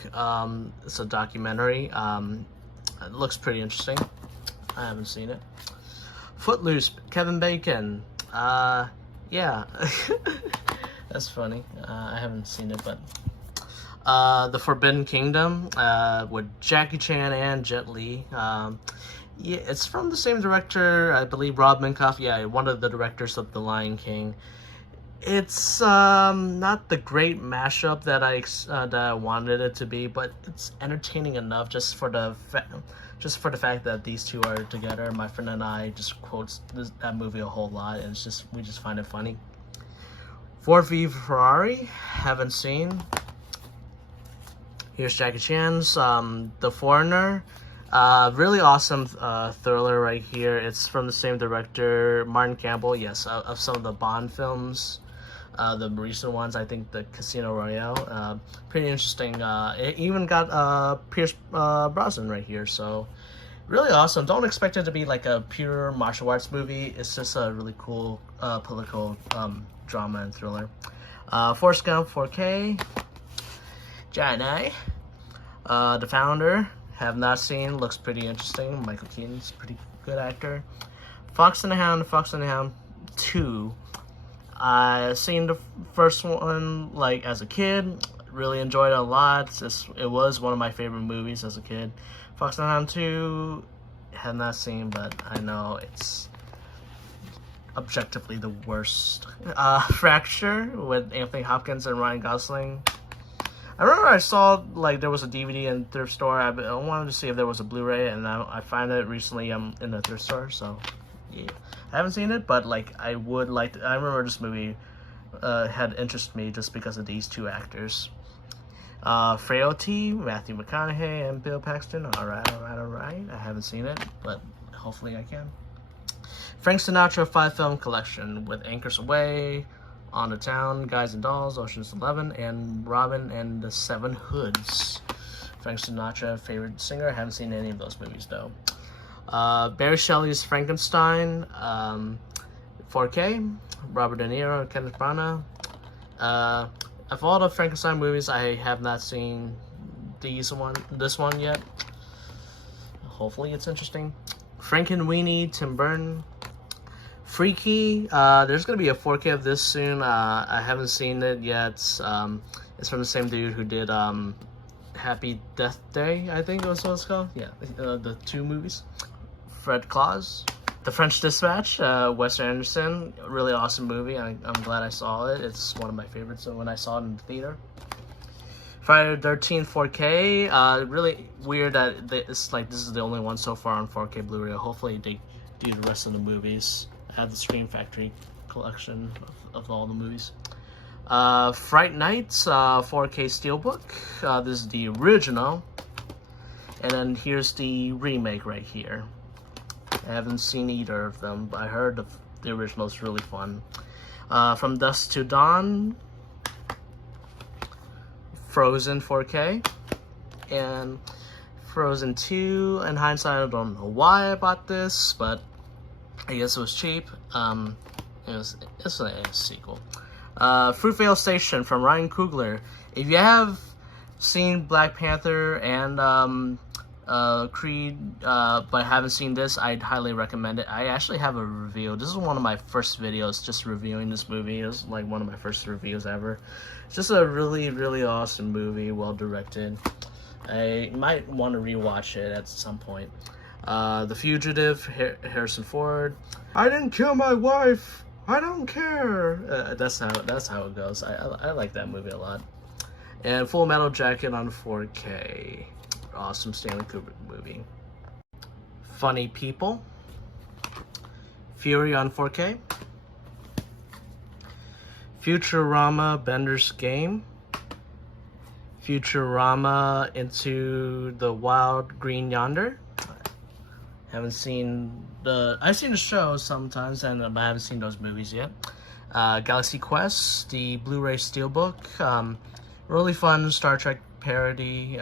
It's a documentary. It looks pretty interesting. I haven't seen it. Footloose, Kevin Bacon. Yeah. That's funny. I haven't seen it, but The Forbidden Kingdom with Jackie Chan and Jet Li. Yeah, it's from the same director, I believe, Rob Minkoff. Yeah, one of the directors of The Lion King. It's not the great mashup that I wanted it to be, but it's entertaining enough just for the fact that these two are together. My friend and I just quotes that movie a whole lot, and we just find it funny. Ford v Ferrari, haven't seen. Here's Jackie Chan's The Foreigner. Really awesome thriller right here. It's from the same director, Martin Campbell, yes, of some of the Bond films. The recent ones, I think the Casino Royale. Pretty interesting. It even got Pierce Brosnan right here, so really awesome. Don't expect it to be like a pure martial arts movie. It's just a really cool political drama and thriller. Forrest Gump 4K. Johnny. The Founder, have not seen. Looks pretty interesting. Michael Keaton's a pretty good actor. Fox and the Hound 2. I seen the first one like as a kid. really enjoyed it a lot. It was one of my favorite movies as a kid. Fox and 2 have not seen, but I know it's objectively the worst. Fracture with Anthony Hopkins and Ryan Gosling. I remember I saw like there was a DVD in thrift store. I wanted to see if there was a Blu-ray, and I found it recently in the thrift store. So yeah, I haven't seen it, but like I would like to. I remember this movie had interested me just because of these two actors. Frailty, Matthew McConaughey and Bill Paxton. All right. I haven't seen it, but hopefully I can. Frank Sinatra 5-film collection with Anchors Away, On the Town, Guys and Dolls, Ocean's 11, and Robin and the Seven Hoods. Frank Sinatra, favorite singer. I haven't seen any of those movies though. Barry Shelley's Frankenstein, 4K. Robert De Niro, Kenneth Branagh. Of all the Frankenstein movies, I have not seen this one yet. Hopefully it's interesting. Frankenweenie, Tim Burton. Freaky, there's gonna be a 4K of this soon. I haven't seen it yet. It's from the same dude who did Happy Death Day, I think was what it's called. Yeah, the two movies. Fred Claus, The French Dispatch, Wes Anderson, really awesome movie. I'm glad I saw it. It's one of my favorites when I saw it in the theater. Friday the 13th 4K. Really weird that it's like this is the only one so far on 4K Blu-ray. Hopefully they do the rest of the movies. I have the Scream Factory collection of all the movies. Fright Nights 4K Steelbook. This is the original. And then here's the remake right here. I haven't seen either of them, but I heard the original is really fun. From Dusk to Dawn. Frozen 4K. And Frozen 2. In hindsight, I don't know why I bought this, but I guess it was cheap. It's a sequel. Fruitvale Station from Ryan Coogler. If you have seen Black Panther and Creed, but haven't seen this, I'd highly recommend it. I actually have a review. This is one of my first videos, just reviewing this movie. It was like one of my first reviews ever. It's just a really, really awesome movie, well directed. I might want to rewatch it at some point. The Fugitive, Harrison Ford. I didn't kill my wife. I don't care. That's how it goes. I like that movie a lot. And Full Metal Jacket on 4K. Awesome Stanley Kubrick movie. Funny People. Fury on 4K. Futurama Bender's Game. Futurama Into the Wild Green Yonder. Haven't seen I've seen the show sometimes, and I haven't seen those movies yet. Galaxy Quest, the Blu-ray Steelbook. Really fun Star Trek parody.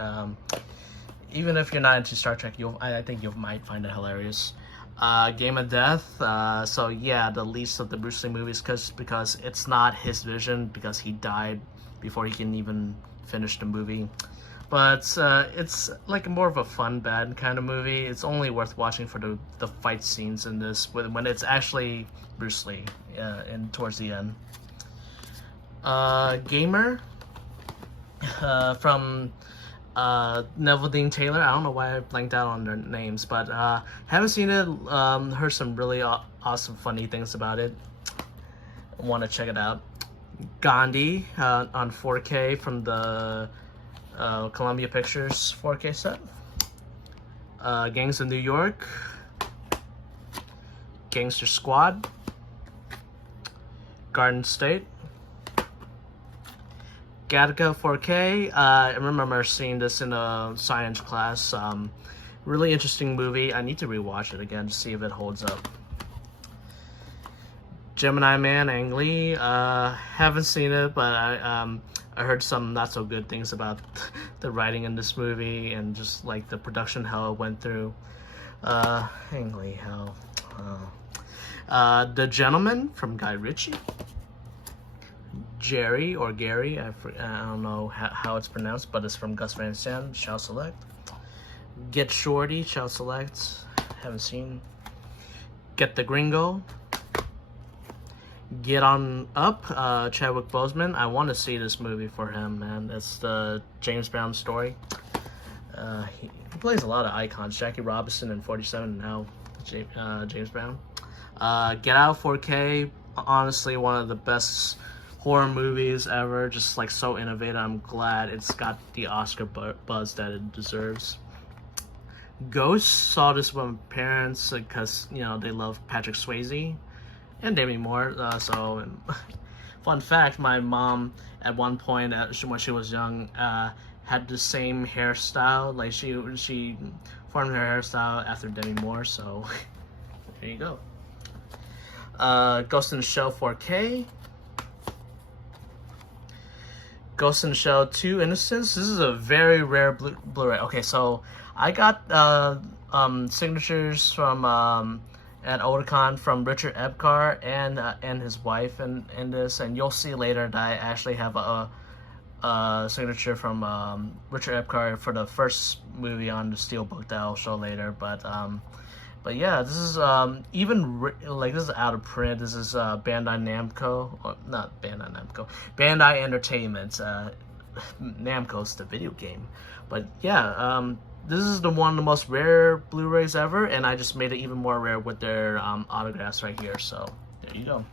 Even if you're not into Star Trek, I think you might find it hilarious. Game of Death. So yeah, the least of the Bruce Lee movies, because it's not his vision, because he died before he can even finish the movie. But it's like more of a fun, bad kind of movie. It's only worth watching for the fight scenes in this, when it's actually Bruce Lee towards the end. Gamer from Neville Dean Taylor. I don't know why I blanked out on their names, but haven't seen it. Heard some really awesome, funny things about it. Want to check it out. Gandhi on 4K from the Columbia Pictures 4K set. Gangs of New York. Gangster Squad. Garden State. Gattaca 4K. I remember seeing this in a science class. Really interesting movie. I need to rewatch it again to see if it holds up. Gemini Man, Ang Lee. Haven't seen it, but I heard some not so good things about the writing in this movie and just like the production hell it went through. Ang Lee, hell. The Gentleman from Guy Ritchie. Jerry or Gary, I don't know how it's pronounced, but it's from Gus Van Sant, Shall Select. Get Shorty, Shall Select, haven't seen. Get the Gringo. Get On Up, Chadwick Boseman. I want to see this movie for him, man. It's the James Brown story. He plays a lot of icons. Jackie Robinson in 47, now James Brown. Get Out 4K, honestly one of the best horror movies ever. Just like so innovative. I'm glad it's got the Oscar buzz that it deserves. Ghost, saw this with my parents because, you know, they love Patrick Swayze and Demi Moore. Fun fact, my mom at one point when she was young had the same hairstyle. Like she formed her hairstyle after Demi Moore, so there you go. Ghost in the Shell 4K. Ghost in the Shell 2 Innocence. This is a very rare Blu-ray. Okay, so I got signatures from at Otakon from Richard Epcar and his wife in this, and you'll see later that I actually have a signature from Richard Epcar for the first movie on the Steelbook that I'll show later. But yeah, this is this is out of print. This is Bandai Namco, or not Bandai Namco, Bandai Entertainment. Namco's the video game, but yeah, this is one of the most rare Blu-rays ever, and I just made it even more rare with their autographs right here. So there you go.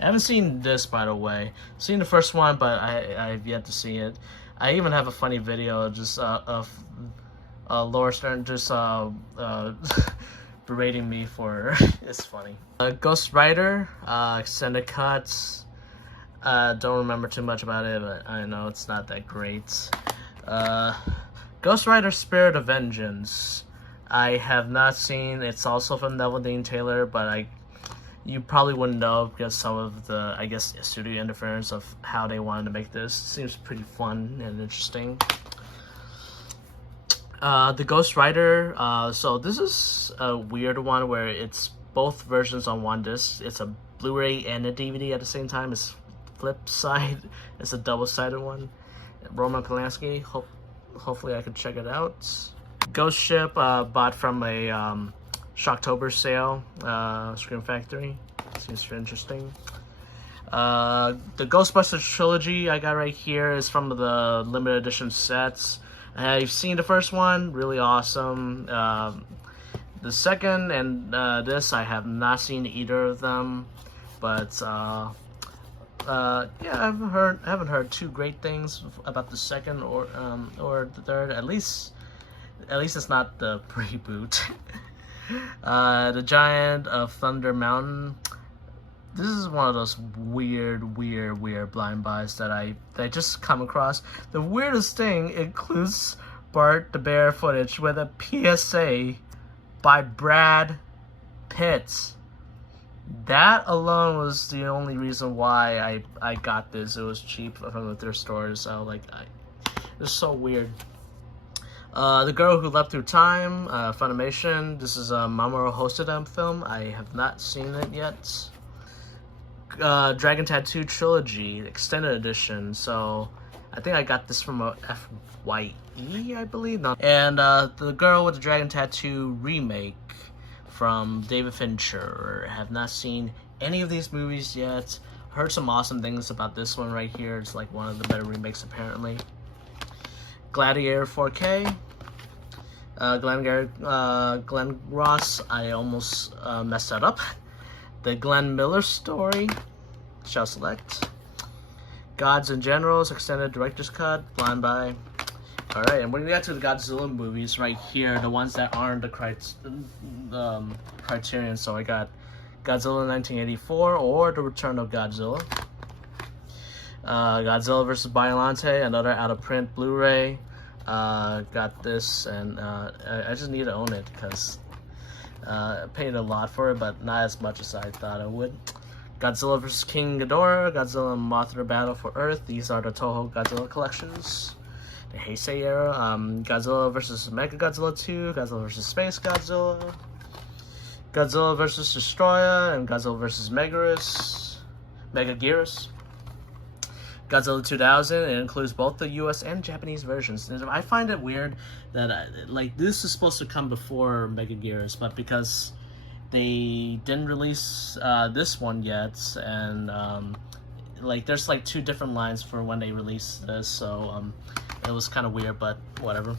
I haven't seen this, by the way. I've seen the first one, but I've yet to see it. I even have a funny video just of Laura Stern just berating me for it's funny. Ghost Rider extended cuts. Don't remember too much about it, but I know it's not that great. Ghost Rider Spirit of Vengeance, I have not seen. It's also from Neville Dean Taylor, but you probably wouldn't know because some of the, I guess, studio interference of how they wanted to make this. Seems pretty fun and interesting. The Ghost Rider, so this is a weird one where it's both versions on one disc. It's a Blu-ray and a DVD at the same time. It's flip side. It's a double-sided one. Roman Polanski, hopefully I can check it out. Ghost Ship, bought from a Shocktober sale, Scream Factory. Seems interesting. The Ghostbusters trilogy I got right here is from the limited edition sets. I've seen the first one, really awesome. The second and this, I have not seen either of them, but yeah, I haven't heard too great things about the second or the third. At least it's not the reboot. The Giant of Thunder Mountain. This is one of those weird blind buys that I just come across. The weirdest thing includes Bart the Bear footage with a PSA by Brad Pitt. That alone was the only reason why I got this. It was cheap from the thrift stores, so it's so weird. The Girl Who Leapt Through Time, Funimation. This is a Mamoru Hosoda film. I have not seen it yet. Dragon Tattoo Trilogy Extended Edition. So I think I got this from a FYE, I believe. And The Girl with the Dragon Tattoo remake from David Fincher. Have not seen any of these movies yet. Heard some awesome things about this one right here. It's like one of the better remakes apparently. Gladiator 4K. Glenn Ross. I almost messed that up. The Glenn Miller Story, shall select. Gods and Generals, Extended Director's Cut, Blind Buy. Alright, and when we get to the Godzilla movies right here, the ones that aren't the Criterion, so I got Godzilla 1984 or The Return of Godzilla. Godzilla vs. Biollante, another out-of-print Blu-ray. Got this, and I just need to own it because I paid a lot for it, but not as much as I thought I would. Godzilla vs. King Ghidorah, Godzilla and Mothra Battle for Earth. These are the Toho Godzilla collections. The Heisei era. Godzilla vs. Mechagodzilla 2, Godzilla vs. Space Godzilla, Godzilla vs. Destroyer, and Godzilla vs. Megaguirus. Godzilla 2000, it includes both the US and Japanese versions. And I find it weird that this is supposed to come before Megaguirus, but because they didn't release this one yet, and like there's like 2 different lines for when they released this, so it was kind of weird, but whatever.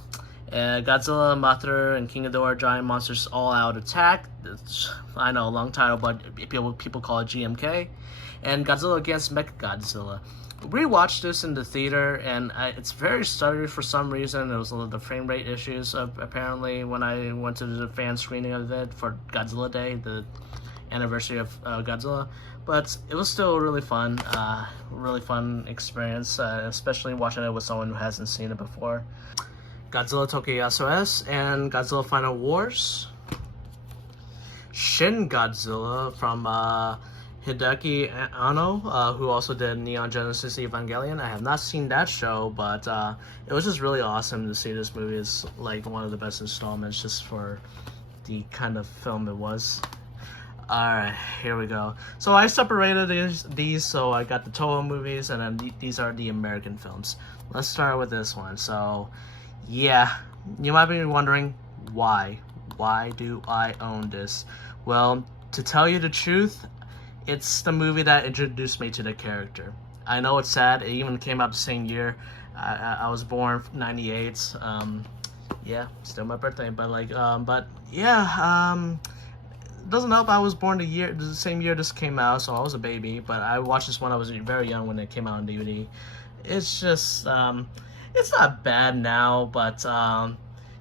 Godzilla, Mothra, and King Ghidorah Giant Monsters All Out Attack. I know, long title, but people call it GMK. And Godzilla against Mechagodzilla. We watched this in the theater, and it's very stuttery for some reason. There was the frame rate issues apparently when I went to the fan screening of it for Godzilla Day, the anniversary of Godzilla. But it was still really fun experience, especially watching it with someone who hasn't seen it before. Godzilla Tokyo SOS and Godzilla Final Wars. Shin Godzilla from Hideaki Anno, who also did Neon Genesis Evangelion. I have not seen that show, but it was just really awesome to see this movie. It's like one of the best installments just for the kind of film it was. Alright, here we go. So I separated these, so I got the Toho movies, and then these are the American films. Let's start with this one. So, yeah, you might be wondering, why? Why do I own this? Well, to tell you the truth, it's the movie that introduced me to the character. I know it's sad, it even came out the same year. I was born 98, yeah, still my birthday, but like, but yeah, it doesn't help I was born the same year this came out, so I was a baby, but I watched this when I was very young when it came out on DVD. It's just, it's not bad now, but,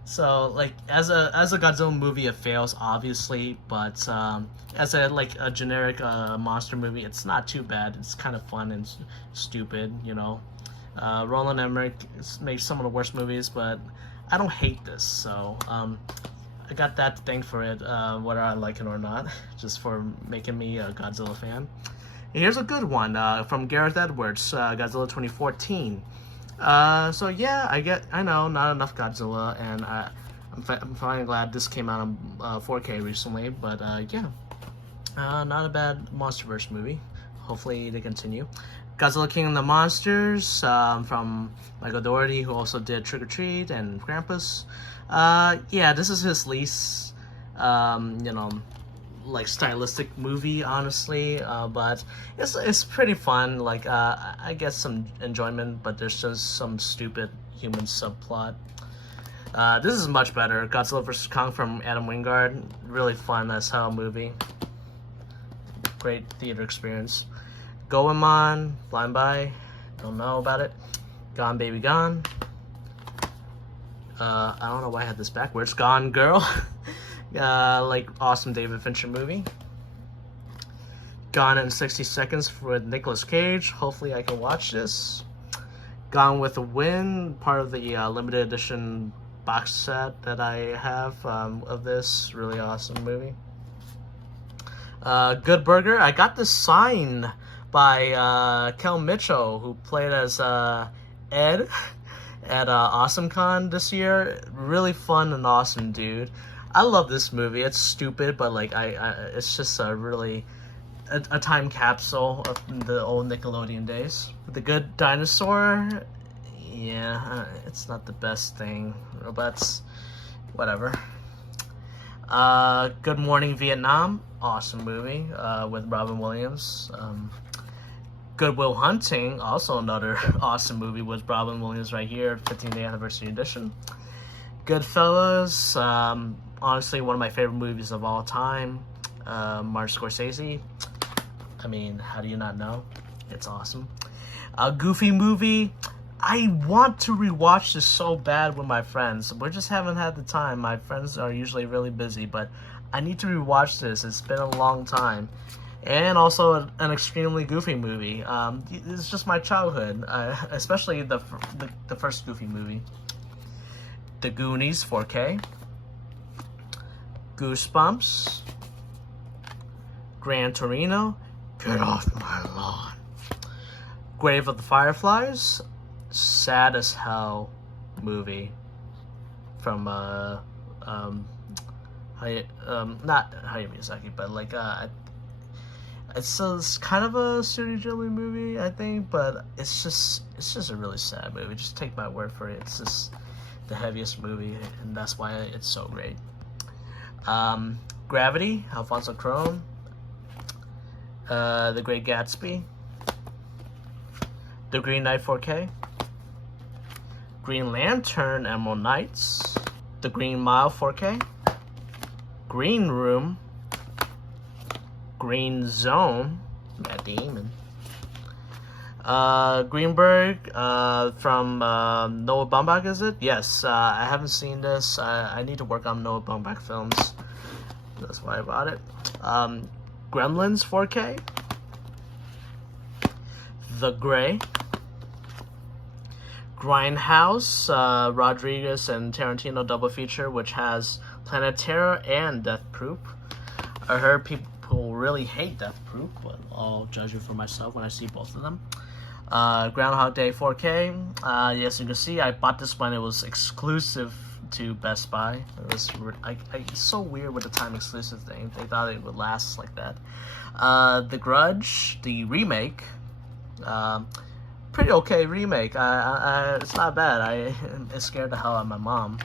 so, like, as a Godzilla movie, it fails, obviously, but, as a generic, monster movie, it's not too bad. It's kind of fun and stupid, you know. Roland Emmerich makes some of the worst movies, but I don't hate this, so, I got that to thank for it, whether I like it or not, just for making me a Godzilla fan. Here's a good one, from Gareth Edwards, Godzilla 2014. So yeah, I know, not enough Godzilla, and I'm finally glad this came out on 4K recently, but yeah, not a bad MonsterVerse movie. Hopefully they continue. Godzilla King of the Monsters, from Michael Dougherty, who also did Trick or Treat and Krampus. Yeah, this is his least, you know, like stylistic movie, honestly, but it's pretty fun. Like, I get some enjoyment, but there's just some stupid human subplot. This is much better. Godzilla vs. Kong from Adam Wingard, really fun as hell movie. Great theater experience. Goemon, Blind By, don't know about it. Gone Baby Gone. I don't know why I had this backwards. Gone Girl. Like awesome David Fincher movie. Gone in 60 Seconds with Nicolas Cage. Hopefully I can watch this. Gone with the Wind, part of the limited edition box set that I have of this really awesome movie. Good Burger. I got this signed by Kel Mitchell, who played as Ed at AwesomeCon this year. Really fun and awesome dude. I love this movie. It's stupid, but like it's just a really a time capsule of the old Nickelodeon days. The Good Dinosaur, yeah, it's not the best thing, but whatever. Good Morning Vietnam, awesome movie with Robin Williams. Good Will Hunting, also another awesome movie with Robin Williams right here, 15th anniversary edition. Goodfellas, honestly one of my favorite movies of all time. Martin Scorsese, I mean, how do you not know? It's awesome. A Goofy Movie, I want to rewatch this so bad with my friends. We just haven't had the time. My friends are usually really busy, but I need to rewatch this. It's been a long time. And also an extremely goofy movie. It's just my childhood, especially the first Goofy movie. The Goonies 4K. Goosebumps. Gran Torino. Get off my lawn. Grave of the Fireflies. Sad as hell movie from not Hayao Miyazaki, but like it's kind of a Studio Ghibli movie, I think, but it's just a really sad movie. Just take my word for it. It's just the heaviest movie, and that's why it's so great. Gravity, Alfonso Cuarón. The Great Gatsby. The Green Knight 4K. Green Lantern, Emerald Knights. The Green Mile 4K. Green Room. Green Zone, Matt Damon. Greenberg from Noah Baumbach, is it? Yes, I haven't seen this. I need to work on Noah Baumbach films. That's why I bought it. Gremlins 4K. The Gray. Grindhouse, Rodriguez and Tarantino double feature, which has Planet Terror and Death Proof. I heard people really hate Death Proof, but I'll judge it for myself when I see both of them. Groundhog Day 4K. Yes, you can see I bought this when it was exclusive to Best Buy. It was it's so weird with the time exclusive thing. They thought it would last like that. The Grudge, the remake. Pretty okay remake. It's not bad. It scared the hell out of my mom.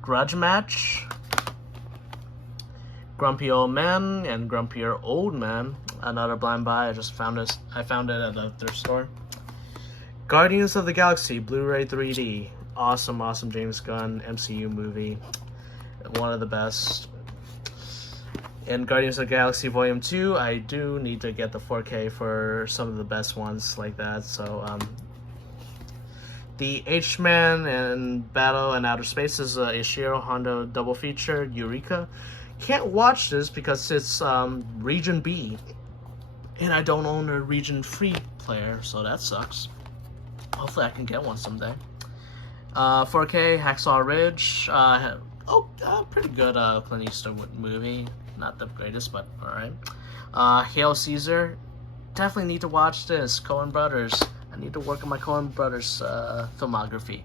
Grudge Match. Grumpy Old Man and Grumpier Old Man. Another blind buy. I just found this. I found it at the thrift store. Guardians of the Galaxy Blu-ray 3D. Awesome James Gunn MCU movie. One of the best. And Guardians of the Galaxy Volume 2, I do need to get the 4K for some of the best ones like that. So, the H-Man and Battle in Outer Space is a Ishiro Honda double feature, Eureka. Can't watch this because it's Region B. And I don't own a Region Free player, so that sucks. Hopefully I can get one someday. 4K, Hacksaw Ridge. Pretty good Clint Eastwood movie. Not the greatest, but alright. Hail Caesar. Definitely need to watch this. Coen Brothers. I need to work on my Coen Brothers filmography.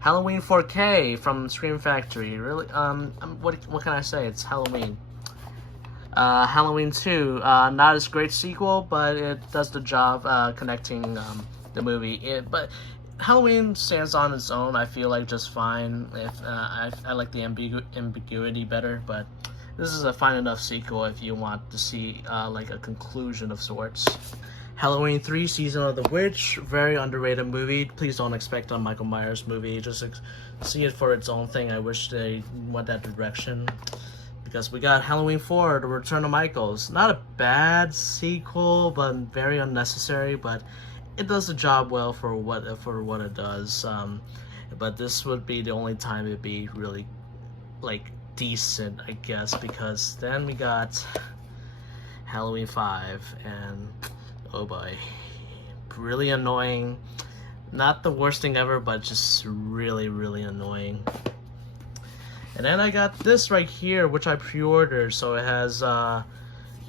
Halloween 4K from Scream Factory. Really? What can I say? It's Halloween. Halloween 2. Not as great sequel, but it does the job connecting the movie. But Halloween stands on its own. I feel like just fine. If I like the ambiguity better, but this is a fine enough sequel if you want to see like a conclusion of sorts. Halloween 3, Season of the Witch, very underrated movie. Please don't expect a Michael Myers movie. Just see it for its own thing. I wish they went that direction. Because we got Halloween 4, The Return of Michaels. Not a bad sequel, but very unnecessary. But it does the job well for what it does. But this would be the only time it'd be really like decent, I guess. Because then we got Halloween 5 and oh boy, really annoying. Not the worst thing ever, but just really annoying. And then I got this right here, which I pre-ordered. So it has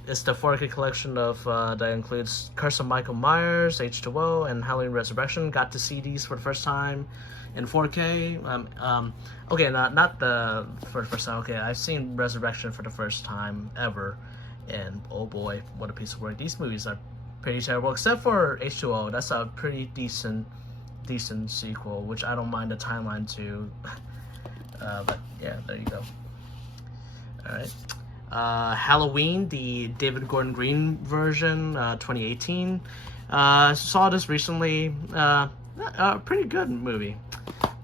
it's the 4K collection of that includes Curse of Michael Myers, H2O, and Halloween Resurrection. Got to see these for the first time in 4K. Okay, not the first time. Okay, I've seen Resurrection for the first time ever, and oh boy, what a piece of work. These movies are pretty terrible, except for H2O. That's a pretty decent sequel, which I don't mind the timeline to. But yeah, there you go. Alright. Halloween, the David Gordon Green version, 2018. Saw this recently. Pretty good movie.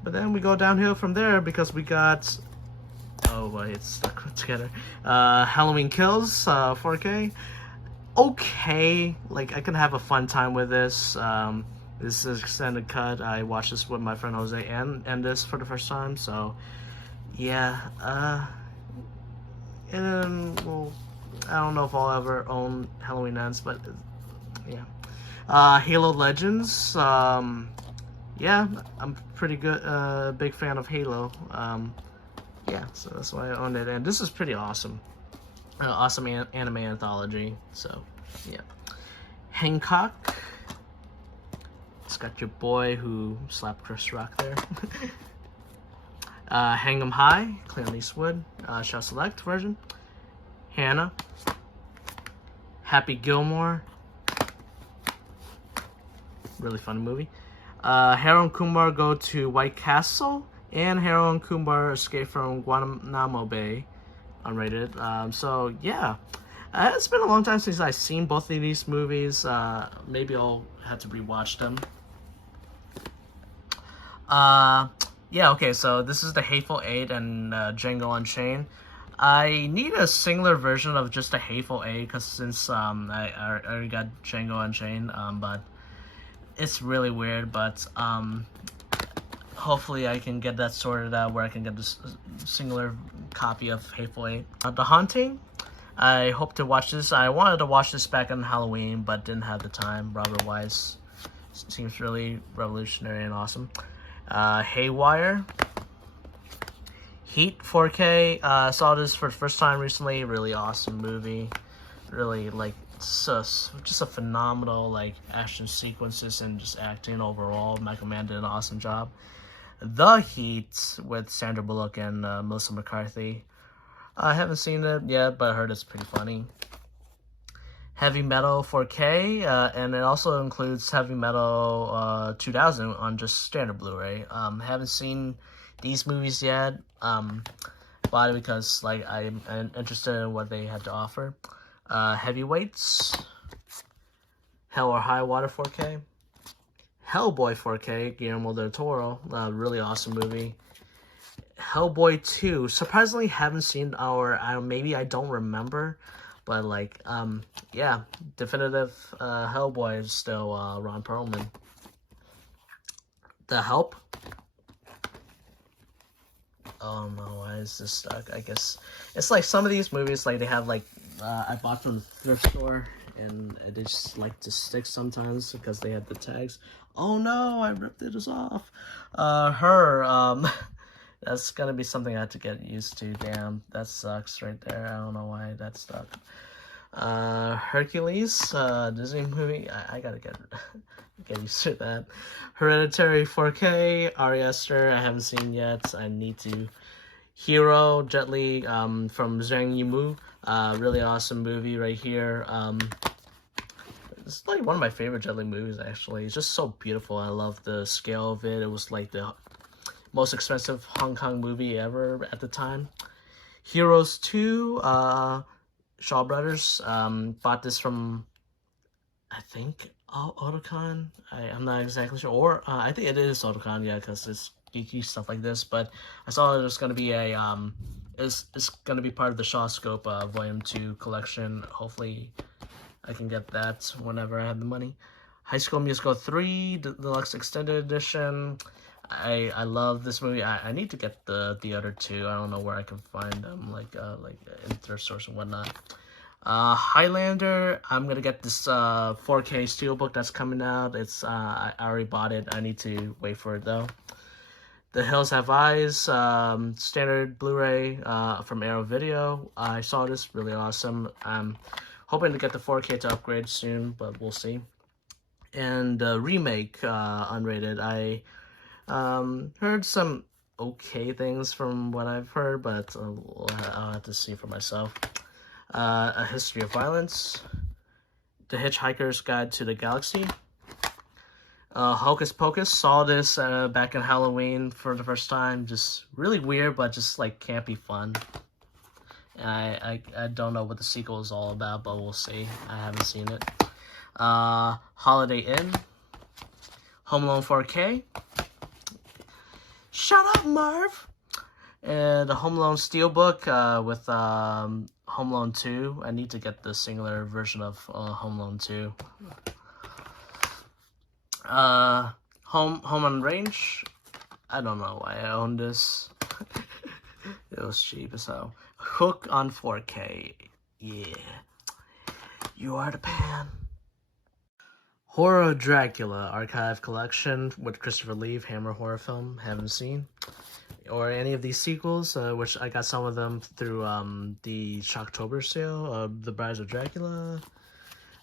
But then we go downhill from there because we got... Oh boy, it's stuck together. Halloween Kills, 4K. Okay, like I can have a fun time with this. This is extended cut. I watched this with my friend Jose and this for the first time, so yeah. And well, I don't know if I'll ever own Halloween Ends, but yeah. Halo Legends. Yeah, I'm pretty good. Big fan of Halo. Yeah, so that's why I own it, and this is pretty awesome. Awesome anime anthology. So yeah. Hancock. It's got your boy who slapped Chris Rock there. Hang 'em High, Clint Eastwood, Shall Select version. Hannah. Happy Gilmore. Really fun movie. Harold and Kumar Go to White Castle, and Harold and Kumar Escape from Guantanamo Bay. unrated. So yeah, it's been a long time since I've seen both of these movies. Maybe I'll have to rewatch them. Yeah, okay, so this is the Hateful Eight and Django Unchained. I need a singular version of just the Hateful Eight, because since I already got Django Unchained, but it's really weird, but hopefully I can get that sorted out where I can get this singular copy of Hateful Eight. The Haunting, I hope to watch this. I wanted to watch this back on Halloween, but didn't have the time. Robert Wise seems really revolutionary and awesome. Haywire. Heat 4K. Saw this for the first time recently. Really awesome movie. Really, like, just a phenomenal, like, action sequences and just acting overall. Michael Mann did an awesome job. The Heat with Sandra Bullock and Melissa McCarthy. I haven't seen it yet, but I heard it's pretty funny. Heavy Metal 4K, and it also includes Heavy Metal 2000 on just standard Blu-ray. Haven't seen these movies yet. Bought it because like I'm interested in what they had to offer. Heavyweights, Hell or High Water 4K, Hellboy 4K, Guillermo del Toro, really awesome movie. Hellboy 2, surprisingly haven't seen, or maybe I don't remember, but like yeah, definitive Hellboy is still Ron Perlman. The Help. Oh no, why is this stuck? I guess it's like some of these movies, like they have like I bought from the thrift store and they just like to stick sometimes because they have the tags. Oh no, I ripped it off. That's gonna be something I have to get used to. Damn, that sucks right there. I don't know why that stuck. Hercules, Disney movie. I gotta get used to that. Hereditary 4K, Ari Aster, I haven't seen yet. I need to. Hero, Jet Li, from Zhang Yimou. Really awesome movie right here. It's like one of my favorite Jet Li movies, actually. It's just so beautiful. I love the scale of it. It was like the most expensive Hong Kong movie ever at the time. Heroes 2, Shaw Brothers. Bought this from, I think, Otakon. I'm not exactly sure. Or I think it is Otakon, yeah, because it's geeky stuff like this. But I saw it was going to be a it's going to be part of the Shaw Scope Volume 2 collection. Hopefully I can get that whenever I have the money. High School Musical 3 Deluxe Extended Edition. I love this movie. I need to get the other two. I don't know where I can find them, like in thrift stores and whatnot. Highlander, I'm gonna get this 4K steelbook that's coming out. It's I already bought it. I need to wait for it though. The Hills Have Eyes, standard Blu-ray from Arrow Video. I saw this, really awesome. I'm hoping to get the 4K to upgrade soon, but we'll see. And remake, unrated. I heard some okay things from what I've heard, but I'll have to see for myself. A History of Violence, The Hitchhiker's Guide to the Galaxy, Hocus Pocus. Saw this back in Halloween for the first time. Just really weird, but just like campy fun. I don't know what the sequel is all about, but we'll see. I haven't seen it. Holiday Inn, Home Alone 4K. Shut up, Marv! And the Home Alone Steelbook with Home Alone 2. I need to get the singular version of Home Alone 2. Home on Range. I don't know why I own this. It was cheap as hell. Hook on 4K. Yeah. You are the pan. Horror Dracula Archive Collection with Christopher Lee, Hammer horror film. Haven't seen. Or any of these sequels, which I got some of them through the Shocktober sale. The Brides of Dracula.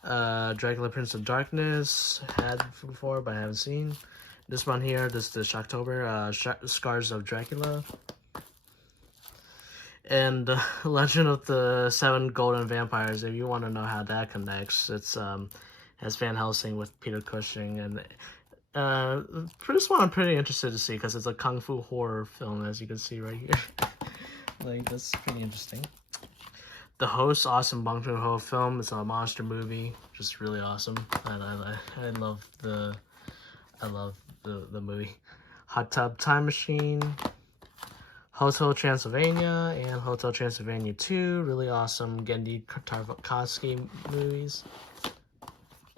Dracula Prince of Darkness. Had before, but I haven't seen. This one here, this is the Shocktober. Scars of Dracula. And Legend of the Seven Golden Vampires. If you want to know how that connects, it's has Van Helsing with Peter Cushing, and this one I'm pretty interested to see because it's a kung fu horror film, as you can see right here. Like, that's pretty interesting. The Host, awesome Bong Joon-ho film. It's a monster movie, just really awesome. I love the movie. Hot Tub Time Machine, Hotel Transylvania, and Hotel Transylvania 2, really awesome Gendy Tartakovsky movies.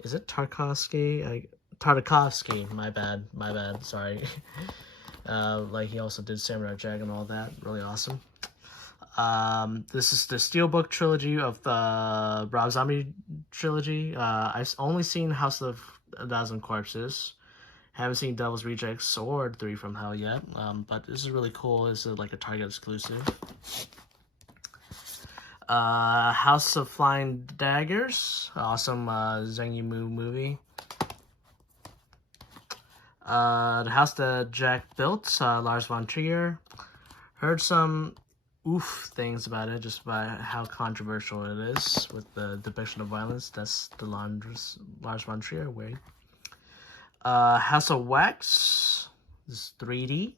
Is it Tarkovsky? Tartakovsky, my bad, sorry. Like he also did Samurai Jack and all that, really awesome. This is the Steelbook trilogy of the Rob Zombie trilogy. I've only seen House of a Thousand Corpses. Haven't seen Devil's Rejects or 3 from Hell yet, but this is really cool. This is like a Target exclusive. House of Flying Daggers, awesome Zhang Yimou movie. The House That Jack Built, Lars von Trier. Heard some oof things about it, just by how controversial it is with the depiction of violence. That's the Lars von Trier way. House of Wax, this is 3D.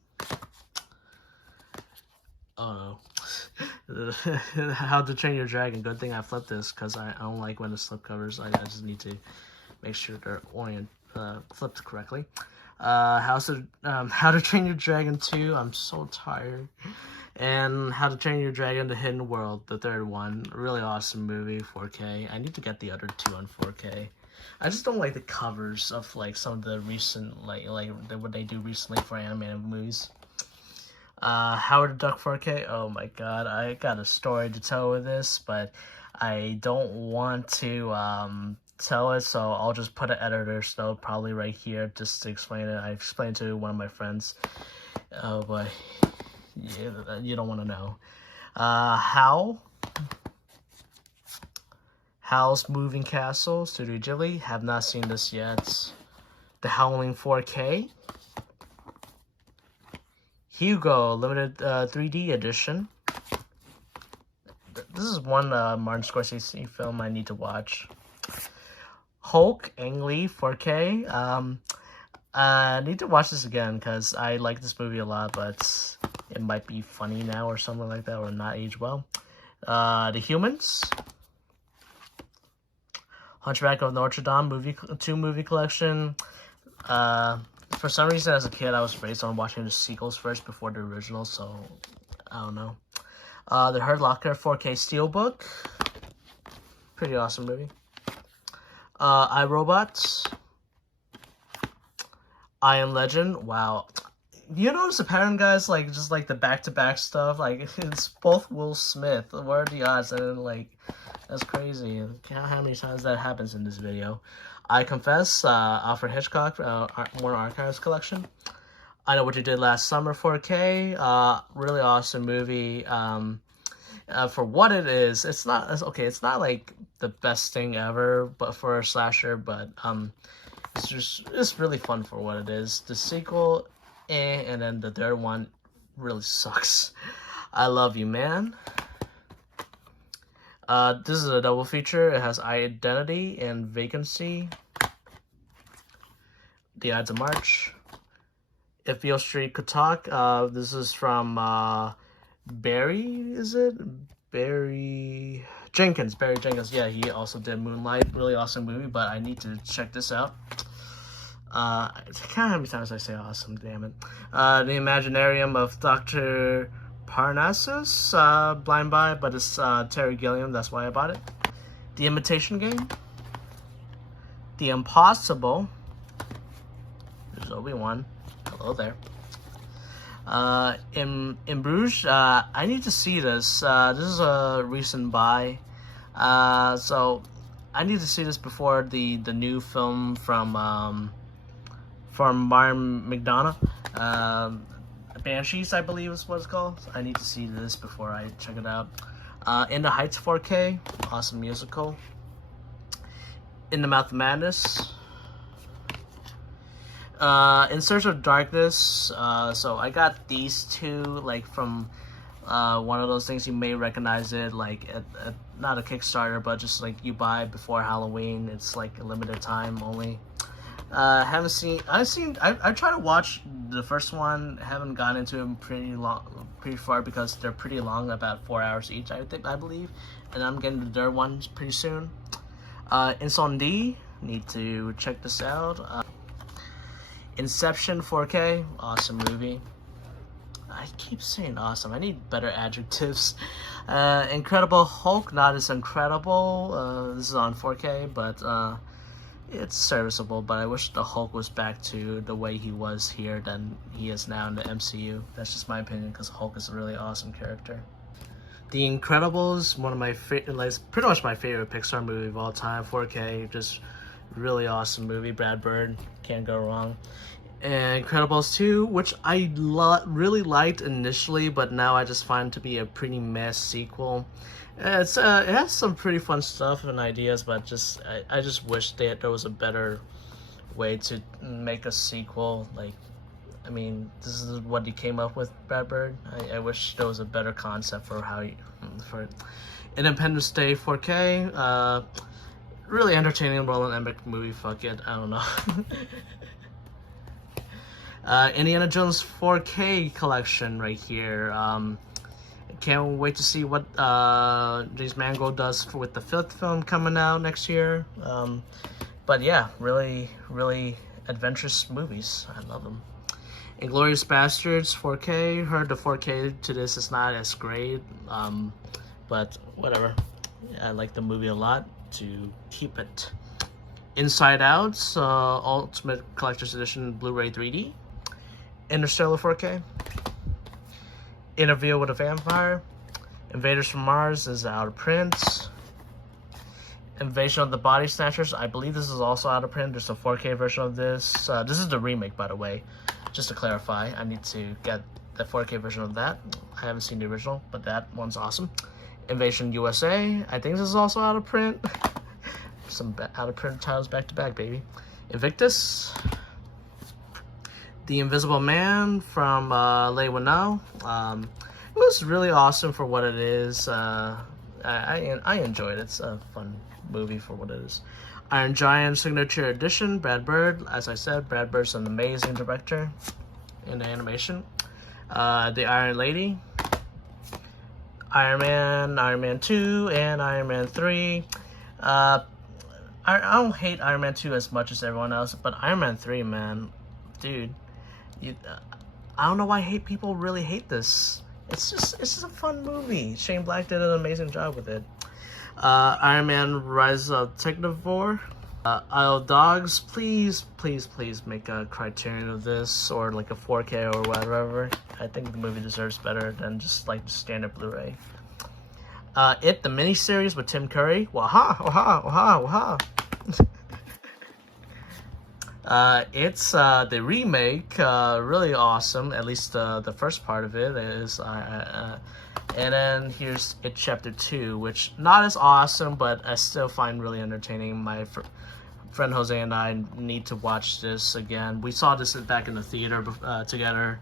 Oh no. How to Train Your Dragon. Good thing I flipped this, because I don't like when the slipcovers. I just need to make sure they're flipped correctly. How to Train Your Dragon 2. I'm so tired. And How to Train Your Dragon: The Hidden World, the third one. Really awesome movie, 4K. I need to get the other 2 on 4K. I just don't like the covers of like some of the recent like what they do recently for animated movies. Howard the Duck 4K. Oh my god, I got a story to tell with this, but I don't want to tell it, so I'll just put an editor's note probably right here just to explain it. I explained to one of my friends. Oh boy, yeah, you don't want to know. Howl's Moving Castle, Studio Ghibli. Have not seen this yet. The Howling 4K. Hugo, limited 3D edition. This is one Martin Scorsese film I need to watch. Hulk, Ang Lee, 4K. I need to watch this again because I like this movie a lot, but it might be funny now or something like that, or not age well. The Humans. Hunchback of Notre Dame movie collection. For some reason, as a kid, I was raised on watching the sequels first before the original, so I don't know. The Hurt Locker 4K Steelbook. Pretty awesome movie. iRobot. I Am Legend. Wow. You notice the pattern, guys? Like, just like the back-to-back stuff. Like, it's both Will Smith. What are the odds? And like, that's crazy. Count how many times that happens in this video. I Confess, Alfred Hitchcock, Warner Archives collection. I Know What You Did Last Summer, 4K. Really awesome movie. For what it is, it's not okay. It's not like the best thing ever, but for a slasher, but it's really fun for what it is. The sequel, and then the third one really sucks. I Love You, Man. This is a double feature. It has Identity and Vacancy. The Ides of March. If Beale Street Could Talk. This is from Barry, is it? Barry Jenkins. Yeah, he also did Moonlight. Really awesome movie, but I need to check this out. I can't know how many times I say awesome, damn it. The Imaginarium of Dr. Parnassus, Blind Buy, but it's Terry Gilliam, that's why I bought it. The Imitation Game. The Impossible. There's Obi-Wan. Hello there. In Bruges, I need to see this. This is a recent buy. So I need to see this before the new film from Martin McDonagh. Banshees, I believe is what it's called. I need to see this before I check it out. In the Heights 4K, awesome musical. In the Mouth of Madness. In Search of Darkness. So I got these two like from one of those things you may recognize it, like not a Kickstarter, but just like you buy before Halloween. It's like a limited time only. Haven't seen. I tried to watch the first one. Haven't gotten into them pretty far because they're pretty long, about 4 hours each. I believe, and I'm getting the third one pretty soon. Insomnia, need to check this out. Inception 4K, awesome movie. I keep saying awesome. I need better adjectives. Incredible Hulk, not as incredible. This is on 4K, but it's serviceable. But I wish the Hulk was back to the way he was here than he is now in the MCU. That's just my opinion, because Hulk is a really awesome character. The Incredibles, one of my pretty much my favorite Pixar movie of all time. 4K, just really awesome movie. Brad Bird, can't go wrong. And Incredibles 2, which I really liked initially, but now I just find to be a pretty mess sequel. It has some pretty fun stuff and ideas, but I just wish that there was a better way to make a sequel. Like, I mean, this is what he came up with, Brad Bird. I wish there was a better concept for for Independence Day 4K. Really entertaining Roland Emmerich movie. Fuck it, I don't know. Indiana Jones 4K collection right here. Can't wait to see what James Mangold does with the 5th film coming out next year. But yeah, really adventurous movies. I love them. Inglourious Bastards 4K. Heard the 4K to this is not as great, but whatever. I like the movie a lot, to keep it. Inside Out, Ultimate Collector's Edition Blu-ray 3D. Interstellar 4K. Interview with a Vampire. Invaders from Mars is out of print. Invasion of the Body Snatchers, I believe this is also out of print. There's a 4K version of this. This is the remake, by the way. Just to clarify, I need to get the 4K version of that. I haven't seen the original, but that one's awesome. Invasion USA, I think this is also out of print. Some out of print titles back to back, baby. Invictus. The Invisible Man from Leigh Whannell. It was really awesome for what it is. I enjoyed it. It's a fun movie for what it is. Iron Giant Signature Edition, Brad Bird. As I said, Brad Bird's an amazing director in the animation. The Iron Lady. Iron Man 2, and Iron Man 3. I don't hate Iron Man 2 as much as everyone else, but Iron Man 3, man, dude. I don't know why people really hate this. It's just a fun movie. Shane Black did an amazing job with it. Iron Man Rise of Technovore. Isle of Dogs, please make a Criterion of this, or like a 4K or whatever. I think the movie deserves better than just like the standard Blu-ray. It, the miniseries with Tim Curry. Waha, waha, waha, waha. It's the remake, really awesome. At least the first part of it is. And then here's It Chapter 2, which not as awesome, but I still find really entertaining. My friend Jose and I need to watch this again. We saw this back in the theater together.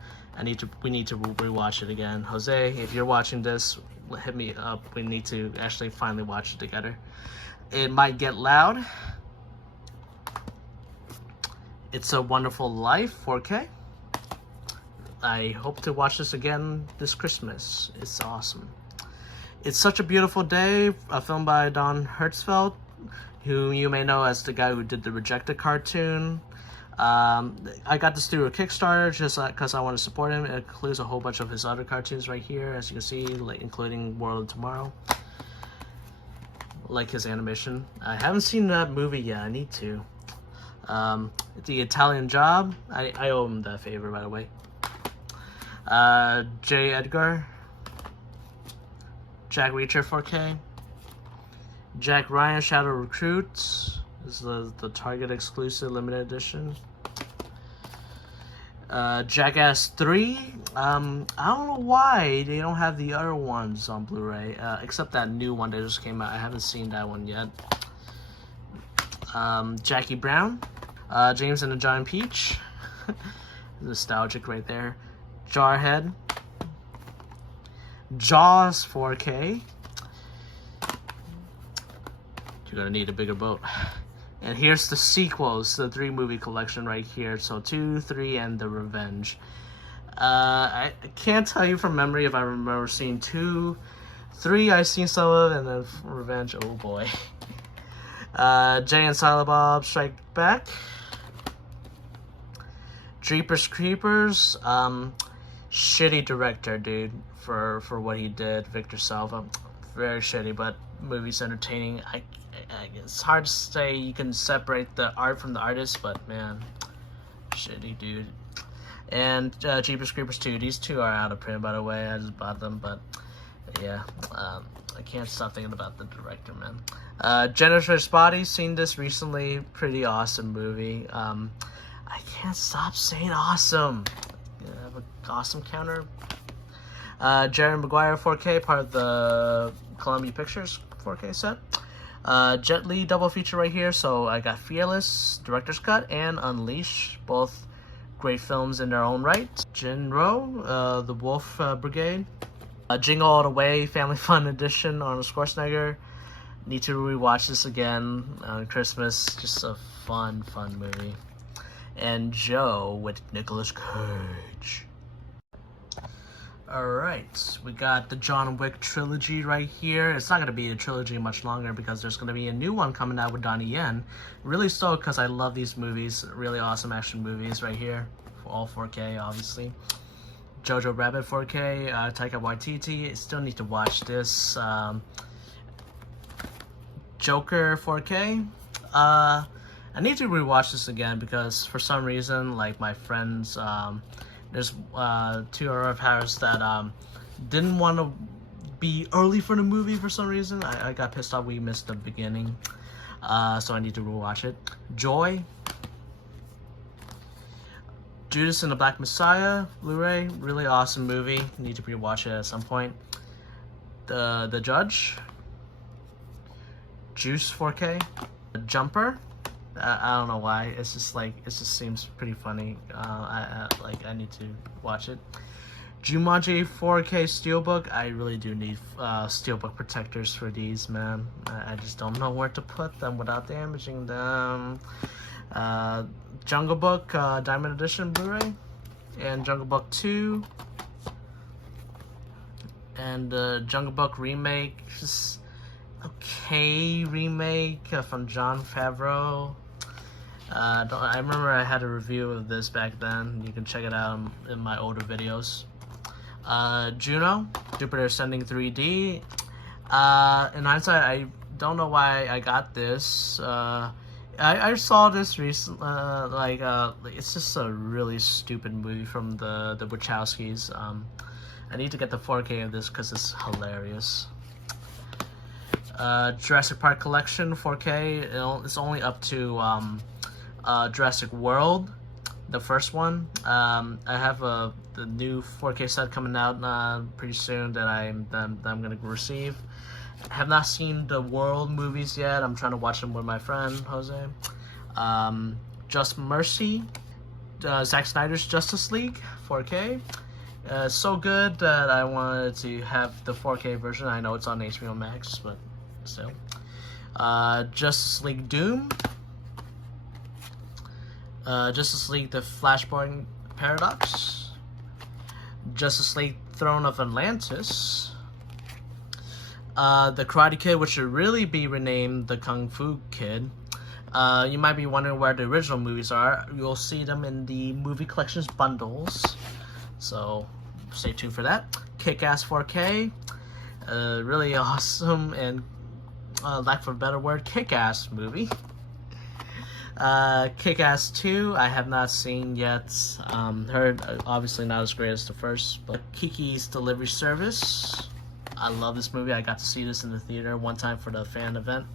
We need to rewatch it again. Jose, if you're watching this, hit me up. We need to actually finally watch it together. It Might Get Loud. It's a Wonderful Life 4K. I hope to watch this again this Christmas. It's awesome. It's Such a Beautiful Day, a film by Don Hertzfeldt, who you may know as the guy who did the Rejected cartoon. I got this through a Kickstarter just because I want to support him. It includes a whole bunch of his other cartoons right here, as you can see, like, including World of Tomorrow. Like his animation. I haven't seen that movie yet. I need to. The Italian Job. I owe him that favor, by the way. J. Edgar. Jack Reacher 4K. Jack Ryan Shadow Recruit. This is the Target exclusive limited edition. Jackass 3. I don't know why they don't have the other ones on Blu-ray, except that new one that just came out. I haven't seen that one yet. Jackie Brown. James and the Giant Peach. Nostalgic right there. Jarhead. Jaws 4K. You're gonna need a bigger boat. And here's the sequels, the 3-movie collection right here. So 2, 3, and The Revenge. I can't tell you from memory if I remember seeing 2, 3 I've seen some of, and then Revenge, oh boy. Jay and Silent Bob Strike Back. Jeepers Creepers, shitty director, dude, for what he did, Victor Salva. Very shitty, but movie's entertaining. It's hard to say you can separate the art from the artist, but man, shitty, dude. And Jeepers Creepers 2. These 2 are out of print, by the way. I just bought them, but yeah, I can't stop thinking about the director, man. Jennifer's Body. Seen this recently. Pretty awesome movie. I can't stop saying awesome. I have an awesome counter. Jerry Maguire 4K, part of the Columbia Pictures 4K set. Jet Li double feature right here. So I got Fearless, Director's Cut, and Unleash. Both great films in their own right. Jinro, The Wolf Brigade. Jingle All the Way, Family Fun Edition, Arnold Schwarzenegger. Need to rewatch this again on Christmas. Just a fun movie. And Joe with Nicolas Cage. Alright, we got the John Wick trilogy right here. It's not going to be a trilogy much longer because there's going to be a new one coming out with Donnie Yen. Really stoked because I love these movies. Really awesome action movies right here. All 4K, obviously. Jojo Rabbit 4K, Taika Waititi. Still need to watch this. Joker 4K. I need to rewatch this again because for some reason, like my friends, there's 2 of ours that didn't want to be early for the movie for some reason. I got pissed off we missed the beginning, so I need to rewatch it. Joy. Judas and the Black Messiah Blu-ray, really awesome movie. Need to rewatch it at some point. The Judge. Juice 4K. Jumper. I don't know why. It's just like it just seems pretty funny. I need to watch it. Jumanji 4K Steelbook. I really do need Steelbook protectors for these, man. I just don't know where to put them without damaging them. Jungle Book Diamond Edition Blu-ray, and Jungle Book 2, and Jungle Book remake. Just okay remake from Jon Favreau. I remember I had a review of this back then. You can check it out in my older videos. Juno, Jupiter Ascending 3D. In hindsight, I don't know why I got this. I saw this recently. It's just a really stupid movie from the Wachowskis. I need to get the 4K of this because it's hilarious. Jurassic Park Collection 4K. It's only up to Jurassic World, the first one. I have the new 4K set coming out pretty soon that I'm gonna receive. I have not seen the World movies yet. I'm trying to watch them with my friend Jose. Just Mercy, Zack Snyder's Justice League 4K. So good that I wanted to have the 4K version. I know it's on HBO Max, but still. Justice League Doom. Justice League The Flashpoint Paradox. Justice League Throne of Atlantis. The Karate Kid, which should really be renamed The Kung Fu Kid. You might be wondering where the original movies are. You'll see them in the movie collections bundles. So stay tuned for that. Kick-Ass 4K. Really awesome and, lack for a better word, kick-ass movie. Kick-Ass 2, I have not seen yet. Heard obviously not as great as the first, but Kiki's Delivery Service. I love this movie. I got to see this in the theater one time for the fan event.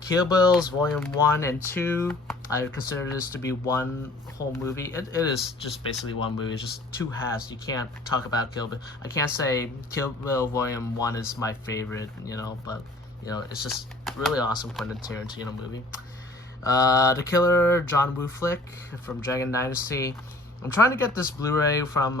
Kill Bills Volume 1 and 2. I consider this to be one whole movie. It is just basically one movie. It's just 2 halves. You can't talk about Kill Bill. I can't say Kill Bill Volume 1 is my favorite, but, it's just really awesome Quentin Tarantino movie. The Killer John Woo flick from Dragon Dynasty. I'm trying to get this Blu-ray from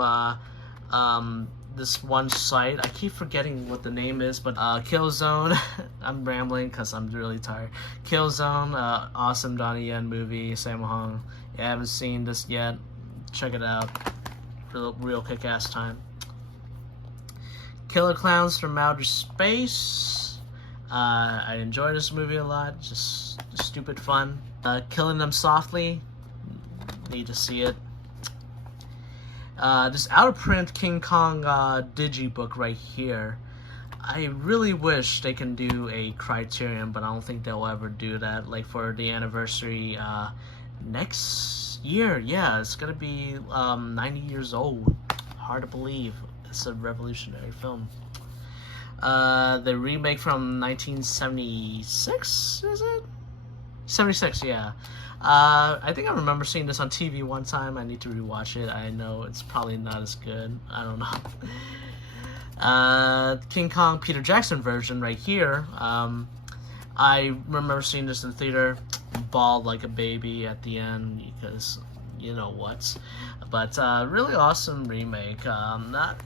this one site. I keep forgetting what the name is, but Killzone. I'm rambling because I'm really tired. Killzone, awesome Donnie Yen movie, Sammo Hung. If you haven't seen this yet, check it out. Real kick-ass time. Killer Clowns from Outer Space. I enjoy this movie a lot. Just stupid fun. Killing Them Softly. Need to see it. This out of print King Kong digibook right here. I really wish they can do a Criterion, but I don't think they'll ever do that. Like for the anniversary next year. Yeah, it's gonna be 90 years old. Hard to believe. It's a revolutionary film. The remake from 1976, is it? 76, yeah. I think I remember seeing this on TV one time. I need to rewatch it. I know it's probably not as good. I don't know. King Kong Peter Jackson version right here. I remember seeing this in the theater. Bawled like a baby at the end because you know what. But really awesome remake. Not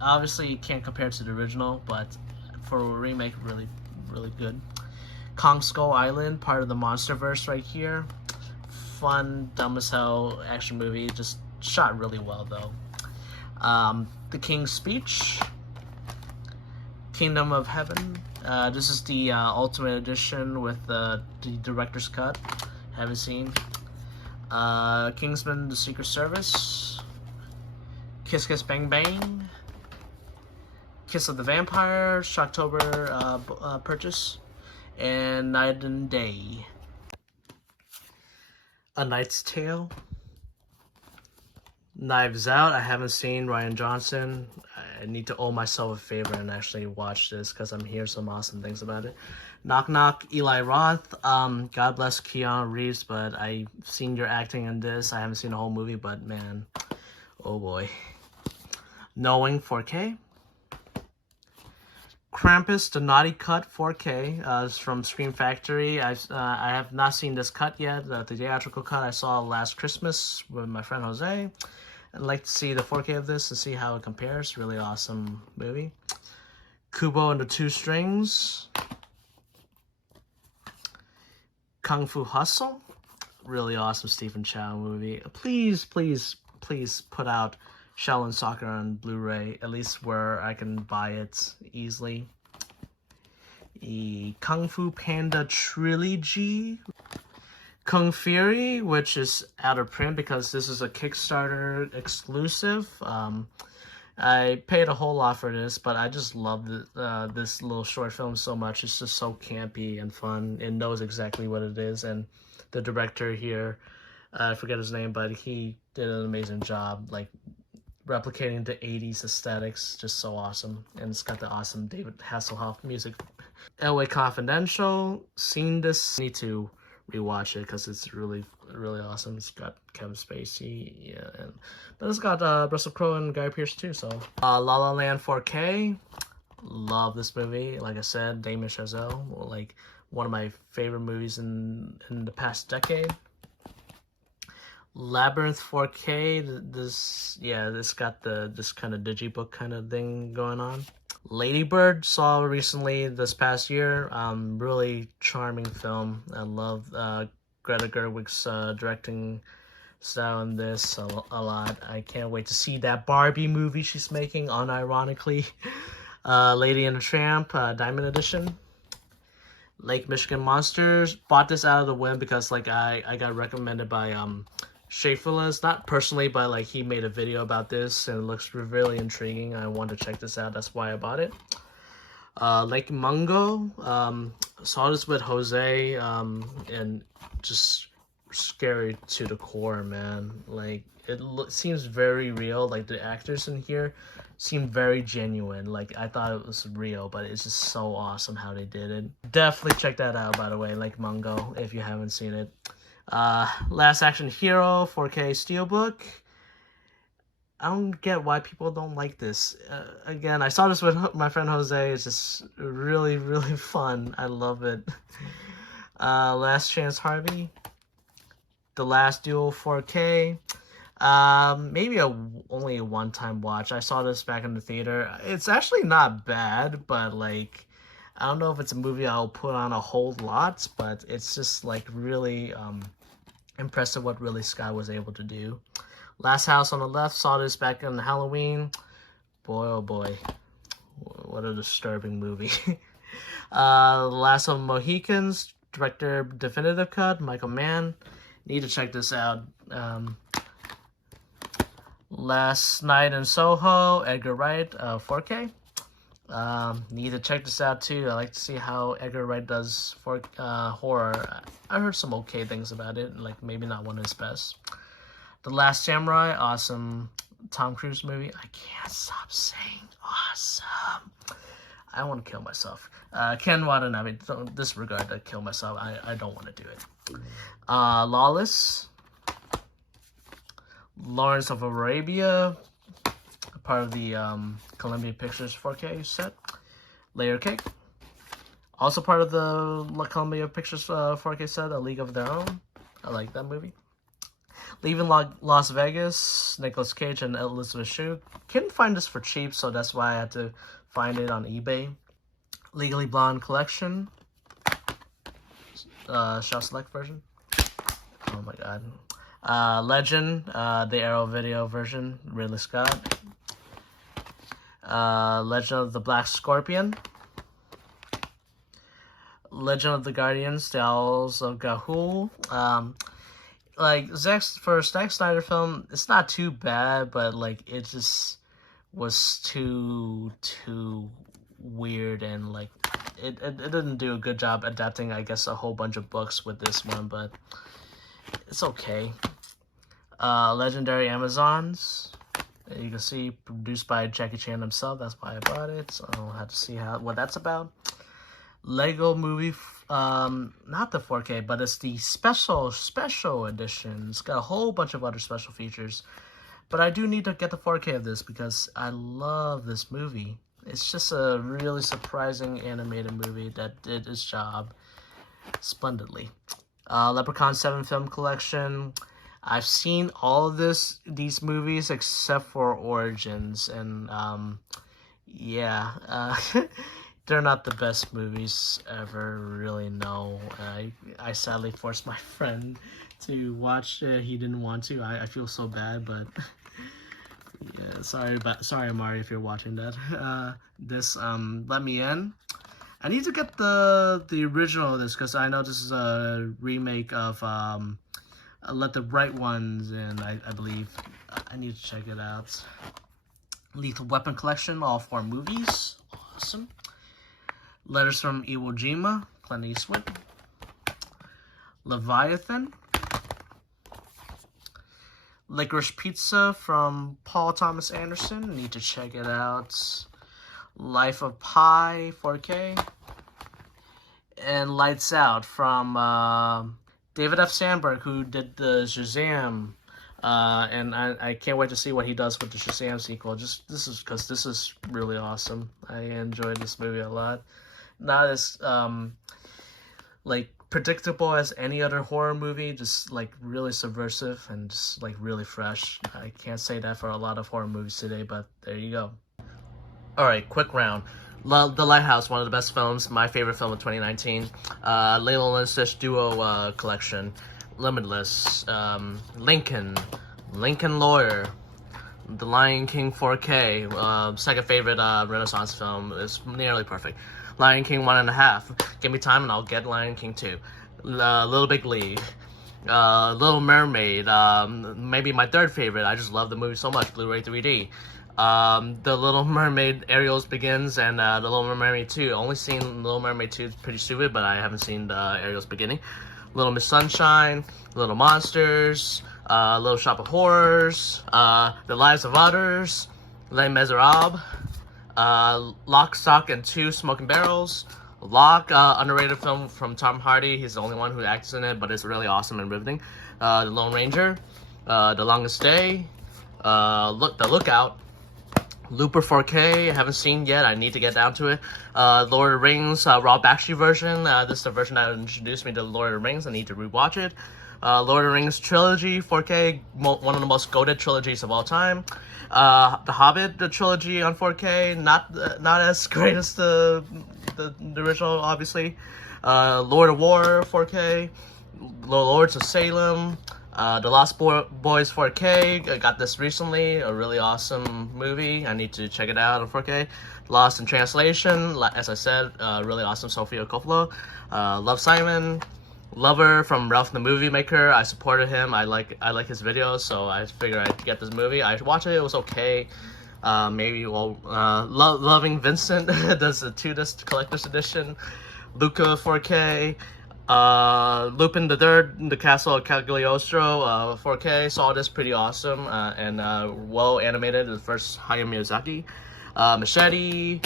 obviously you can't compare it to the original, but for a remake, really, really good. Kong Skull Island, part of the MonsterVerse right here. Fun, dumb as hell action movie. Just shot really well though. The King's Speech. Kingdom of Heaven. This is the Ultimate Edition with the director's cut. Haven't seen. Kingsman: The Secret Service. Kiss Kiss Bang Bang. Kiss of the Vampire, Shocktober purchase. And Night and Day. A Knight's Tale. Knives Out. I haven't seen Rian Johnson. I need to owe myself a favor and actually watch this because I'm hearing some awesome things about it. Knock Knock, Eli Roth. God bless Keanu Reeves, but I've seen your acting in this. I haven't seen the whole movie, but man, oh boy. Knowing 4K. Krampus, the Naughty Cut 4K. It's from Scream Factory. I have not seen this cut yet. The theatrical cut I saw last Christmas with my friend Jose. I'd like to see the 4K of this and see how it compares. Really awesome movie. Kubo and the Two Strings. Kung Fu Hustle. Really awesome Stephen Chow movie. Please, please, please put out Shaolin Soccer on Blu-ray, at least where I can buy it easily. The Kung Fu Panda Trilogy. Kung Fury, which is out of print because this is a Kickstarter exclusive. I paid a whole lot for this, but I just love this little short film so much. It's just so campy and fun. It knows exactly what it is, and the director here, I forget his name, but he did an amazing job, like replicating the 80s aesthetics. Just so awesome. And it's got the awesome David Hasselhoff music. LA Confidential. Seen this. Need to rewatch it because it's really, really awesome. It's got Kevin Spacey, yeah, but it's got Russell Crowe and Guy Pearce too. So La La Land 4K. Love this movie. Like I said, Damien Chazelle, like one of my favorite movies in the past decade. Labyrinth 4K. This got this kind of digibook kind of thing going on. Lady Bird, saw recently this past year. Really charming film. I love Greta Gerwig's directing style in this a lot. I can't wait to see that Barbie movie she's making, unironically. Lady and the Tramp, Diamond Edition. Lake Michigan Monsters. Bought this out of the whim because like I got recommended by Schaeferless, not personally, but like he made a video about this and it looks really intriguing. I wanted to check this out. That's why I bought it. Lake Mungo. Saw this with Jose and just scary to the core, man. Like it seems very real. Like the actors in here seem very genuine. Like I thought it was real, but it's just so awesome how they did it. Definitely check that out, by the way, Lake Mungo, if you haven't seen it. Last Action Hero 4K Steelbook. I don't get why people don't like this. Again, I saw this with my friend Jose. It's just really, really fun. I love it. Last Chance Harvey. The Last Duel 4K. Maybe only a one-time watch. I saw this back in the theater. It's actually not bad, but like, I don't know if it's a movie I'll put on a whole lot, but it's just like really impressive what Ridley Scott was able to do. Last House on the Left, saw this back in Halloween. Boy, oh boy, what a disturbing movie. Last of the Mohicans, director definitive cut, Michael Mann. Need to check this out. Last Night in Soho, Edgar Wright, 4K. Need to check this out too. I like to see how Edgar Wright does for horror. I heard some okay things about it, like maybe not one of his best. The Last Samurai, awesome Tom Cruise movie. I can't stop saying awesome. I want to kill myself. Ken Watanabe, don't disregard that kill myself. I don't want to do it. Lawless. Lawrence of Arabia, part of the Columbia Pictures 4K set. Layer Cake, also part of the Columbia Pictures 4K set, A League of Their Own. I like that movie. Leaving Las Vegas, Nicolas Cage and Elizabeth Shue. Couldn't find this for cheap, so that's why I had to find it on eBay. Legally Blonde Collection, Shaw Select version. Oh my god. Legend, the Arrow video version, Ridley Scott. Legend of the Black Scorpion. Legend of the Guardians, the Owls of Ga'Hoole. Like, for Zack Snyder film, it's not too bad, but, like, it just was too weird, and, like, it didn't do a good job adapting, I guess, a whole bunch of books with this one, but it's okay. Legendary Amazons. You can see produced by Jackie Chan himself. That's why I bought it. So I'll have to see what that's about. Lego Movie, not the 4K, but it's the special edition. It's got a whole bunch of other special features. But I do need to get the 4K of this because I love this movie. It's just a really surprising animated movie that did its job splendidly. Leprechaun 7 film collection. I've seen all of these movies except for Origins, and yeah, they're not the best movies ever, really, no. I sadly forced my friend to watch it. He didn't want to. I feel so bad, but yeah, sorry Amari if you're watching that. Let Me In. I need to get the original of this because I know this is a remake of Let the Right Ones In, I believe. I need to check it out. Lethal Weapon Collection, all 4 movies. Awesome. Letters from Iwo Jima, Clint Eastwood. Leviathan. Licorice Pizza from Paul Thomas Anderson. Need to check it out. Life of Pi, 4K. And Lights Out from David F. Sandberg, who did the Shazam. And I can't wait to see what he does with the Shazam sequel. This is really awesome. I enjoyed this movie a lot. Not as like predictable as any other horror movie, just like really subversive and just like really fresh. I can't say that for a lot of horror movies today, but there you go. Alright, quick round. The Lighthouse, one of the best films, my favorite film of 2019. Lilo and Stitch Duo Collection, Limitless, Lincoln Lawyer, The Lion King 4K, second favorite Renaissance film, is nearly perfect. Lion King 1.5, give me time and I'll get Lion King 2. Little Big League, Little Mermaid, maybe my third favorite, I just love the movie so much, Blu-ray 3D. The Little Mermaid Ariel's Begins and The Little Mermaid 2. Only seen Little Mermaid 2, pretty stupid, but I haven't seen Ariel's Beginning. Little Miss Sunshine, Little Monsters, Little Shop of Horrors, The Lives of Others, Les Miserables, Lock, Stock, and 2 Smoking Barrels. Lock, underrated film from Tom Hardy. He's the only one who acts in it, but it's really awesome and riveting. The Lone Ranger, The Longest Day, The Lookout, Looper 4K, I haven't seen yet, I need to get down to it. Lord of the Rings, Raw Bakshi version, this is the version that introduced me to Lord of the Rings, I need to rewatch it. Lord of the Rings trilogy 4K, one of the most goated trilogies of all time. The Hobbit the trilogy on 4K, not as great as the original, obviously. Lord of War 4K, Lords of Salem, The Lost Boys 4K. I got this recently, a really awesome movie. I need to check it out on 4K. Lost in Translation, as I said, really awesome. Sofia Coppola. Love, Simon. Lover from Ralph the Movie Maker. I supported him. I like his videos, so I figured I'd get this movie. I watched it. It was okay. Loving Vincent. Does the 2-disc collector's edition. Luca 4K. Lupin the Third, The Castle of Cagliostro 4K. Saw this, pretty awesome and well animated. The first Hayao Miyazaki. Machete.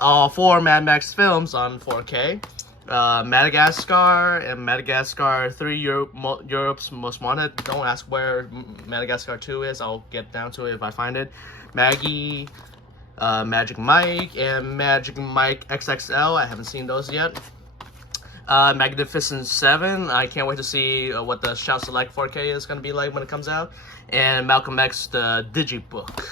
All 4 Mad Max films on 4K. Madagascar and Madagascar 3, Europe's Most Wanted. Don't ask where Madagascar 2 is. I'll get down to it if I find it. Maggie, Magic Mike, and Magic Mike XXL. I haven't seen those yet. Magnificent 7. I can't wait to see what the Shout Select 4K is going to be like when it comes out. And Malcolm X, the Digibook.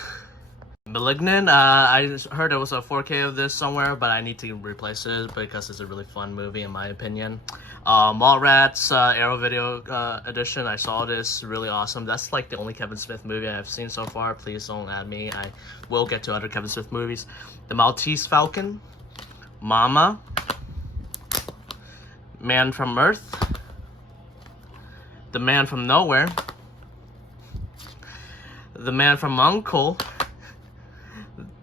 Malignant, I heard there was a 4K of this somewhere, but I need to replace it because it's a really fun movie in my opinion. Mallrats, Arrow Video edition, I saw this, really awesome. That's like the only Kevin Smith movie I've seen so far. Please don't add me, I will get to other Kevin Smith movies. The Maltese Falcon, Mama, Man from Earth, The Man from Nowhere, The Man from U.N.C.L.E.,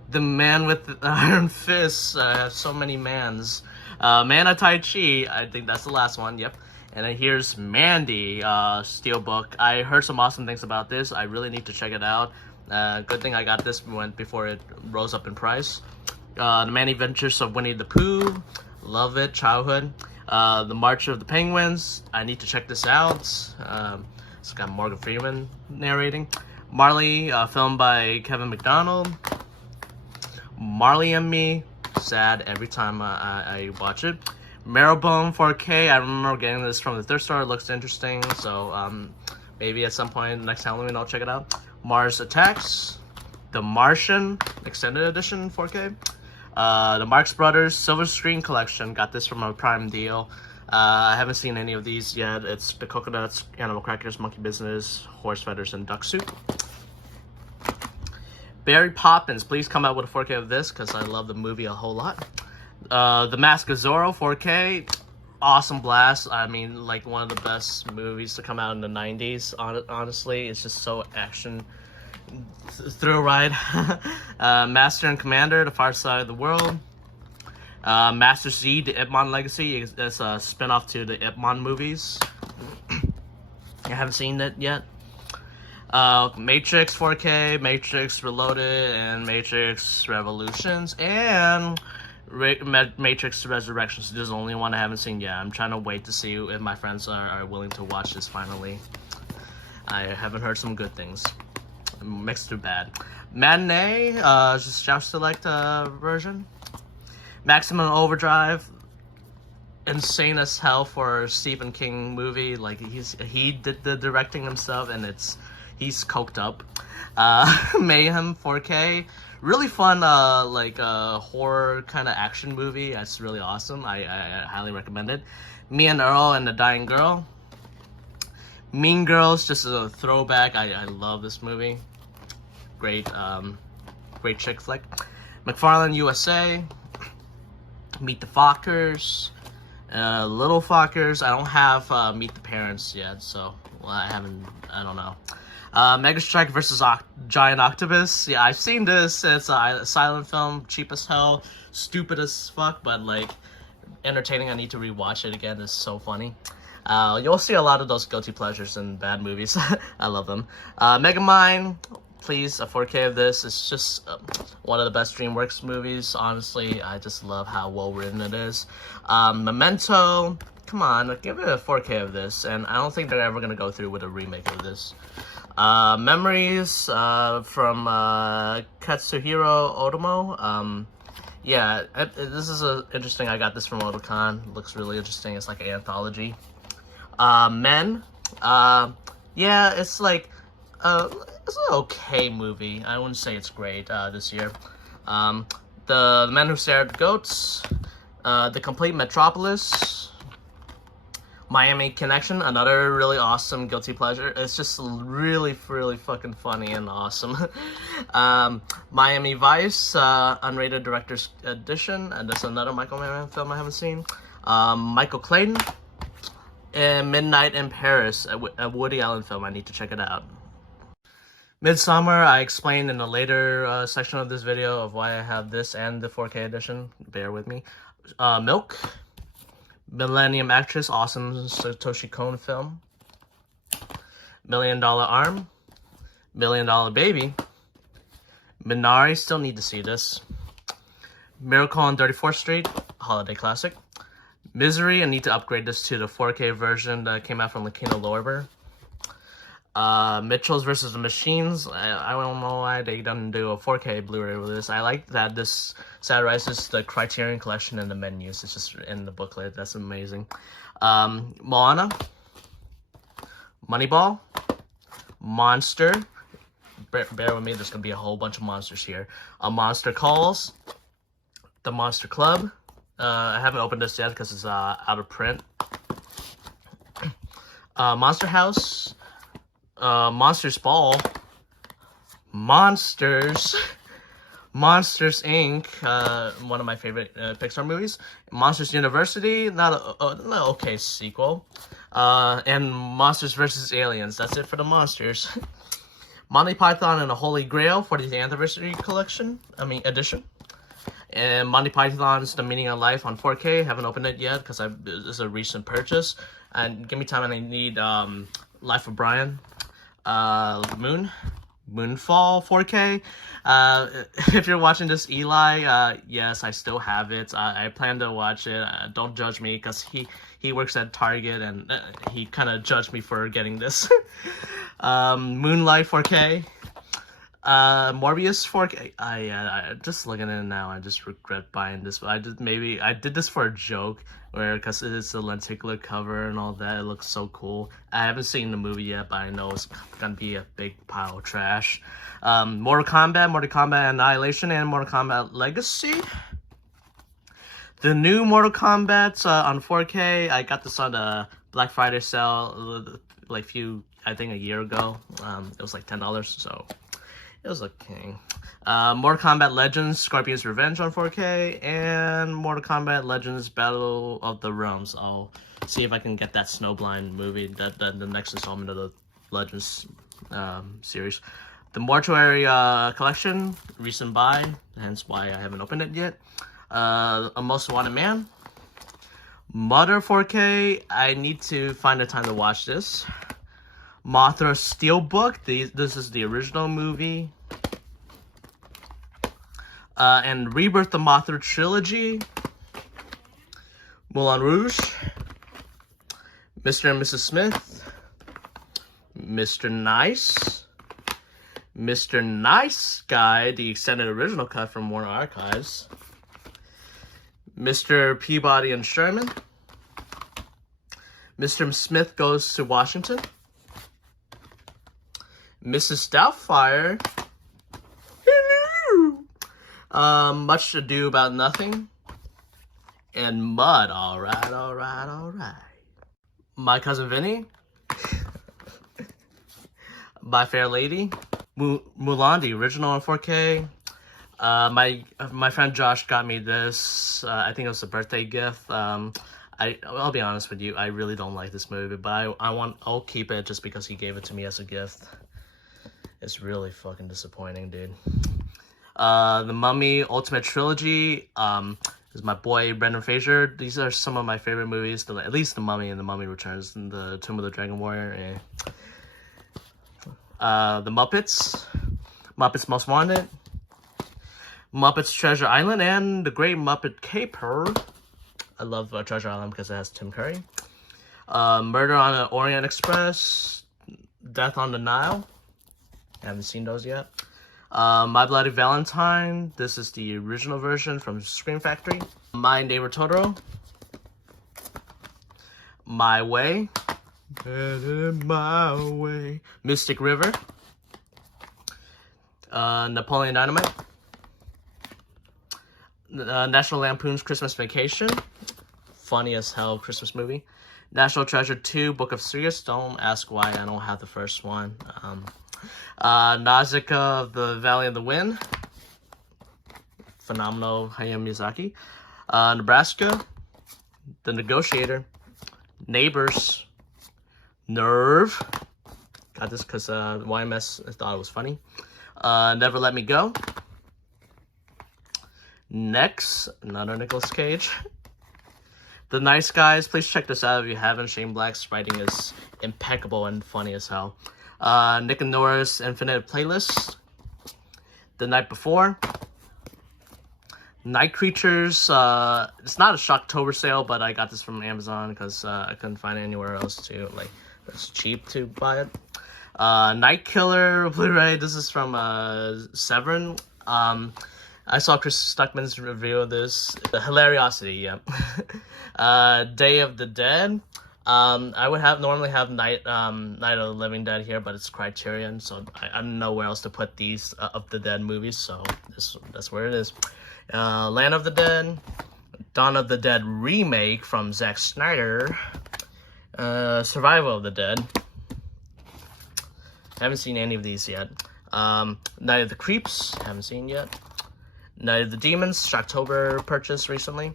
The Man with the Iron Fist. I have so many mans. Man of Tai Chi, I think that's the last one, yep. And then here's Mandy, Steelbook. I heard some awesome things about this. I really need to check it out. Good thing I got this before it rose up in price. The Many Adventures of Winnie the Pooh. Love it, childhood. The March of the Penguins. I need to check this out. It's got Morgan Freeman narrating. Marley, filmed by Kevin McDonald. Marley and Me, sad every time I watch it. Marrowbone 4K, I remember getting this from the thrift store. It looks interesting, so maybe at some point next Halloween I'll check it out. Mars Attacks, The Martian Extended Edition 4K. The Marx Brothers Silver Screen Collection, got this from a Prime deal. I haven't seen any of these yet. It's the Coconuts, Animal Crackers, Monkey Business, Horse Feathers, and Duck Soup. Barry Poppins, please come out with a 4K of this because I love the movie a whole lot. The Mask of Zorro 4K, awesome blast. I mean, like one of the best movies to come out in the 90s. Honestly, it's just so action thrill ride. Master and Commander, The Far Side of the World. Master Z, The Ip Man Legacy. It's a spin-off to the Ip Man movies. I haven't seen it yet. Matrix 4K, Matrix Reloaded, and Matrix Revolutions, and Matrix Resurrections. This is the only one I haven't seen yet. I'm trying to wait to see if my friends are willing to watch this finally. I haven't heard some good things. Mixed to bad. Matinee, just Shout Select version. Maximum Overdrive, insane as hell for a Stephen King movie. Like he did the directing himself, and he's coked up. Mayhem 4K, really fun horror kind of action movie. It's really awesome. I highly recommend it. Me and Earl and the Dying Girl. Mean Girls, just a throwback. I love this movie. Great chick flick. McFarlane USA. Meet the Fockers. Little Fockers. I don't have Meet the Parents yet, so I don't know. Mega Strike vs. Giant Octopus. Yeah, I've seen this. It's a silent film, cheap as hell, stupid as fuck, but like entertaining. I need to rewatch it again. It's so funny. You'll see a lot of those guilty pleasures in bad movies. I love them. Megamind, please, a 4K of this. It's just one of the best DreamWorks movies. Honestly, I just love how well written it is. Memento, come on, give it a 4K of this. And I don't think they're ever gonna go through with a remake of this. Memories from Katsuhiro Otomo. Yeah, this is interesting. I got this from Otakon. Looks really interesting. It's like an anthology. Men, Yeah, it's like, it's an okay movie. I wouldn't say it's great, this year. Um, the Man Who Stared at Goats, The Complete Metropolis, Miami Connection, another really awesome guilty pleasure. It's just really, really fucking funny and awesome. Miami Vice, unrated director's edition, and that's another Michael Mann film I haven't seen. Michael Clayton, and Midnight in Paris, a Woody Allen film. I need to check it out. Midsummer, I explained in a later section of this video of why I have this and the 4K edition. Bear with me. Milk, Millennium Actress, awesome Satoshi Kon film. $1 Million Arm, $1 Million Baby. Minari, still need to see this. Miracle on 34th Street, holiday classic. Misery, I need to upgrade this to the 4K version that came out from Lakino Lorber. Mitchell's vs. the Machines, I don't know why they didn't do a 4K Blu-ray with this. I like that this satirizes the Criterion Collection and the menus. It's just in the booklet. That's amazing. Moana, Moneyball, Monster. Bear with me, there's gonna be a whole bunch of monsters here. Monster Calls, The Monster Club. I haven't opened this yet because it's out of print. Monster House, Monsters Ball, Monsters Inc., one of my favorite Pixar movies. Monsters University, not an okay sequel. And Monsters vs. Aliens. That's it for the monsters. Monty Python and the Holy Grail for the anniversary edition. And Monty Python's The Meaning of Life on 4K. Haven't opened it yet because it's a recent purchase. And give me time, and I need Life of Brian. Moonfall 4K. If you're watching this, Eli, yes, I still have it. I plan to watch it. Don't judge me because he works at Target, and he kind of judged me for getting this. Moonlight 4K. Morbius 4K. I just looking at it now, I just regret buying this. But I did this for a joke, because it's a lenticular cover and all that. It looks so cool. I haven't seen the movie yet, but I know it's gonna be a big pile of trash. Mortal Kombat Annihilation, and Mortal Kombat Legacy. The new Mortal Kombat on 4K. I got this on a Black Friday sale, like I think a year ago. It was like $10, so it was a king. Mortal Kombat Legends, Scorpion's Revenge on 4K, and Mortal Kombat Legends Battle of the Realms. I'll see if I can get that Snowblind movie, the next installment of the Legends series. The Mortuary Collection, recent buy, hence why I haven't opened it yet. A Most Wanted Man. Mother 4K, I need to find the time to watch this. Mothra Steelbook, this is the original movie. And Rebirth the Mothra Trilogy. Moulin Rouge. Mr. and Mrs. Smith. Mr. Nice. Mr. Nice Guy, the extended original cut from Warner Archives. Mr. Peabody and Sherman. Mr. Smith Goes to Washington. Mrs. Doubtfire. Hello. Much Ado About Nothing. And Mud. Alright. My Cousin Vinny. My Fair Lady. Mulan, the original on 4K. My friend Josh got me this. I think it was a birthday gift. I'll be honest with you, I really don't like this movie, but I'll keep it just because he gave it to me as a gift. It's really fucking disappointing, dude. The Mummy Ultimate Trilogy. This is my boy Brendan Fraser. These are some of my favorite movies. At least The Mummy and The Mummy Returns and The Tomb of the Dragon Warrior. The Muppets. Muppets Most Wanted. Muppets Treasure Island and The Great Muppet Caper. I love Treasure Island because it has Tim Curry. Murder on the Orient Express. Death on the Nile. I haven't seen those yet. My Bloody Valentine. This is the original version from Scream Factory. My Neighbor Totoro. My Way. Headed my way. Mystic River. Napoleon Dynamite. National Lampoon's Christmas Vacation. Funny as hell Christmas movie. National Treasure 2, Book of Sirius. Don't ask why I don't have the first one. Nausicaa of the Valley of the Wind. Phenomenal Hayao Miyazaki. Nebraska. The Negotiator. Neighbors. Nerve. Got this because YMS thought it was funny. Never Let Me Go. Next, another Nicolas Cage. The Nice Guys. Please check this out if you haven't. Shane Black's writing is impeccable and funny as hell. Nick and Nora's Infinite Playlist. The Night Before. Night Creatures. It's not a Shocktober sale, but I got this from Amazon because I couldn't find it anywhere else to it's cheap to buy it. Night Killer Blu-ray. This is from Severin. I saw Chris Stuckman's review of this. The Hilariosity, yeah. Day of the Dead. I would normally have Night of the Living Dead here, but it's Criterion, so I don't know where else to put these of the Dead movies, so that's where it is. Land of the Dead. Dawn of the Dead remake from Zack Snyder. Survival of the Dead. Haven't seen any of these yet. Night of the Creeps. Haven't seen yet. Night of the Demons. Shocktober purchase recently.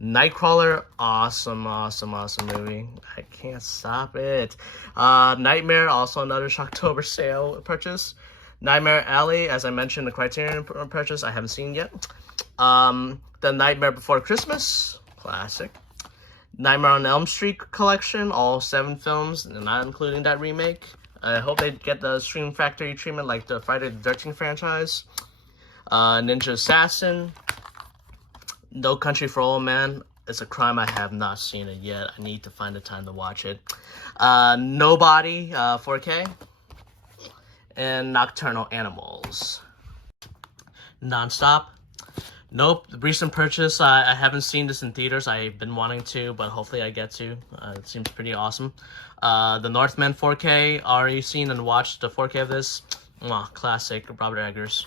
Nightcrawler. Awesome movie. I can't stop it. Nightmare. Also another Shocktober sale purchase. Nightmare Alley. As I mentioned, the Criterion purchase. I haven't seen yet. The Nightmare Before Christmas. Classic. Nightmare on Elm Street collection, all 7 films, not including that remake. I hope they get the Scream Factory treatment like the Friday the 13th franchise. Ninja Assassin. No Country for Old Men. It's a crime I have not seen it yet. I need to find the time to watch it. Nobody, 4K. And Nocturnal Animals. Nonstop. Nope, the recent purchase. I haven't seen this in theaters. I've been wanting to, but hopefully I get to. It seems pretty awesome. The Northman 4K. Already seen and watched the 4K of this. Classic, Robert Eggers.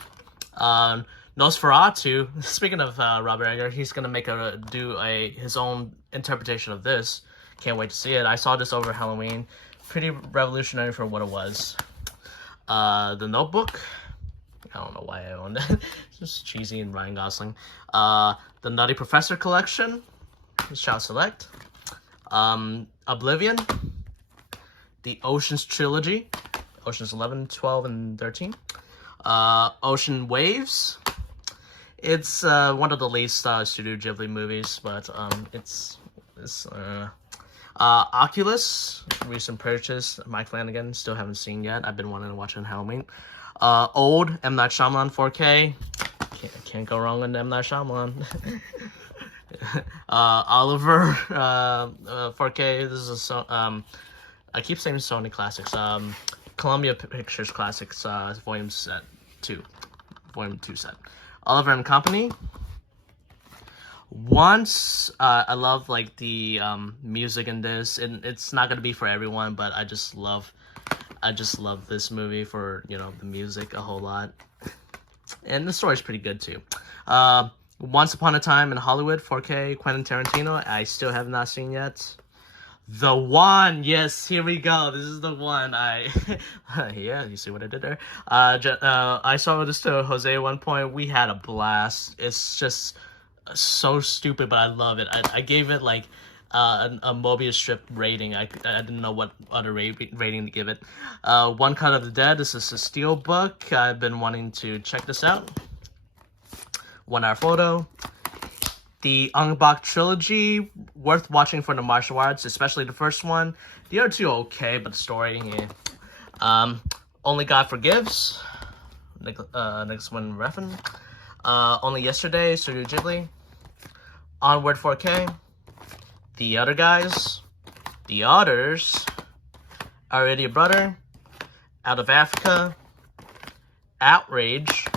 Nosferatu. Speaking of Robert Eggers, he's gonna do his own interpretation of this. Can't wait to see it. I saw this over Halloween. Pretty revolutionary for what it was. The Notebook. I don't know why I owned it. It's just cheesy and Ryan Gosling. The Nutty Professor collection. Child Select. Oblivion. The Oceans trilogy. Oceans 11, 12, and 13. Ocean Waves. It's one of the least Studio Ghibli movies, but it's Oculus. Recent purchase. Mike Flanagan. Still haven't seen yet. I've been wanting to watch it on Halloween. Old, M. Night Shyamalan 4K. Can't go wrong with M. Night Shyamalan. Oliver 4K. This is I keep saying Sony Classics. Columbia Pictures Classics Volume 2 set. Oliver and Company. Once I love the music in this, and it's not gonna be for everyone, but I just love this movie for the music a whole lot, and the story's pretty good too. Once Upon a Time in Hollywood 4K Quentin Tarantino. I still have not seen yet. The One. Yes, here we go. This is the one. Yeah, you see what I did there. I saw this to Jose at one point. We had a blast. It's just so stupid, but I love it. I gave it a Mobius strip rating. I didn't know what other rating to give it. One Cut of the Dead. This is a steel book. I've been wanting to check this out. 1 Hour Photo. The Ong Bak trilogy, worth watching for the martial arts, especially the first one. The other two okay, but the story, yeah. Only God Forgives. Next one, Refn. Only Yesterday, Studio Ghibli. Onward 4K. The Other Guys. The Others. Our Idiot Brother. Out of Africa. Outrage.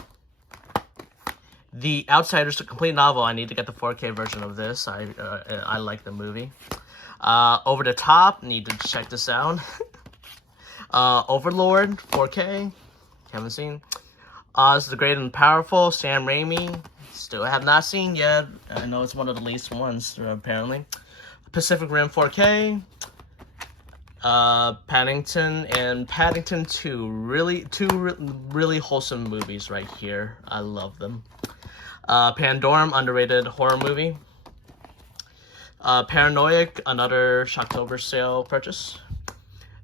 The Outsiders, the complete novel. I need to get the 4K version of this. I like the movie. Over the Top, need to check this out. Overlord, 4K, haven't seen. Oz the Great and Powerful, Sam Raimi, still have not seen yet. I know it's one of the least ones, apparently. Pacific Rim 4K, Paddington, and Paddington 2. Two really wholesome movies right here. I love them. Pandorum, underrated horror movie. Paranoiac, another Shocktober sale purchase.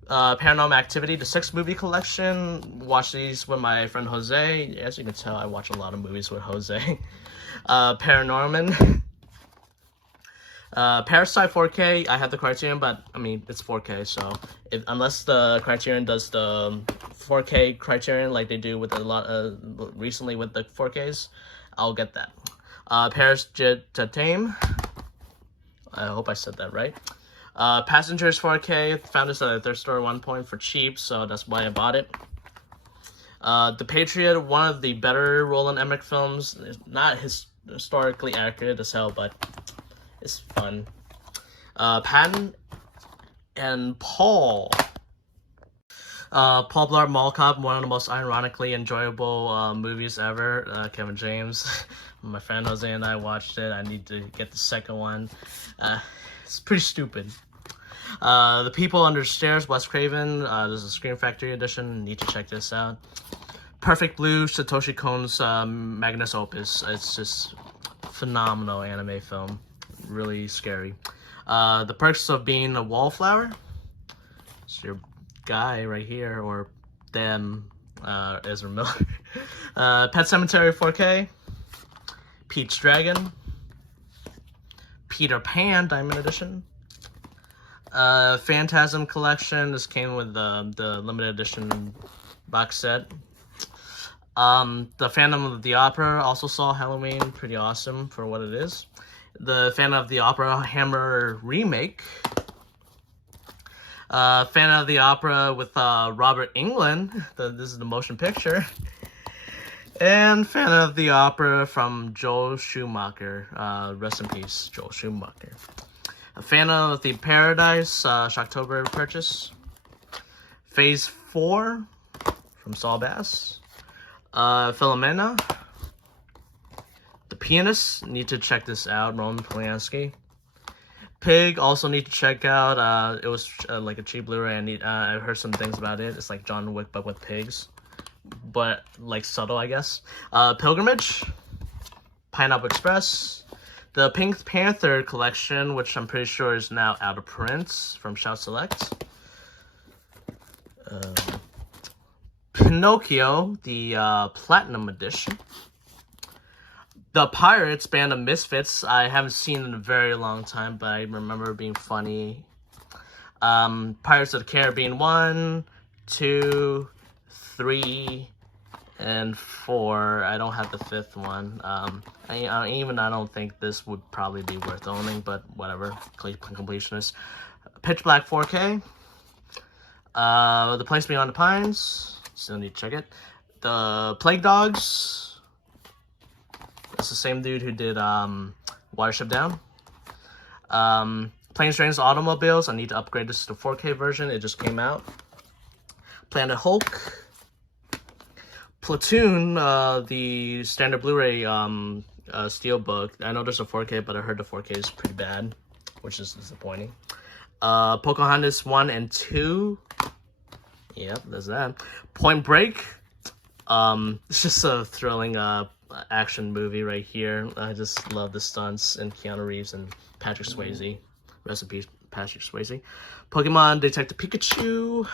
Paranormal Activity, the 6 movie collection. Watch these with my friend Jose. As you can tell, I watch a lot of movies with Jose. Paranorman. Parasite 4K. I have the Criterion, but I mean it's 4K, so unless the Criterion does the 4K Criterion like they do with a lot recently with the 4Ks, I'll get that. Paris to Tame. I hope I said that right. Passengers 4K, found this at a thrift store at one point for cheap, so that's why I bought it. The Patriot, one of the better Roland Emmerich films. It's not historically accurate as hell, but it's fun. Patton and Paul. Paul Blart Mall Cop, one of the most ironically enjoyable movies ever. Kevin James. My friend Jose and I watched it. I need to get the second one. It's pretty stupid. The People Under the Stairs, Wes Craven. There's a Scream Factory edition. Need to check this out. Perfect Blue, Satoshi Kon's magnus opus. It's just phenomenal anime film. Really scary. The Perks of Being a Wallflower. It's your guy right here, or them, Ezra Miller. Pet Sematary 4K. Pete's Dragon. Peter Pan Diamond Edition. Phantasm Collection. This came with the limited edition box set. The Phantom of the Opera also saw Halloween. Pretty awesome for what it is. The Phantom of the Opera Hammer remake. Phantom of the Opera with Robert Englund. This is the motion picture. And Phantom of the Opera from Joel Schumacher. Rest in peace, Joel Schumacher. Phantom of the Paradise, Shocktober purchase. Phase 4 from Saul Bass. Philomena. The Pianist, need to check this out, Roman Polanski. Pig, also need to check out. It was like a cheap Blu-ray. I heard some things about it. It's like John Wick, but with pigs. But like subtle, I guess. Pilgrimage. Pineapple Express. The Pink Panther collection, which I'm pretty sure is now out of print, from Shout Select. Pinocchio, the Platinum Edition. The Pirates, Band of Misfits. I haven't seen in a very long time, but I remember it being funny. Pirates of the Caribbean 1, 2, 3, and 4. I don't have the 5th one. I don't think this would probably be worth owning, but whatever. Completionist. Pitch Black 4K. The Place Beyond the Pines. Still need to check it. The Plague Dogs. It's the same dude who did Watership Down. Planes, Trains, Automobiles. I need to upgrade this to the 4K version. It just came out. Planet Hulk. Platoon, the standard Blu-ray Steelbook. I know there's a 4K, but I heard the 4K is pretty bad, which is disappointing. Pocahontas 1 and 2. Yep, there's that. Point Break. It's just a thrilling action movie right here. I just love the stunts and Keanu Reeves and Patrick Swayze. Rest in peace, Patrick Swayze. Pokemon Detective Pikachu.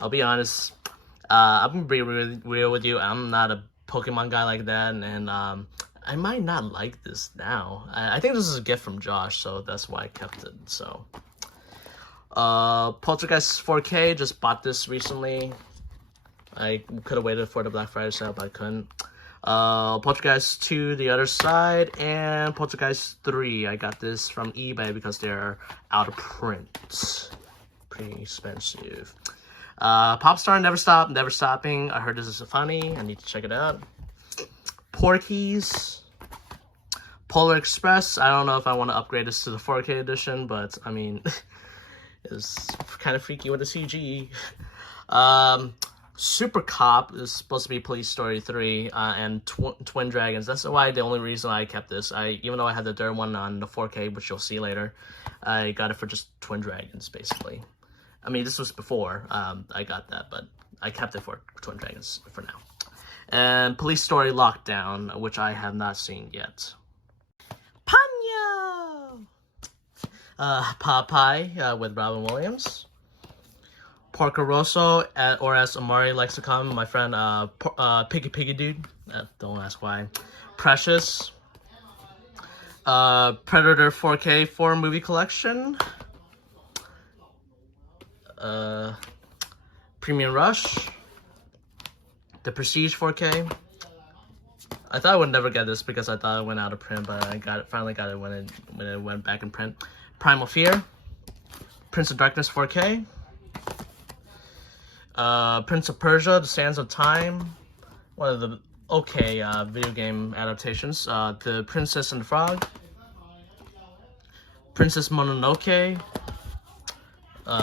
I'll be honest. I'm gonna be real with you. I'm not a Pokemon guy like that, and I might not like this now. I think this is a gift from Josh, so that's why I kept it. So, Poltergeist 4K, just bought this recently. I could have waited for the Black Friday sale, but I couldn't. Poltergeist 2, The Other Side, and Poltergeist 3. I got this from eBay because they're out of print. Pretty expensive. Popstar, Never Stop, Never Stopping. I heard this is funny. I need to check it out. Porky's. Polar Express, I don't know if I want to upgrade this to the 4K edition, but I mean, it's kind of freaky with the CG. Super Cop is supposed to be Police Story 3, and Twin Dragons. That's why the only reason I kept this. Even though I had the third one on the 4K, which you'll see later, I got it for just Twin Dragons, basically. I mean, this was before I got that, but I kept it for Twin Dragons for now. And Police Story Lockdown, which I have not seen yet. Ponyo! Popeye with Robin Williams. Porco Rosso, or as Amari likes to call him, my friend Piggy Dude. Don't ask why. Precious. Predator 4K 4 movie collection. Premium Rush. The Prestige 4K. I thought I would never get this because I thought it went out of print, but I finally got it when it went back in print. Primal Fear. Prince of Darkness 4K. Prince of Persia: The Sands of Time. One of the okay video game adaptations. The Princess and the Frog. Princess Mononoke.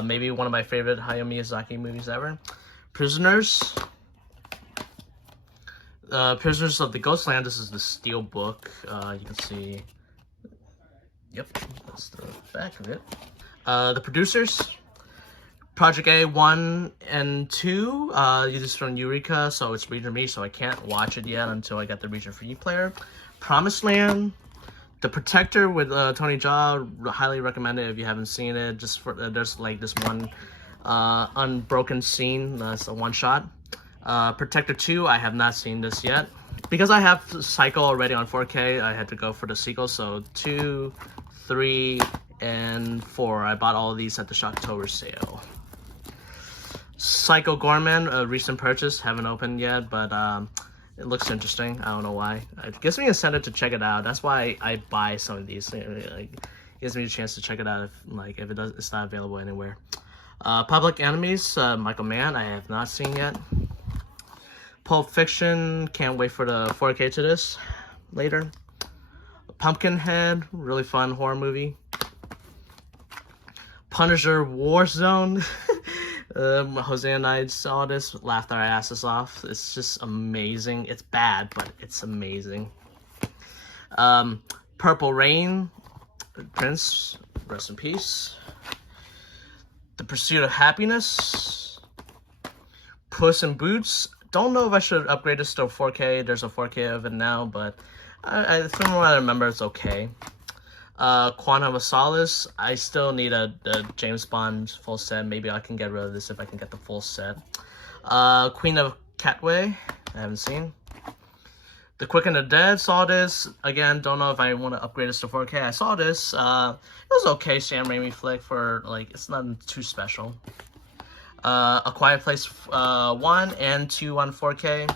Maybe one of my favorite Hayao Miyazaki movies ever. Prisoners. Prisoners of the Ghostland. This is the steel book. You can see. Yep, that's the back of it. The Producers. Project A 1 and 2. This is from Eureka, so it's region me, so I can't watch it yet until I get the region free player. Promised Land. The Protector with Tony Jaa. Highly recommend it if you haven't seen it. Just for there's like this one unbroken scene. That's a one shot. Protector 2, I have not seen this yet. Because I have Psycho already on 4K, I had to go for the sequel. So 2, 3, and 4. I bought all of these at the Shocktober sale. Psycho Gorman, a recent purchase. Haven't opened yet, but it looks interesting. I don't know why. It gives me an incentive to check it out. That's why I buy some of these. It gives me a chance to check it out if it's not available anywhere. Public Enemies, Michael Mann, I have not seen yet. Pulp Fiction, can't wait for the 4K to this later. Pumpkinhead, really fun horror movie. Punisher Warzone. Jose and I saw this, laughed our asses off. It's just amazing. It's bad, but it's amazing. Purple Rain, Prince, rest in peace. The Pursuit of Happiness. Puss in Boots. Don't know if I should upgrade this to a 4K. There's a 4K of it now, but from what I remember, it's okay. Quantum of Solace. I still need a James Bond full set. Maybe I can get rid of this if I can get the full set. Queen of Catway. I haven't seen. The Quick and the Dead. Saw this. Again, don't know if I want to upgrade this to 4K. I saw this. It was okay. Sam Raimi flick for, like, it's nothing too special. A Quiet Place 1 and 2 on 4K.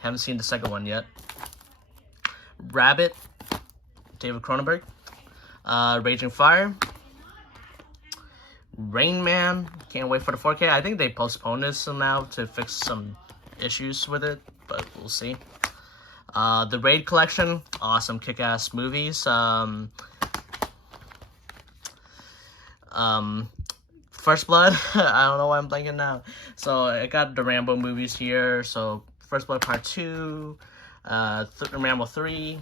Haven't seen the second one yet. Rabbit. David Cronenberg. Raging Fire. Rain Man. Can't wait for the 4K. I think they postponed this now to fix some issues with it, but we'll see. The Raid Collection. Awesome kick-ass movies. First Blood. I don't know why I'm blanking now. So I got the Rambo movies here. So First Blood Part 2. Rambo 3.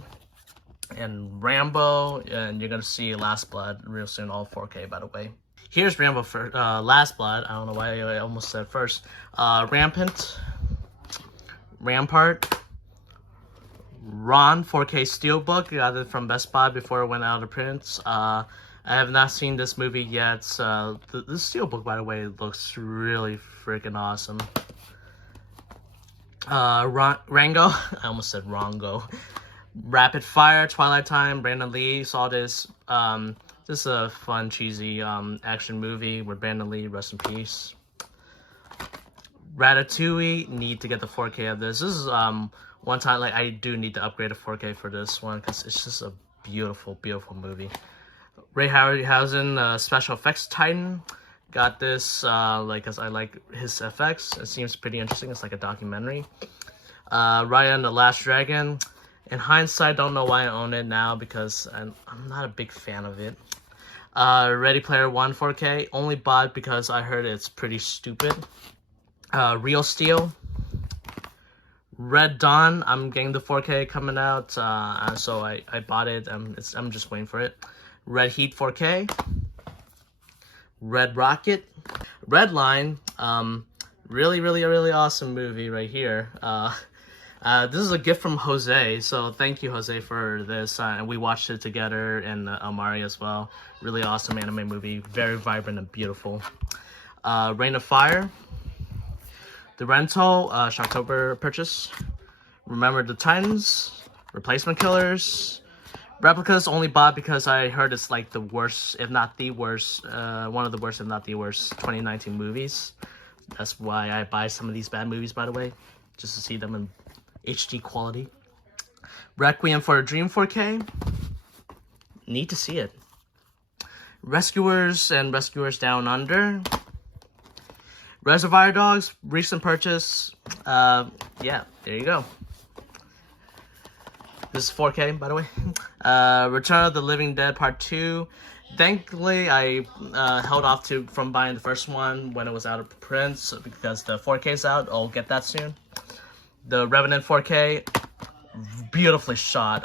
And Rambo, and you're gonna see Last Blood real soon, all 4K, by the way. Here's Rambo for Last Blood. I don't know why I almost said first. Rampant, Rampart, Ron 4K Steelbook. Got it from Best Buy before it went out of print. I have not seen this movie yet. The Steelbook, by the way, looks really freaking awesome. Rango. I almost said Rongo. Rapid Fire, Twilight Time, Brandon Lee, saw this. This is a fun, cheesy action movie with Brandon Lee, rest in peace. Ratatouille, need to get the 4K of this. This is one time, like, I do need to upgrade to 4K for this one because it's just a beautiful, beautiful movie. Ray Harryhausen, Special Effects Titan. Got this, because I like his effects. It seems pretty interesting. It's like a documentary. Raya and the Last Dragon. In hindsight, don't know why I own it now because I'm not a big fan of it. Ready Player One 4K, only bought because I heard it's pretty stupid. Real Steel. Red Dawn, I'm getting the 4K coming out, so I bought it. I'm just waiting for it. Red Heat 4K. Red Rocket. Red Line, really awesome movie right here. This is a gift from Jose, so thank you, Jose, for this. And we watched it together, and Amari as well. Really awesome anime movie, very vibrant and beautiful. Reign of Fire. The Rental, Shocktober purchase. Remember the Titans. Replacement Killers. Replicas only bought because I heard it's like the worst, if not the worst, one of the worst, if not the worst, 2019 movies. That's why I buy some of these bad movies, by the way, just to see them in HD quality. Requiem for a Dream 4K. Need to see it. Rescuers and Rescuers Down Under. Reservoir Dogs, recent purchase. Yeah, there you go. This is 4K, by the way. Return of the Living Dead Part 2. Thankfully, I held off from buying the first one when it was out of print, so because the 4K is out. I'll get that soon. The Revenant 4K, beautifully shot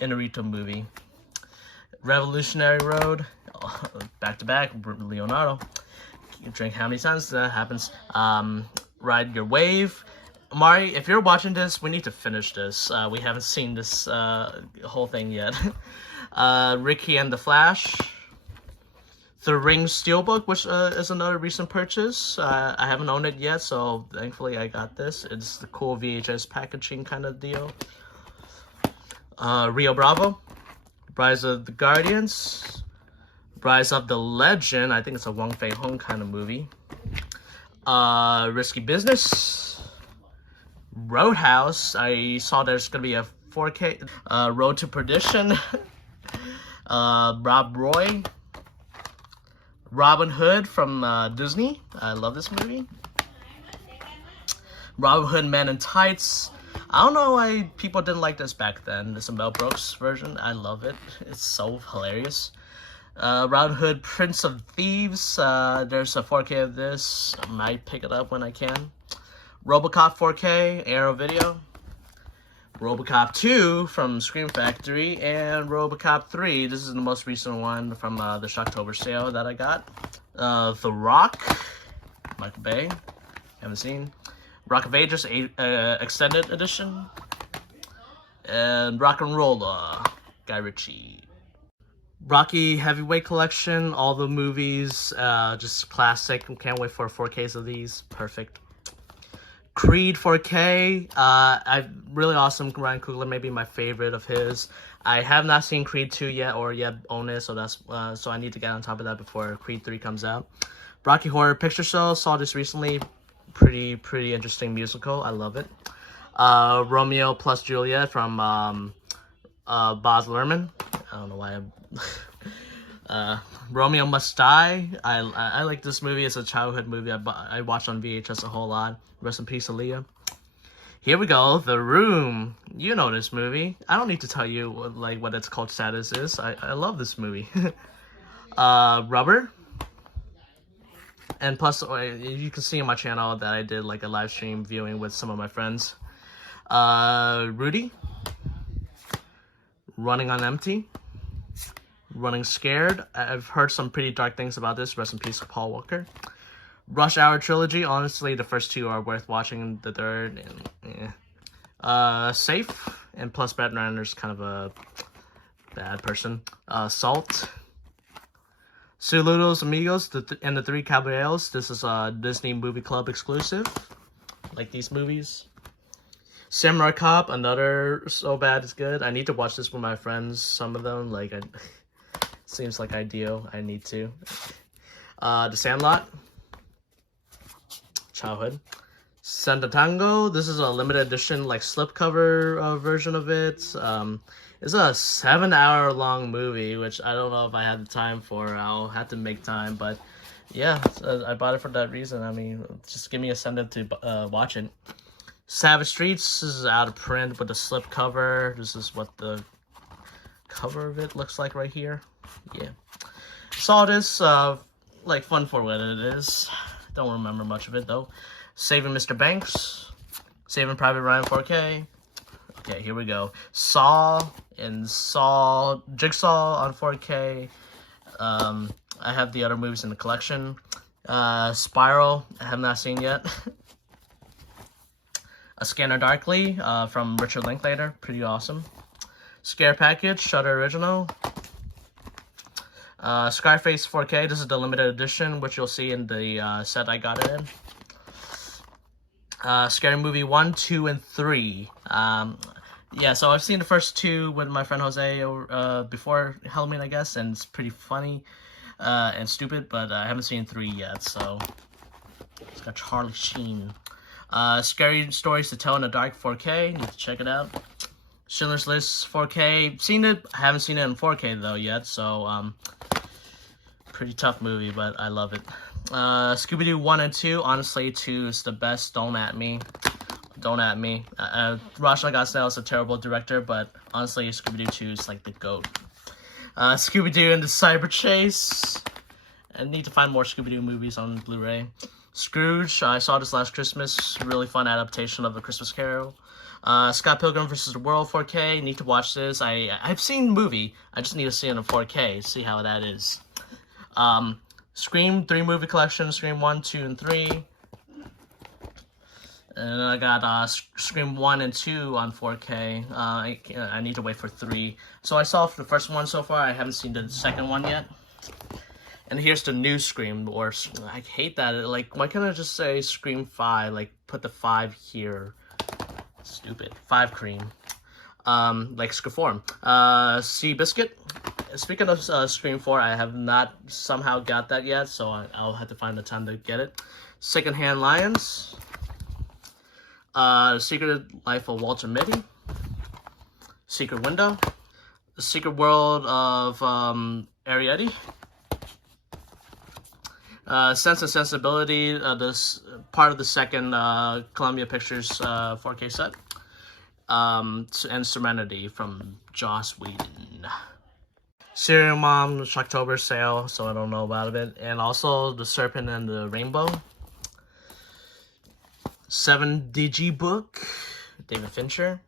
Inarito movie. Revolutionary Road, back to back, Leonardo. You drink how many times that happens. Ride Your Wave. Mari, if you're watching this, we need to finish this. We haven't seen this whole thing yet. Ricky and the Flash. The Ring Steelbook, which is another recent purchase. I haven't owned it yet, so thankfully I got this. It's the cool VHS packaging kind of deal. Rio Bravo. Rise of the Guardians. Rise of the Legend. I think it's a Wong Fei Hung kind of movie. Risky Business. Roadhouse. I saw there's going to be a 4K. Road to Perdition. Rob Roy. Robin Hood from Disney. I love this movie. Robin Hood Men in Tights. I don't know why people didn't like this back then. This is a Mel Brooks version. I love it. It's so hilarious. Robin Hood Prince of Thieves. There's a 4K of this. I might pick it up when I can. RoboCop 4K, Arrow Video. RoboCop 2 from Scream Factory, and RoboCop 3. This is the most recent one from the Shocktober sale that I got. The Rock, Michael Bay, haven't seen. Rock of Ages Extended Edition. And Rock and Rolla, Guy Ritchie. Rocky Heavyweight Collection, all the movies, just classic. Can't wait for 4Ks of these. Perfect. Creed 4K, really awesome. Ryan Coogler may be my favorite of his. I have not seen Creed 2 yet or yet own it, so that's so I need to get on top of that before Creed 3 comes out. Rocky Horror Picture Show, saw this recently. Pretty interesting musical. I love it. Romeo plus Juliet from Baz Luhrmann. I don't know why I'm... Romeo Must Die. I like this movie. It's a childhood movie I watched on VHS a whole lot. Rest in peace, Aaliyah. Here we go. The Room. You know this movie. I don't need to tell you what its cult status is. I love this movie. Rubber. And plus, you can see on my channel that I did like a live stream viewing with some of my friends. Rudy. Running on Empty. Running Scared. I've heard some pretty dark things about this. Rest in peace, Paul Walker. Rush Hour Trilogy. Honestly, the first two are worth watching. The third, Safe. And plus, Brett Ratner's kind of a bad person. Salt. Saludos Amigos and the Three Caballeros. This is a Disney Movie Club exclusive. Like these movies. Samurai Cop. Another so bad it's good. I need to watch this with my friends. Some of them, seems like ideal. I need to. The Sandlot. Childhood. Santa Tango. This is a limited edition, slipcover version of it. It's a 7-hour long movie, which I don't know if I had the time for. I'll have to make time, but yeah, I bought it for that reason. I mean, just give me a incentive to watch it. Savage Streets. This is out of print with a slip cover. This is what the cover of it looks like right here. Yeah. Saw this, like, fun for what it is. Don't remember much of it, though. Saving Mr. Banks. Saving Private Ryan 4K. Okay, here we go. Saw and Saw Jigsaw on 4K. I have the other movies in the collection. Spiral, I have not seen yet. A Scanner Darkly from Richard Linklater, pretty awesome. Scare Package, Shudder Original. Scarface 4K, this is the limited edition, which you'll see in the set I got it in. Scary Movie 1, 2, and 3. Yeah, so I've seen the first two with my friend Jose before Halloween, I guess, and it's pretty funny and stupid, but I haven't seen 3 yet, so... It's got Charlie Sheen. Scary Stories to Tell in the Dark 4K, need to check it out. Schindler's List 4K, seen it, I haven't seen it in 4K though yet, so pretty tough movie, but I love it. Scooby-Doo 1 and 2, honestly 2 is the best, don't at me. Don't at me. Rachel Gosnell is a terrible director, but honestly Scooby-Doo 2 is like the GOAT. Scooby-Doo and the Cyber Chase. I need to find more Scooby-Doo movies on Blu-ray. Scrooge, I saw this last Christmas, really fun adaptation of A Christmas Carol. Scott Pilgrim vs. the World 4K, need to watch this. I've seen the movie, I just need to see it in 4K, see how that is. Scream 3 movie collection, Scream 1, 2, and 3. And then I got Scream 1 and 2 on 4K. I need to wait for 3. So I saw the first one so far, I haven't seen the second one yet. And here's the new Scream, or I hate that. Like, why can't I just say Scream 5? Like, put the 5 here. Stupid. 5 cream. Like Scriform. Seabiscuit. Speaking of Scream 4, I have not somehow got that yet, so I'll have to find the time to get it. Secondhand Lions. Secret Life of Walter Mitty. Secret Window. The Secret World of Arietti. Sense and Sensibility, this part of the second Columbia Pictures 4K set. And Serenity from Joss Whedon. Serial Mom, Shocktober sale, so I don't know about it. And also The Serpent and the Rainbow. 7DG book, David Fincher.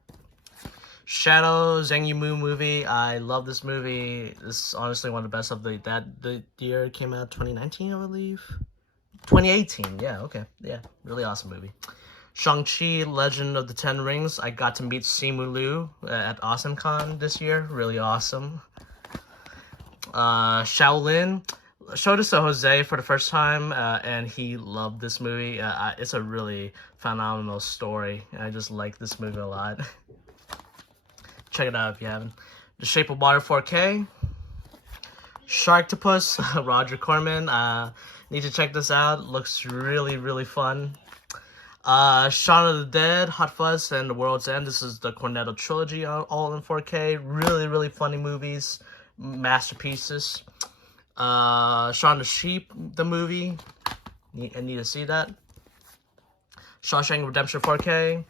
Shadow, Zhang Yimou movie. I love this movie. This is honestly one of the best of the year. It came out 2019, I believe. 2018, yeah, okay. Yeah, really awesome movie. Shang-Chi, Legend of the Ten Rings. I got to meet Simu Liu at AwesomeCon this year. Really awesome. Shaolin. Showed this to Jose for the first time, and he loved this movie. It's a really phenomenal story. I just like this movie a lot. Check it out if you haven't. The Shape of Water 4K. Sharktopus, Roger Corman. Need to check this out. Looks really, really fun. Shaun of the Dead, Hot Fuzz, and The World's End. This is the Cornetto trilogy, all in 4K. Really, really funny movies. Masterpieces. Shaun the Sheep, the movie. I need to see that. Shawshank Redemption 4K.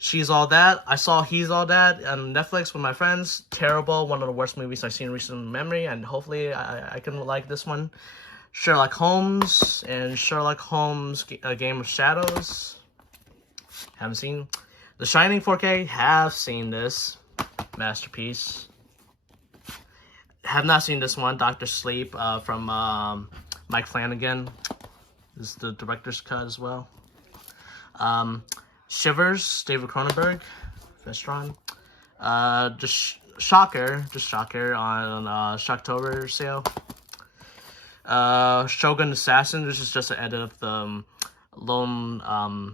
She's All That. I saw He's All That on Netflix with my friends. Terrible. One of the worst movies I've seen in recent memory, and hopefully I can like this one. Sherlock Holmes and Sherlock Holmes A Game of Shadows. Haven't seen. The Shining 4K. Have seen this. Masterpiece. Have not seen this one. Dr. Sleep from Mike Flanagan. This is the director's cut as well. Shivers, David Cronenberg, Vestron. Just Shocker on Shocktober sale. Shogun Assassin, this is just an edit of the Lone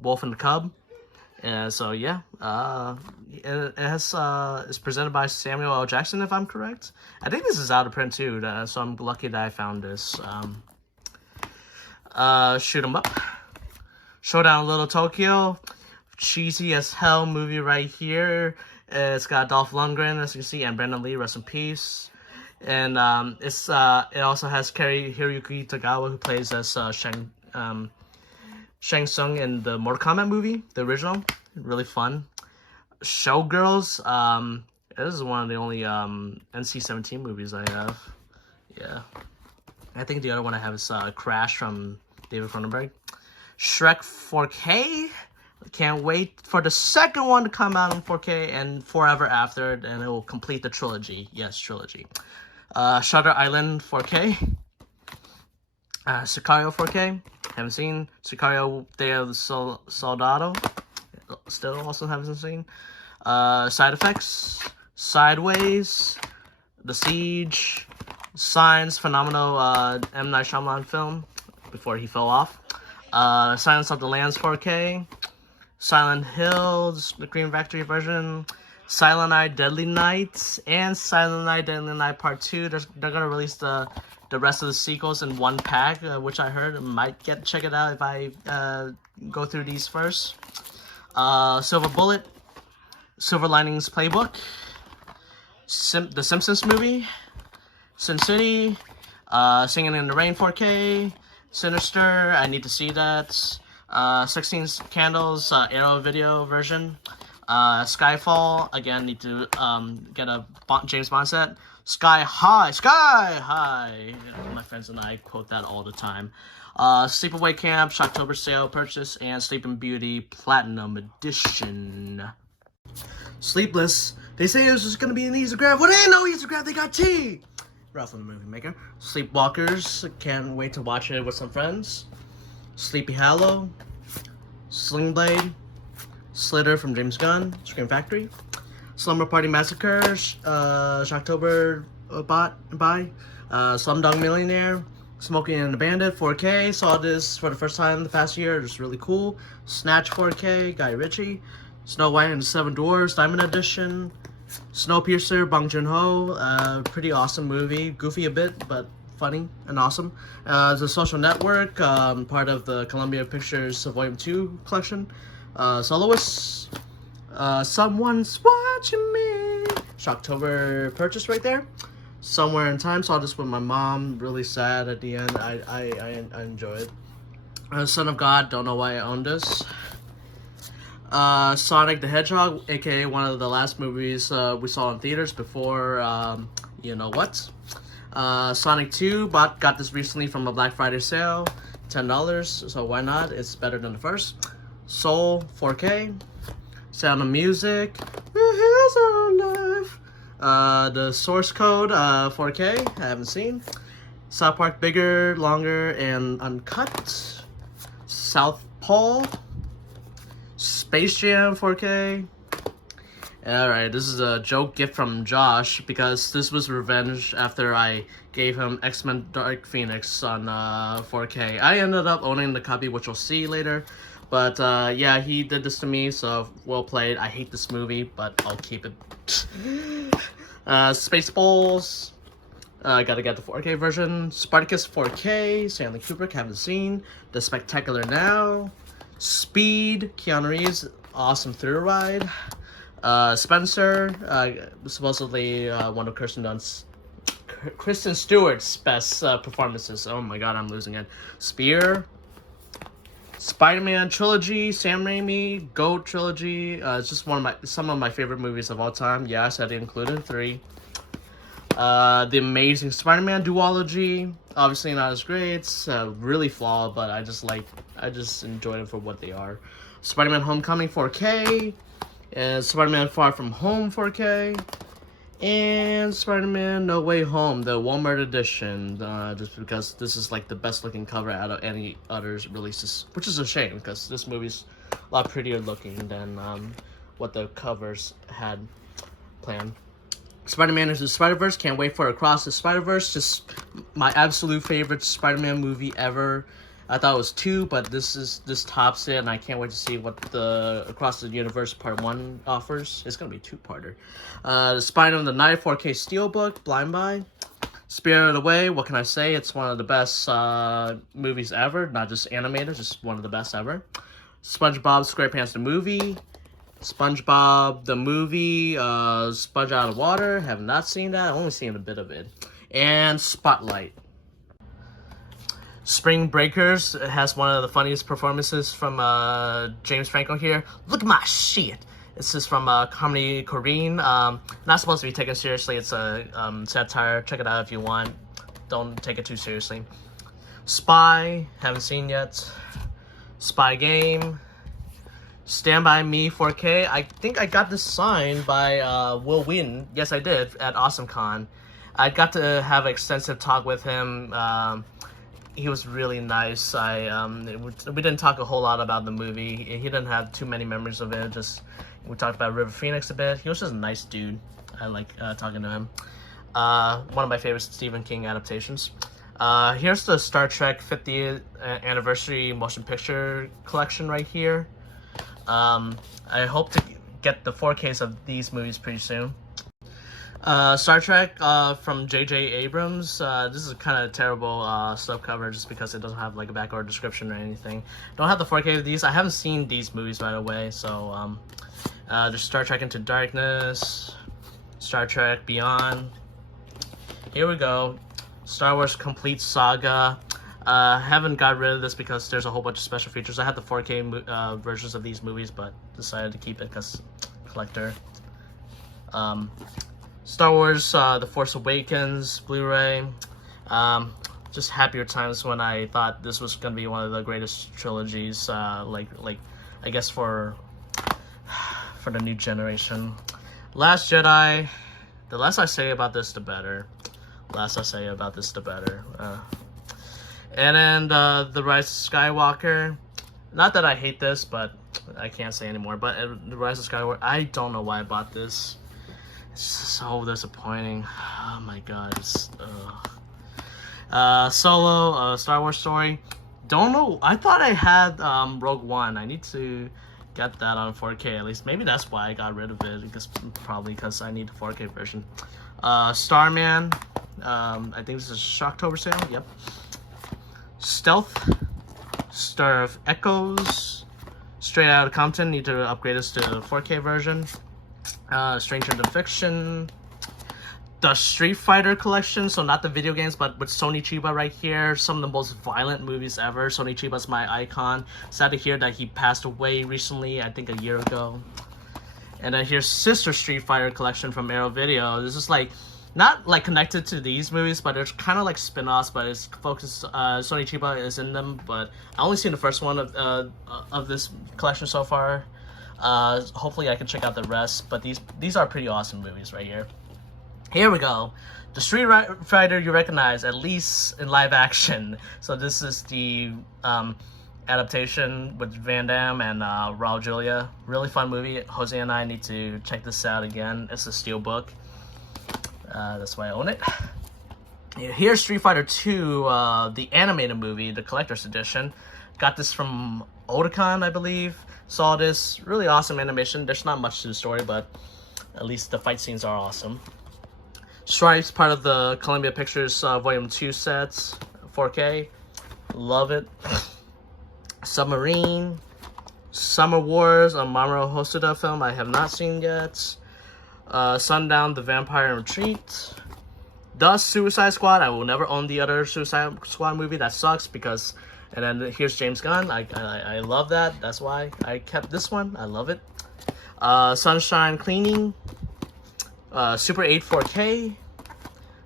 Wolf and the Cub. And so yeah, it has it's presented by Samuel L. Jackson, if I'm correct. I think this is out of print too, so I'm lucky that I found this. Shoot 'em Up. Showdown in Little Tokyo, cheesy as hell movie right here. It's got Dolph Lundgren, as you can see, and Brandon Lee, rest in peace. And it also has Hiroyuki Tagawa, who plays as Shang Tsung in the Mortal Kombat movie, the original. Really fun. Showgirls. This is one of the only NC-17 movies I have. Yeah. I think the other one I have is Crash from David Cronenberg. Shrek 4K. Can't wait for the second one to come out in 4K and forever after, and it will complete the trilogy. Yes, trilogy. Shutter Island 4K. Sicario 4K. Haven't seen. Sicario del Soldado. Still also haven't seen. Side Effects. Sideways. The Siege. Signs. Phenomenal M. Night Shyamalan film before he fell off. Silence of the Lambs 4K. Silent Hills, the Green Factory version, Silent Night, Deadly Night, and Silent Night, Deadly Night Part 2. They're gonna release the rest of the sequels in one pack, which I heard might check it out if I go through these first. Silver Bullet, Silver Linings Playbook, The Simpsons movie, Sin City, Singing in the Rain 4K, Sinister, I need to see that. 16 Candles, Arrow video version. Skyfall, again, need to get a James Bond set. Sky High! My friends and I quote that all the time. Sleepaway Camp, Shocktober sale purchase, and Sleeping Beauty Platinum Edition. Sleepless. They say it was just gonna be an easy grab. Well, they ain't no easy grab, they got tea! Ralph the Movie Maker. Sleepwalkers, can't wait to watch it with some friends. Sleepy Hollow, Sling Blade, Slitter from James Gunn, Scream Factory, Slumber Party Massacre, Shocktober buy, Slumdog Millionaire, Smoking and the Bandit 4K, saw this for the first time the past year, it's really cool. Snatch 4K, Guy Ritchie, Snow White and the Seven Dwarfs, Diamond Edition, Snowpiercer, Bong Joon-ho, pretty awesome movie, goofy a bit, but funny and awesome. The Social Network, part of the Columbia Pictures Volume 2 collection. Soloists, Someone's Watching Me. Shocktober purchase right there. Somewhere in Time, saw this with my mom. Really sad at the end. I enjoy it. Son of God, don't know why I own this. Sonic the Hedgehog, aka one of the last movies we saw in theaters before you know what. Sonic 2, got this recently from a Black Friday sale, $10, so why not? It's better than the first. Soul 4K, Sound of Music, The Hills Are Alive, the Source Code 4K, I haven't seen. South Park Bigger, Longer, and Uncut. South Pole, Space Jam 4K. Alright, this is a joke gift from Josh, because this was revenge after I gave him X-Men Dark Phoenix on 4K. I ended up owning the copy, which we'll see later. But yeah, he did this to me, so well played. I hate this movie, but I'll keep it. Spaceballs. Gotta get the 4K version. Spartacus 4K, Stanley Kubrick, haven't seen. The Spectacular Now. Speed, Keanu Reeves, awesome thrill ride. Spencer, supposedly one of Kristen Stewart's best performances. Oh my god, I'm losing it. Spear, Spider-Man trilogy, Sam Raimi, GOAT trilogy. It's just some of my favorite movies of all time. Yes, I included 3. The Amazing Spider-Man duology, obviously not as great. It's really flawed, but I just enjoy them for what they are. Spider-Man Homecoming 4K. And Spider-Man Far From Home 4K, and Spider-Man No Way Home, the Walmart edition, just because this is like the best looking cover out of any other releases, which is a shame because this movie's a lot prettier looking than what the covers had planned. Spider-Man Into the Spider-Verse, can't wait for Across the Spider-Verse, just my absolute favorite Spider-Man movie ever. I thought it was 2, but this tops it, and I can't wait to see what the Across the Universe Part 1 offers. It's gonna be 2-parter. The Spine of the Night 4K Steelbook, Blind Buy. Spirited Away, what can I say? It's one of the best movies ever, not just animated, just one of the best ever. SpongeBob SquarePants the movie. SpongeBob the movie, Sponge Out of Water, have not seen that, I've only seen a bit of it. And Spotlight. Spring Breakers has one of the funniest performances from James Franco here. Look at my shit. This is from comedy Korean. Not supposed to be taken seriously. It's a satire. Check it out if you want. Don't take it too seriously. Spy, haven't seen yet. Spy Game. Stand By Me 4K. I think I got this signed by Will Wheaton. Yes, I did, at AwesomeCon. I got to have an extensive talk with him. He was really nice. We didn't talk a whole lot about the movie. He didn't have too many memories of it. We talked about River Phoenix a bit. He was just a nice dude. I like talking to him. One of my favorite Stephen King adaptations. Here's the Star Trek 50th anniversary motion picture collection right here. I hope to get the 4Ks of these movies pretty soon. Star Trek from J.J. Abrams. This is kind of terrible slipcover just because it doesn't have like a backward description or anything. Don't have the 4K of these. I haven't seen these movies, by the way. So there's Star Trek Into Darkness, Star Trek Beyond. Here we go. Star Wars Complete Saga. Haven't got rid of this because there's a whole bunch of special features. I had the 4K versions of these movies, but decided to keep it because collector. Star Wars The Force Awakens Blu-ray. Just happier times when I thought this was gonna be one of the greatest trilogies, like I guess for the new generation. Last Jedi. The less I say about this, the better. Less I say about this, the better. And then The Rise of Skywalker. Not that I hate this, but I can't say anymore. But The Rise of Skywalker, I don't know why I bought this. It's so disappointing. Oh my god. Solo, Star Wars story. Don't know. I thought I had Rogue One. I need to get that on 4K at least. Maybe that's why I got rid of it. Probably because I need the 4K version. Starman. I think this is Shocktober sale. Yep. Stealth. Stir of Echoes. Straight Outta Compton. Need to upgrade this to the 4K version. Stranger Than Fiction. The Street Fighter collection, so not the video games, but with Sonny Chiba right here. Some of the most violent movies ever. Sonny Chiba's my icon. Sad to hear that he passed away recently, I think a year ago. And then here's Sister Street Fighter collection from Arrow Video. This is like, not like connected to these movies, but it's kind of like spin-offs, but it's focused, Sonny Chiba is in them, but I only seen the first one of this collection so far. Hopefully I can check out the rest, but these are pretty awesome movies right here. Here we go. The Street Fighter you recognize, at least in live action. So this is the adaptation with Van Damme and Raul Julia. Really fun movie. Jose and I need to check this out again. It's a steelbook. That's why I own it. Here's Street Fighter 2, the animated movie, the collector's edition. Got this from Otakon, I believe. Saw this. Really awesome animation. There's not much to the story, but at least the fight scenes are awesome. Stripes, part of the Columbia Pictures Volume 2 sets, 4K. Love it. Submarine. Summer Wars, a Mamoru Hosoda film I have not seen yet. Sundown, The Vampire Retreat. The Suicide Squad. I will never own the other Suicide Squad movie. That sucks because... And then here's James Gunn. I love that. That's why I kept this one. I love it. Sunshine Cleaning. Super 8 4K.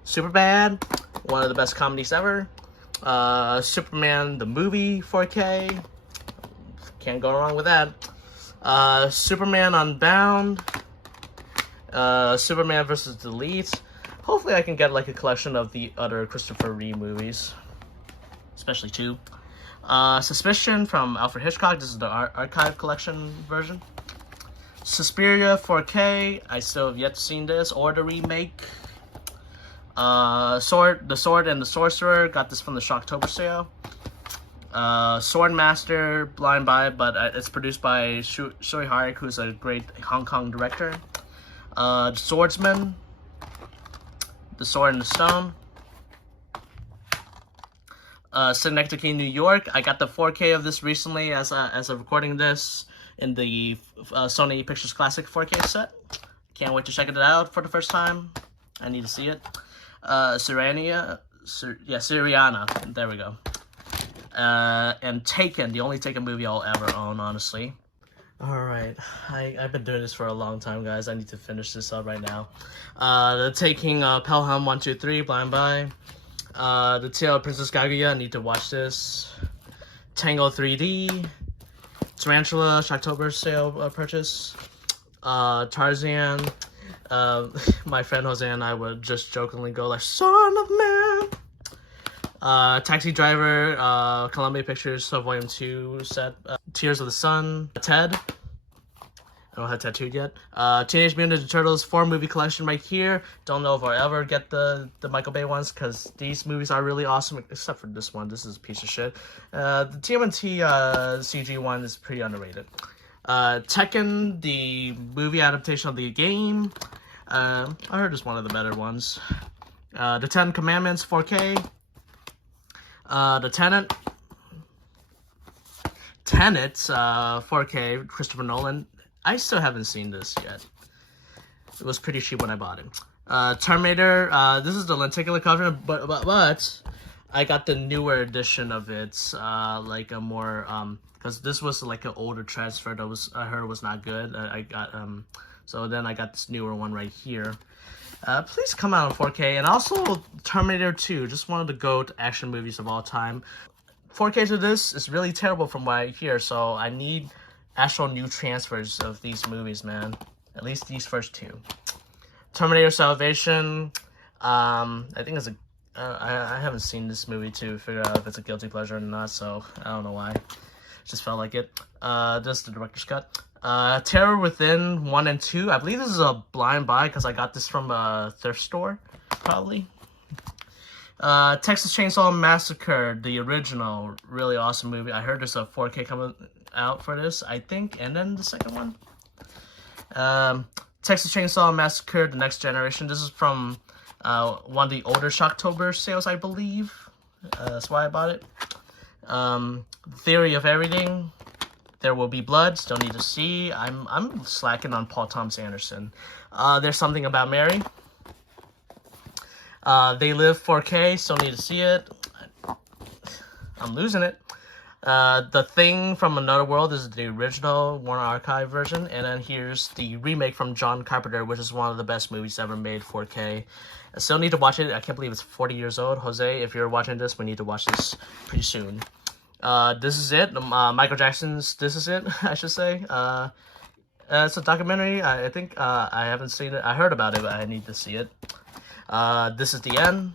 Superbad. One of the best comedies ever. Superman the movie 4K. Can't go wrong with that. Superman Unbound. Superman vs. Delete. Hopefully I can get like a collection of the other Christopher Reeve movies. Especially 2. Suspicion from Alfred Hitchcock. This is the archive collection version. Suspiria 4K. I still have yet to see this or the remake. The Sword and the Sorcerer. Got this from the Shocktober sale. Swordmaster, Blind Buy, but it's produced by Shuei who's a great Hong Kong director. Swordsman. The Sword and the Stone. Synecdoche, New York. I got the 4K of this recently as of recording this in the Sony Pictures Classic 4K set. Can't wait to check it out for the first time. I need to see it. Syriana. There we go. and Taken, the only Taken movie I'll ever own, honestly. Alright, I've been doing this for a long time, guys. I need to finish this up right now. The Taking Pelham 1, 2, 3, Blind Buy. The Tale of Princess Kaguya, I need to watch this. Tango 3D. Tarantula, Shocktober sale purchase. Tarzan. My friend Jose and I would just jokingly go like, son of man. Taxi Driver, Columbia Pictures, Volume 2 set. Tears of the Sun. Ted. I don't have tattooed yet. Teenage Mutant Ninja Turtles 4-movie collection right here. Don't know if I'll ever get the Michael Bay ones, because these movies are really awesome, except for this one. This is a piece of shit. The TMNT CG one is pretty underrated. Tekken, the movie adaptation of the game. I heard it's one of the better ones. The 10 Commandments 4K. The Tenet 4K, Christopher Nolan. I still haven't seen this yet. It was pretty cheap when I bought it. Terminator, this is the lenticular cover, but I got the newer edition of it, like a more, because this was like an older transfer that I heard was not good. I got, so then I got this newer one right here. Please come out in 4K, and also Terminator 2, just one of the GOAT action movies of all time. 4K to this is really terrible from what I hear, so I need actual new transfers of these movies, man. At least these first two. Terminator Salvation. I think it's a... I haven't seen this movie to figure out if it's a guilty pleasure or not, so I don't know why. Just felt like it. This is the director's cut. Terror Within 1 and 2. I believe this is a blind buy because I got this from a thrift store, probably. Texas Chainsaw Massacre, the original, really awesome movie. I heard there's a 4K coming out for this, I think, and then the second one. Texas Chainsaw Massacre, The Next Generation. This is from one of the older Shocktober sales, I believe. That's why I bought it. Theory of Everything. There Will Be Blood. Still need to see. I'm slacking on Paul Thomas Anderson. There's Something About Mary. They Live 4K. Still need to see it. I'm losing it. The Thing from Another World is the original Warner Archive version, and then here's the remake from John Carpenter, which is one of the best movies ever made, 4K. I still need to watch it. I can't believe it's 40 years old. Jose, if you're watching this, we need to watch this pretty soon. This Is It. Michael Jackson's This Is It, I should say. It's a documentary. I think I haven't seen it. I heard about it, but I need to see it. This Is the End.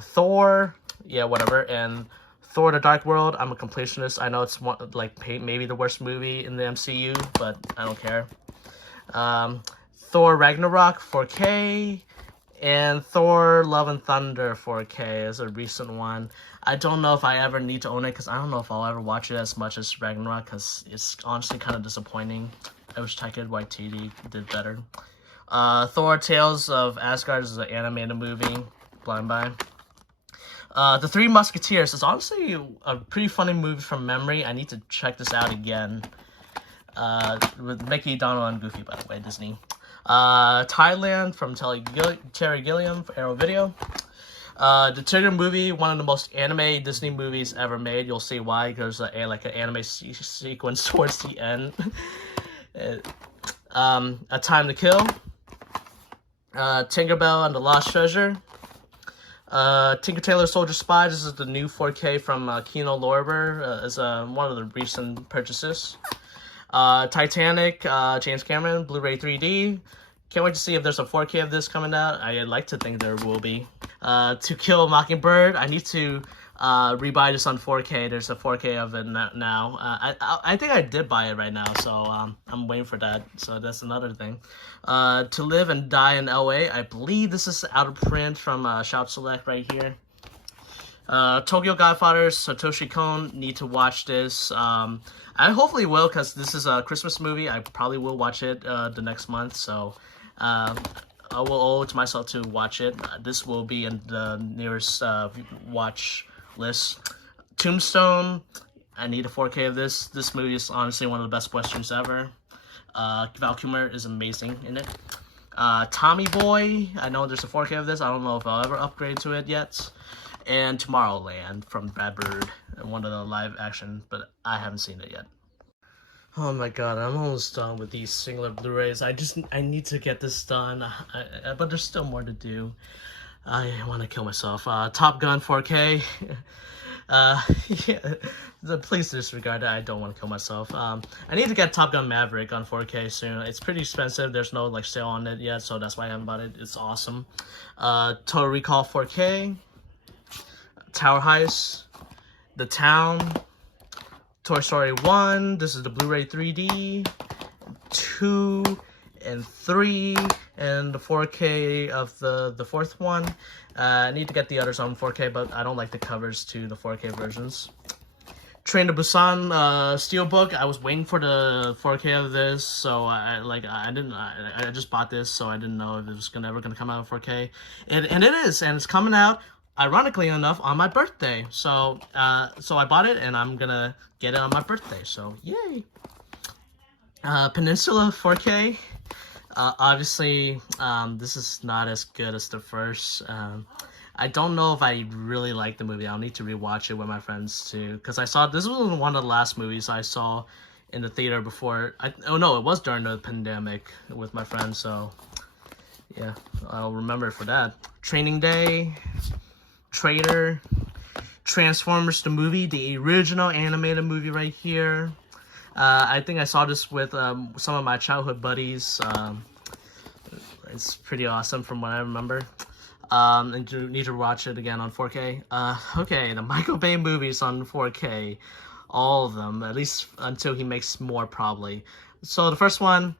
Thor. Yeah, whatever. And Thor: The Dark World. I'm a completionist. I know it's maybe the worst movie in the MCU, but I don't care. Thor: Ragnarok 4K. And Thor: Love and Thunder 4K is a recent one. I don't know if I ever need to own it, because I don't know if I'll ever watch it as much as Ragnarok, because it's honestly kind of disappointing. I wish Taika Waititi did better. Thor: Tales of Asgard is an animated movie. Blind buy. The Three Musketeers is honestly a pretty funny movie from memory. I need to check this out again. With Mickey, Donald, and Goofy, by the way, Disney. Thailand from Terry Gilliam for Arrow Video. The Tigger movie, one of the most anime Disney movies ever made. You'll see why. There's an anime sequence towards the end. A Time to Kill. Tinkerbell and the Lost Treasure. Tinker Tailor Soldier Spy. This is the new 4K from Kino Lorber. It's one of the recent purchases. Titanic, James Cameron, Blu-ray 3D. Can't wait to see if there's a 4K of this coming out. I'd like to think there will be. To Kill a Mockingbird. I need to rebuy this on 4K. There's a 4K of it now. I think I did buy it right now, so I'm waiting for that. So that's another thing. To Live and Die in LA. I believe this is out of print from Shout Select right here. Tokyo Godfathers, Satoshi Kon. Need to watch this. I hopefully will, because this is a Christmas movie. I probably will watch it the next month, so I will owe it to myself to watch it. This will be in the nearest watch list. Tombstone. I need a 4K of this. This movie is honestly one of the best westerns ever. Val Kilmer is amazing in it. Tommy Boy. I know there's a 4K of this. I don't know if I'll ever upgrade to it yet. and Tomorrowland from Bad Bird, one of the live action, but I haven't seen it yet. Oh my god, I'm almost done with these singular Blu-rays. I need to get this done, but there's still more to do. I want to kill myself. Top Gun 4K. Yeah, please disregard that. I don't want to kill myself. I need to get Top Gun Maverick on 4K soon. It's pretty expensive. There's no like sale on it yet, so that's why I haven't bought it. It's awesome. Total Recall 4K. Tower Heist. The Town. Toy Story 1, this is the Blu-ray 3D, 2, and 3, and the 4K of the fourth one. I need to get the others on 4K, but I don't like the covers to the 4K versions. Train to Busan Steelbook, I was waiting for the 4K of this, so I just bought this, so I didn't know if it was ever gonna come out in 4K. And it is, and it's coming out, ironically enough, on my birthday. So so I bought it, and I'm gonna get it on my birthday. So yay! Peninsula 4K. Obviously, this is not as good as the first. I don't know if I really like the movie. I'll need to rewatch it with my friends too, because I saw this was one of the last movies I saw in the theater before. Oh no, it was during the pandemic with my friends. So yeah, I'll remember for that. Training Day. Traitor, Transformers the movie, the original animated movie right here. I think I saw this with some of my childhood buddies. It's pretty awesome from what I remember. And you need to watch it again on 4K. Okay, the Michael Bay movies on 4K. All of them, at least until he makes more probably. So the first one,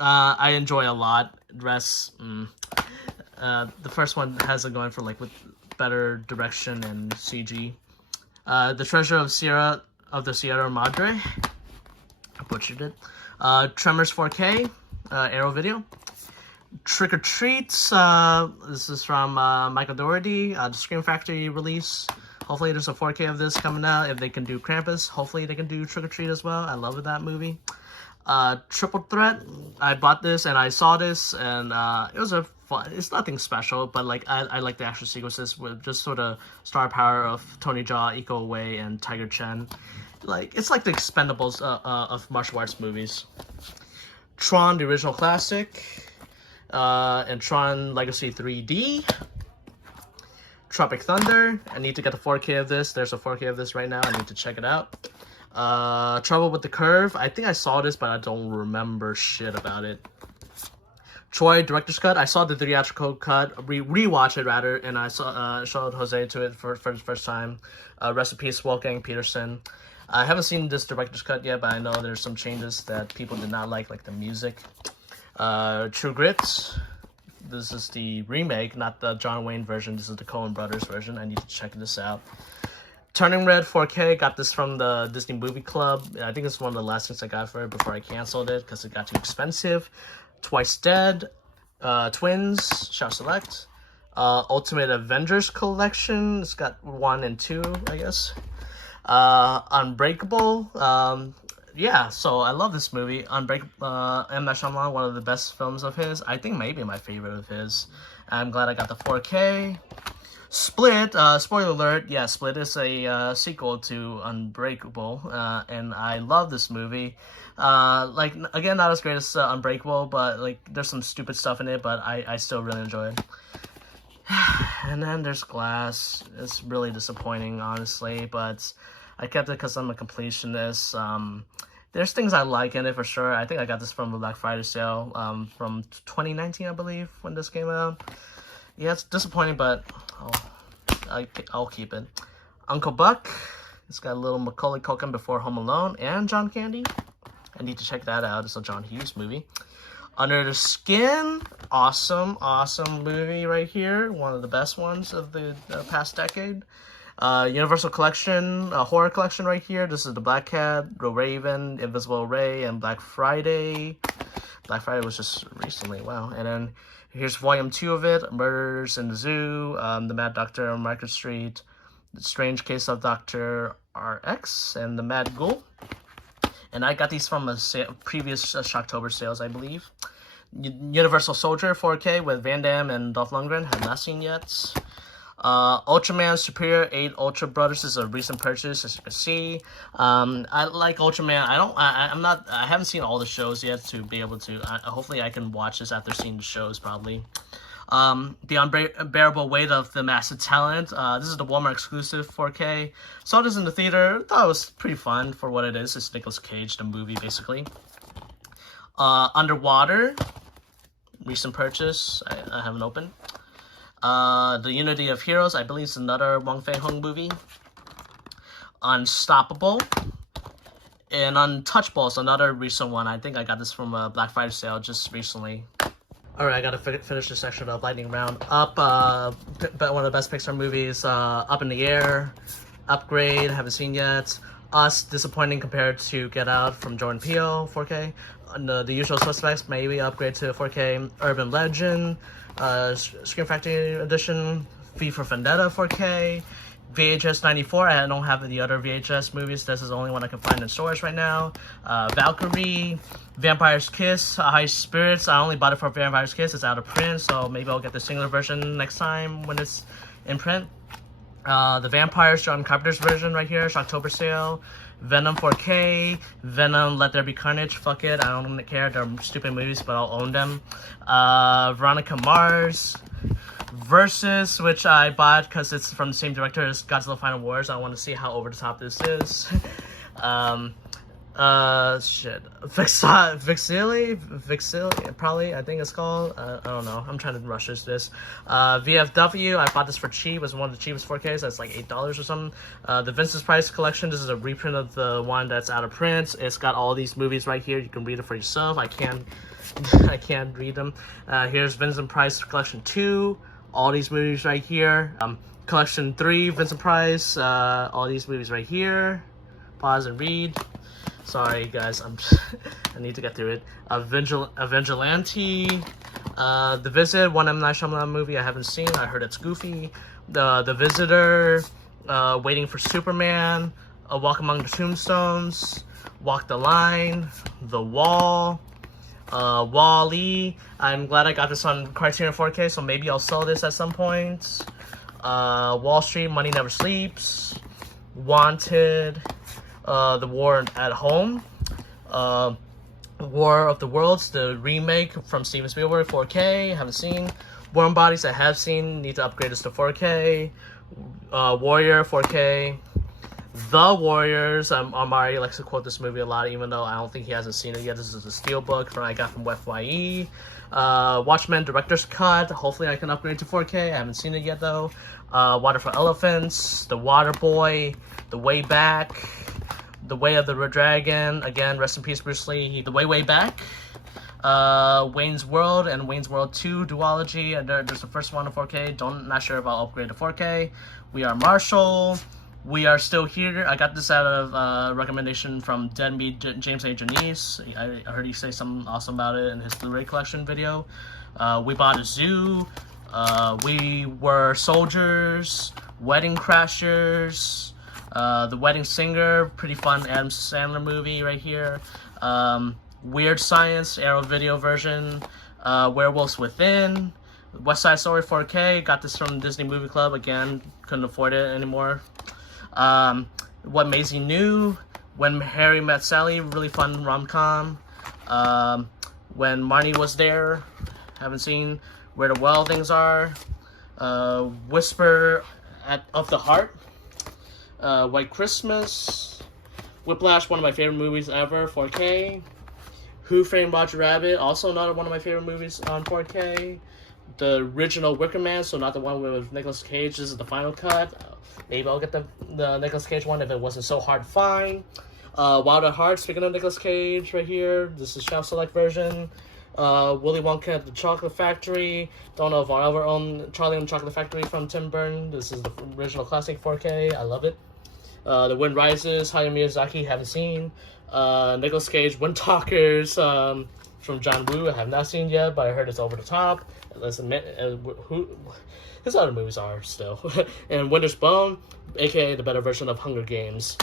I enjoy a lot. The rest, the first one has it going for like with better direction and CG. The Treasure of the Sierra Madre. I butchered it. Tremors 4K. Arrow Video. Trick or Treats. This is from Michael Dougherty. The Scream Factory release. Hopefully there's a 4K of this coming out. If they can do Krampus, hopefully they can do Trick or Treat as well. I love that movie. Triple Threat. I bought this and I saw this, and it was a fun. It's nothing special, but like I like the action sequences with just sort of star power of Tony Jaa, Iko Uwais, and Tiger Chen. Like it's like the Expendables of martial arts movies. Tron, the original classic, and Tron Legacy 3D. Tropic Thunder. I need to get the 4K of this. There's a 4K of this right now. I need to check it out. Trouble with the Curve. I think I saw this, but I don't remember shit about it. Troy Director's Cut. I saw the theatrical cut, rewatch it rather, and I saw showed Jose to it for the first time. Rest in peace, Wolfgang Peterson. I haven't seen this Director's Cut yet, but I know there's some changes that people did not like the music. True Grit. This is the remake, not the John Wayne version. This is the Coen Brothers version. I need to check this out. Turning Red 4K, got this from the Disney Movie Club. I think it's one of the last things I got for it before I canceled it because it got too expensive. Twice Dead, Twins, Shall Select. Ultimate Avengers Collection, it's got 1 and 2, I guess. Unbreakable, yeah, so I love this movie. Unbreakable, M. Night Shyamalan, one of the best films of his. I think maybe my favorite of his. I'm glad I got the 4K. Split, spoiler alert, yeah, Split is a sequel to Unbreakable, and I love this movie. Like, again, not as great as Unbreakable, but, like, there's some stupid stuff in it, but I still really enjoy it. And then there's Glass. It's really disappointing, honestly, but I kept it because I'm a completionist. There's things I like in it for sure. I think I got this from the Black Friday sale from 2019, I believe, when this came out. Yeah, it's disappointing, but I'll keep it. Uncle Buck. It's got a little Macaulay Culkin before Home Alone and John Candy. I need to check that out. It's a John Hughes movie. Under the Skin. Awesome movie right here. One of the best ones of the past decade. Universal Collection, horror collection right here. This is the Black Cat, The Raven, Invisible Ray, and Black Friday. Black Friday was just recently, wow. And then here's volume 2 of it, Murders in the Zoo, The Mad Doctor on Market Street, The Strange Case of Dr. RX, and The Mad Ghoul. And I got these from a previous Shocktober sales, I believe. Universal Soldier 4K with Van Damme and Dolph Lundgren. Have not seen yet. Ultraman Superior 8 Ultra Brothers is a recent purchase, as you can see. I like Ultraman. I haven't seen all the shows yet to be able to, hopefully I can watch this after seeing the shows, probably. The Unbearable Weight of the Massive Talent. This is the Walmart exclusive 4K. Saw this in the theater. Thought it was pretty fun for what it is. It's Nicolas Cage, the movie, basically. Underwater. Recent purchase. I haven't opened. The Unity of Heroes. I believe it's another Wong Fei-hung movie. Unstoppable. And Untouchables, another recent one. I think I got this from a Black Friday sale just recently. Alright, I gotta finish this section of lightning round. Up, one of the best Pixar movies, Up in the Air, Upgrade, haven't seen yet. Us, disappointing compared to Get Out from Jordan Peele, 4K. The Usual Suspects, maybe upgrade to 4K. Urban Legend, Scream Factory Edition, V for Vendetta, 4K. VHS 94, I don't have the other VHS movies. This is the only one I can find in stores right now. Valkyrie, Vampire's Kiss, High Spirits. I only bought it for Vampire's Kiss. It's out of print, so maybe I'll get the singular version next time when it's in print. The Vampires, John Carpenter's version right here, Shocktober sale. Venom 4K, Venom Let There Be Carnage, fuck it, I don't care, they're stupid movies, but I'll own them. Veronica Mars, Versus, which I bought because it's from the same director as Godzilla Final Wars. I want to see how over the top this is. Vixili, probably, I think it's called. I don't know. I'm trying to rush this. VFW, I bought this for cheap. It was one of the cheapest 4Ks. That's like $8 or something. The Vincent's Price Collection. This is a reprint of the one that's out of print. It's got all these movies right here. You can read it for yourself. I can't read them. Here's Vincent Price Collection 2. All these movies right here. Collection 3, Vincent Price. All these movies right here. Pause and read. Sorry, guys. I need to get through it. Vigilante. The Visit, one M. Night Shyamalan movie I haven't seen. I heard it's goofy. The Visitor. Waiting for Superman. A Walk Among the Tombstones. Walk the Line. The Wall. Wall-E. I'm glad I got this on Criterion 4K, so maybe I'll sell this at some point. Wall Street, Money Never Sleeps. Wanted. The War at Home. War of the Worlds, the remake from Steven Spielberg, 4K, haven't seen. Warm Bodies, I have seen, need to upgrade this to 4K. Warrior, 4K. The Warriors, Amari likes to quote this movie a lot, even though I don't think he hasn't seen it yet. This is a steelbook I got from FYE. Watchmen Director's Cut, hopefully I can upgrade to 4K, I haven't seen it yet though. Water for Elephants, The Water Boy, The Way Back, The Way of the Dragon, again, rest in peace Bruce Lee, The Way Back. Wayne's World and Wayne's World 2 duology, and there's the first one in 4K, not sure if I'll upgrade to 4K. We Are Marshall. We Are Still Here. I got this out of recommendation from Dead Meat James A. Janice. I heard he say something awesome about it in his Blu-ray collection video. We Bought a Zoo. We Were Soldiers. Wedding Crashers. The Wedding Singer. Pretty fun Adam Sandler movie right here. Weird Science. Arrow video version. Werewolves Within. West Side Story 4K. Got this from Disney Movie Club. Again, couldn't afford it anymore. What Maisie Knew, When Harry Met Sally, really fun rom-com. When Marnie Was There, haven't seen. Where the Well Things Are. Whisper of the Heart. White Christmas. Whiplash, one of my favorite movies ever, 4K. Who Framed Roger Rabbit, also another one of my favorite movies on 4K. The original Wicker Man, so not the one with Nicolas Cage. This is the final cut. Maybe I'll get the Nicolas Cage one if it wasn't so hard to find. Wild at Heart, speaking of Nicolas Cage, right here. This is Shelf Select version. Willy Wonka at the Chocolate Factory. Don't know if I'll ever own Charlie and the Chocolate Factory from Tim Burton. This is the original classic 4K. I love it. The Wind Rises, Hayao Miyazaki, haven't seen. Nicolas Cage, Wind Talkers, from John Woo, I have not seen yet, but I heard it's over the top. Let's admit, who his other movies are still. And Winter's Bone, aka the better version of Hunger Games,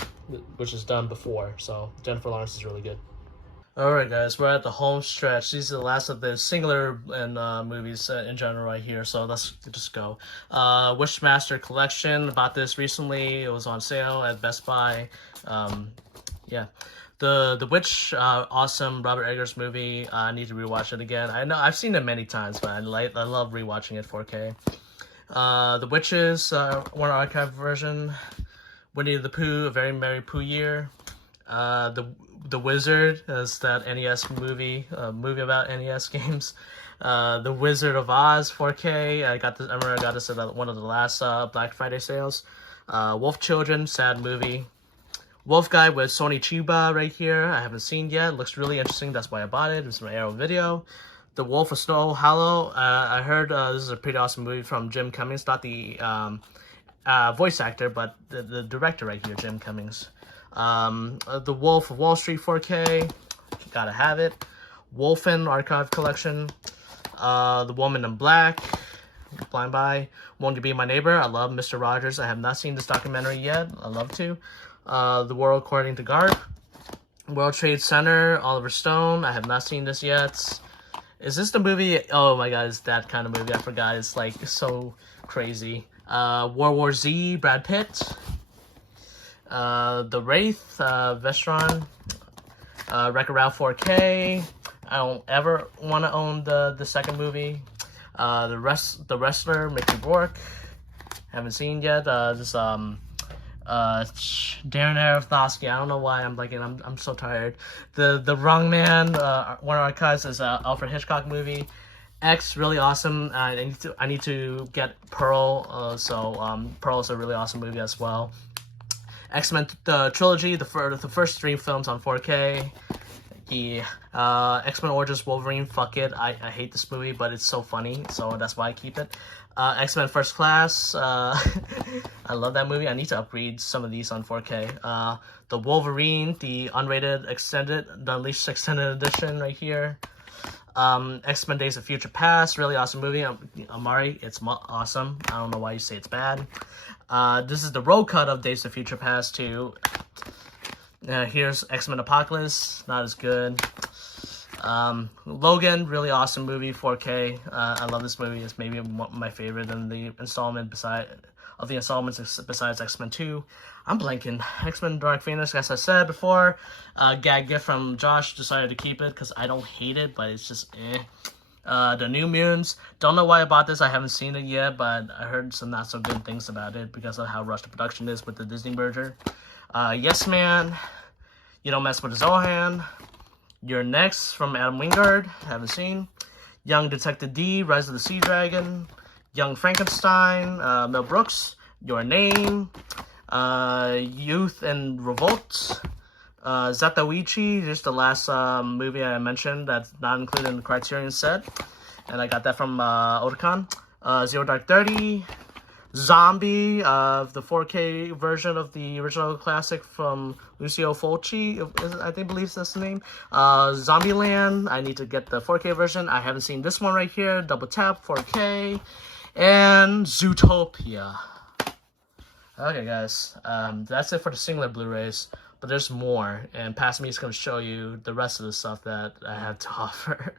which is done before. So Jennifer Lawrence is really good. Alright guys, we're at the home stretch. These are the last of the singular and movies in general right here, so let's just go. Wishmaster Collection, bought this recently. It was on sale at Best Buy. Yeah. The Witch, awesome Robert Eggers movie. I need to rewatch it again. I know I've seen it many times, but I love rewatching it 4K. The Witches, one archive version. Winnie the Pooh, A Very Merry Pooh Year. The Wizard is that NES movie, movie about NES games. The Wizard of Oz 4K. I remember I got this at one of the last Black Friday sales. Wolf Children, sad movie. Wolf Guy with Sony Chiba right here. I haven't seen yet. Looks really interesting. That's why I bought it. It's my Arrow video. The Wolf of Snow Hollow. I heard this is a pretty awesome movie from Jim Cummings. Not the voice actor, but the director right here, Jim Cummings. The Wolf of Wall Street 4K. Gotta have it. Wolfen Archive Collection. The Woman in Black. Blind By. Won't You Be My Neighbor? I love Mr. Rogers. I have not seen this documentary yet. I love to. The World According to Garp. World Trade Center, Oliver Stone. I have not seen this yet. Is this the movie? Oh my god, it's that kind of movie. I forgot. It's like so crazy. World War Z, Brad Pitt. The Wraith, Vestron. Wreck-It Ralph 4K. I don't ever want to own the second movie. The Wrestler, Mickey Rourke. Haven't seen yet. This Darren Aronofsky. I don't know why I'm like I'm so tired. The Wrong Man, one of our cuts is a Alfred Hitchcock movie. X, really awesome. I need to get Pearl. Pearl is a really awesome movie as well. X-Men the trilogy, the first 3 films on 4K. The X-Men Origins Wolverine, fuck it. I hate this movie, but it's so funny, so that's why I keep it. X-Men First Class, I love that movie. I need to upgrade some of these on 4K. The Wolverine, the unrated the Unleashed extended edition right here. X-Men Days of Future Past, really awesome movie. Amari, it's awesome. I don't know why you say it's bad. This is the road cut of Days of Future Past too. Here's X-Men Apocalypse, not as good. Logan, really awesome movie, 4K. I love this movie. It's maybe my favorite in the installment besides X-Men 2. I'm blanking. X-Men Dark Phoenix, as I said before. Gag gift from Josh, decided to keep it because I don't hate it, but it's just eh. The New Mutants, don't know why I bought this. I haven't seen it yet, but I heard some not so good things about it because of how rushed the production is with the Disney merger. Yes Man, You Don't Mess with Zohan. You're Next from Adam Wingard, haven't seen. Young Detective D, Rise of the Sea Dragon. Young Frankenstein, Mel Brooks. Your Name. Youth and Revolt. Zatoichi, just the last movie I mentioned that's not included in the Criterion set. And I got that from Otakon. Zero Dark 30. Zombie, the 4K version of the original classic from Lucio Fulci, I believe that's the name. Zombieland, I need to get the 4K version. I haven't seen this one right here. Double Tap, 4K. And Zootopia. Okay, guys, that's it for the singular Blu-rays. But there's more, and past me is going to show you the rest of the stuff that I have to offer.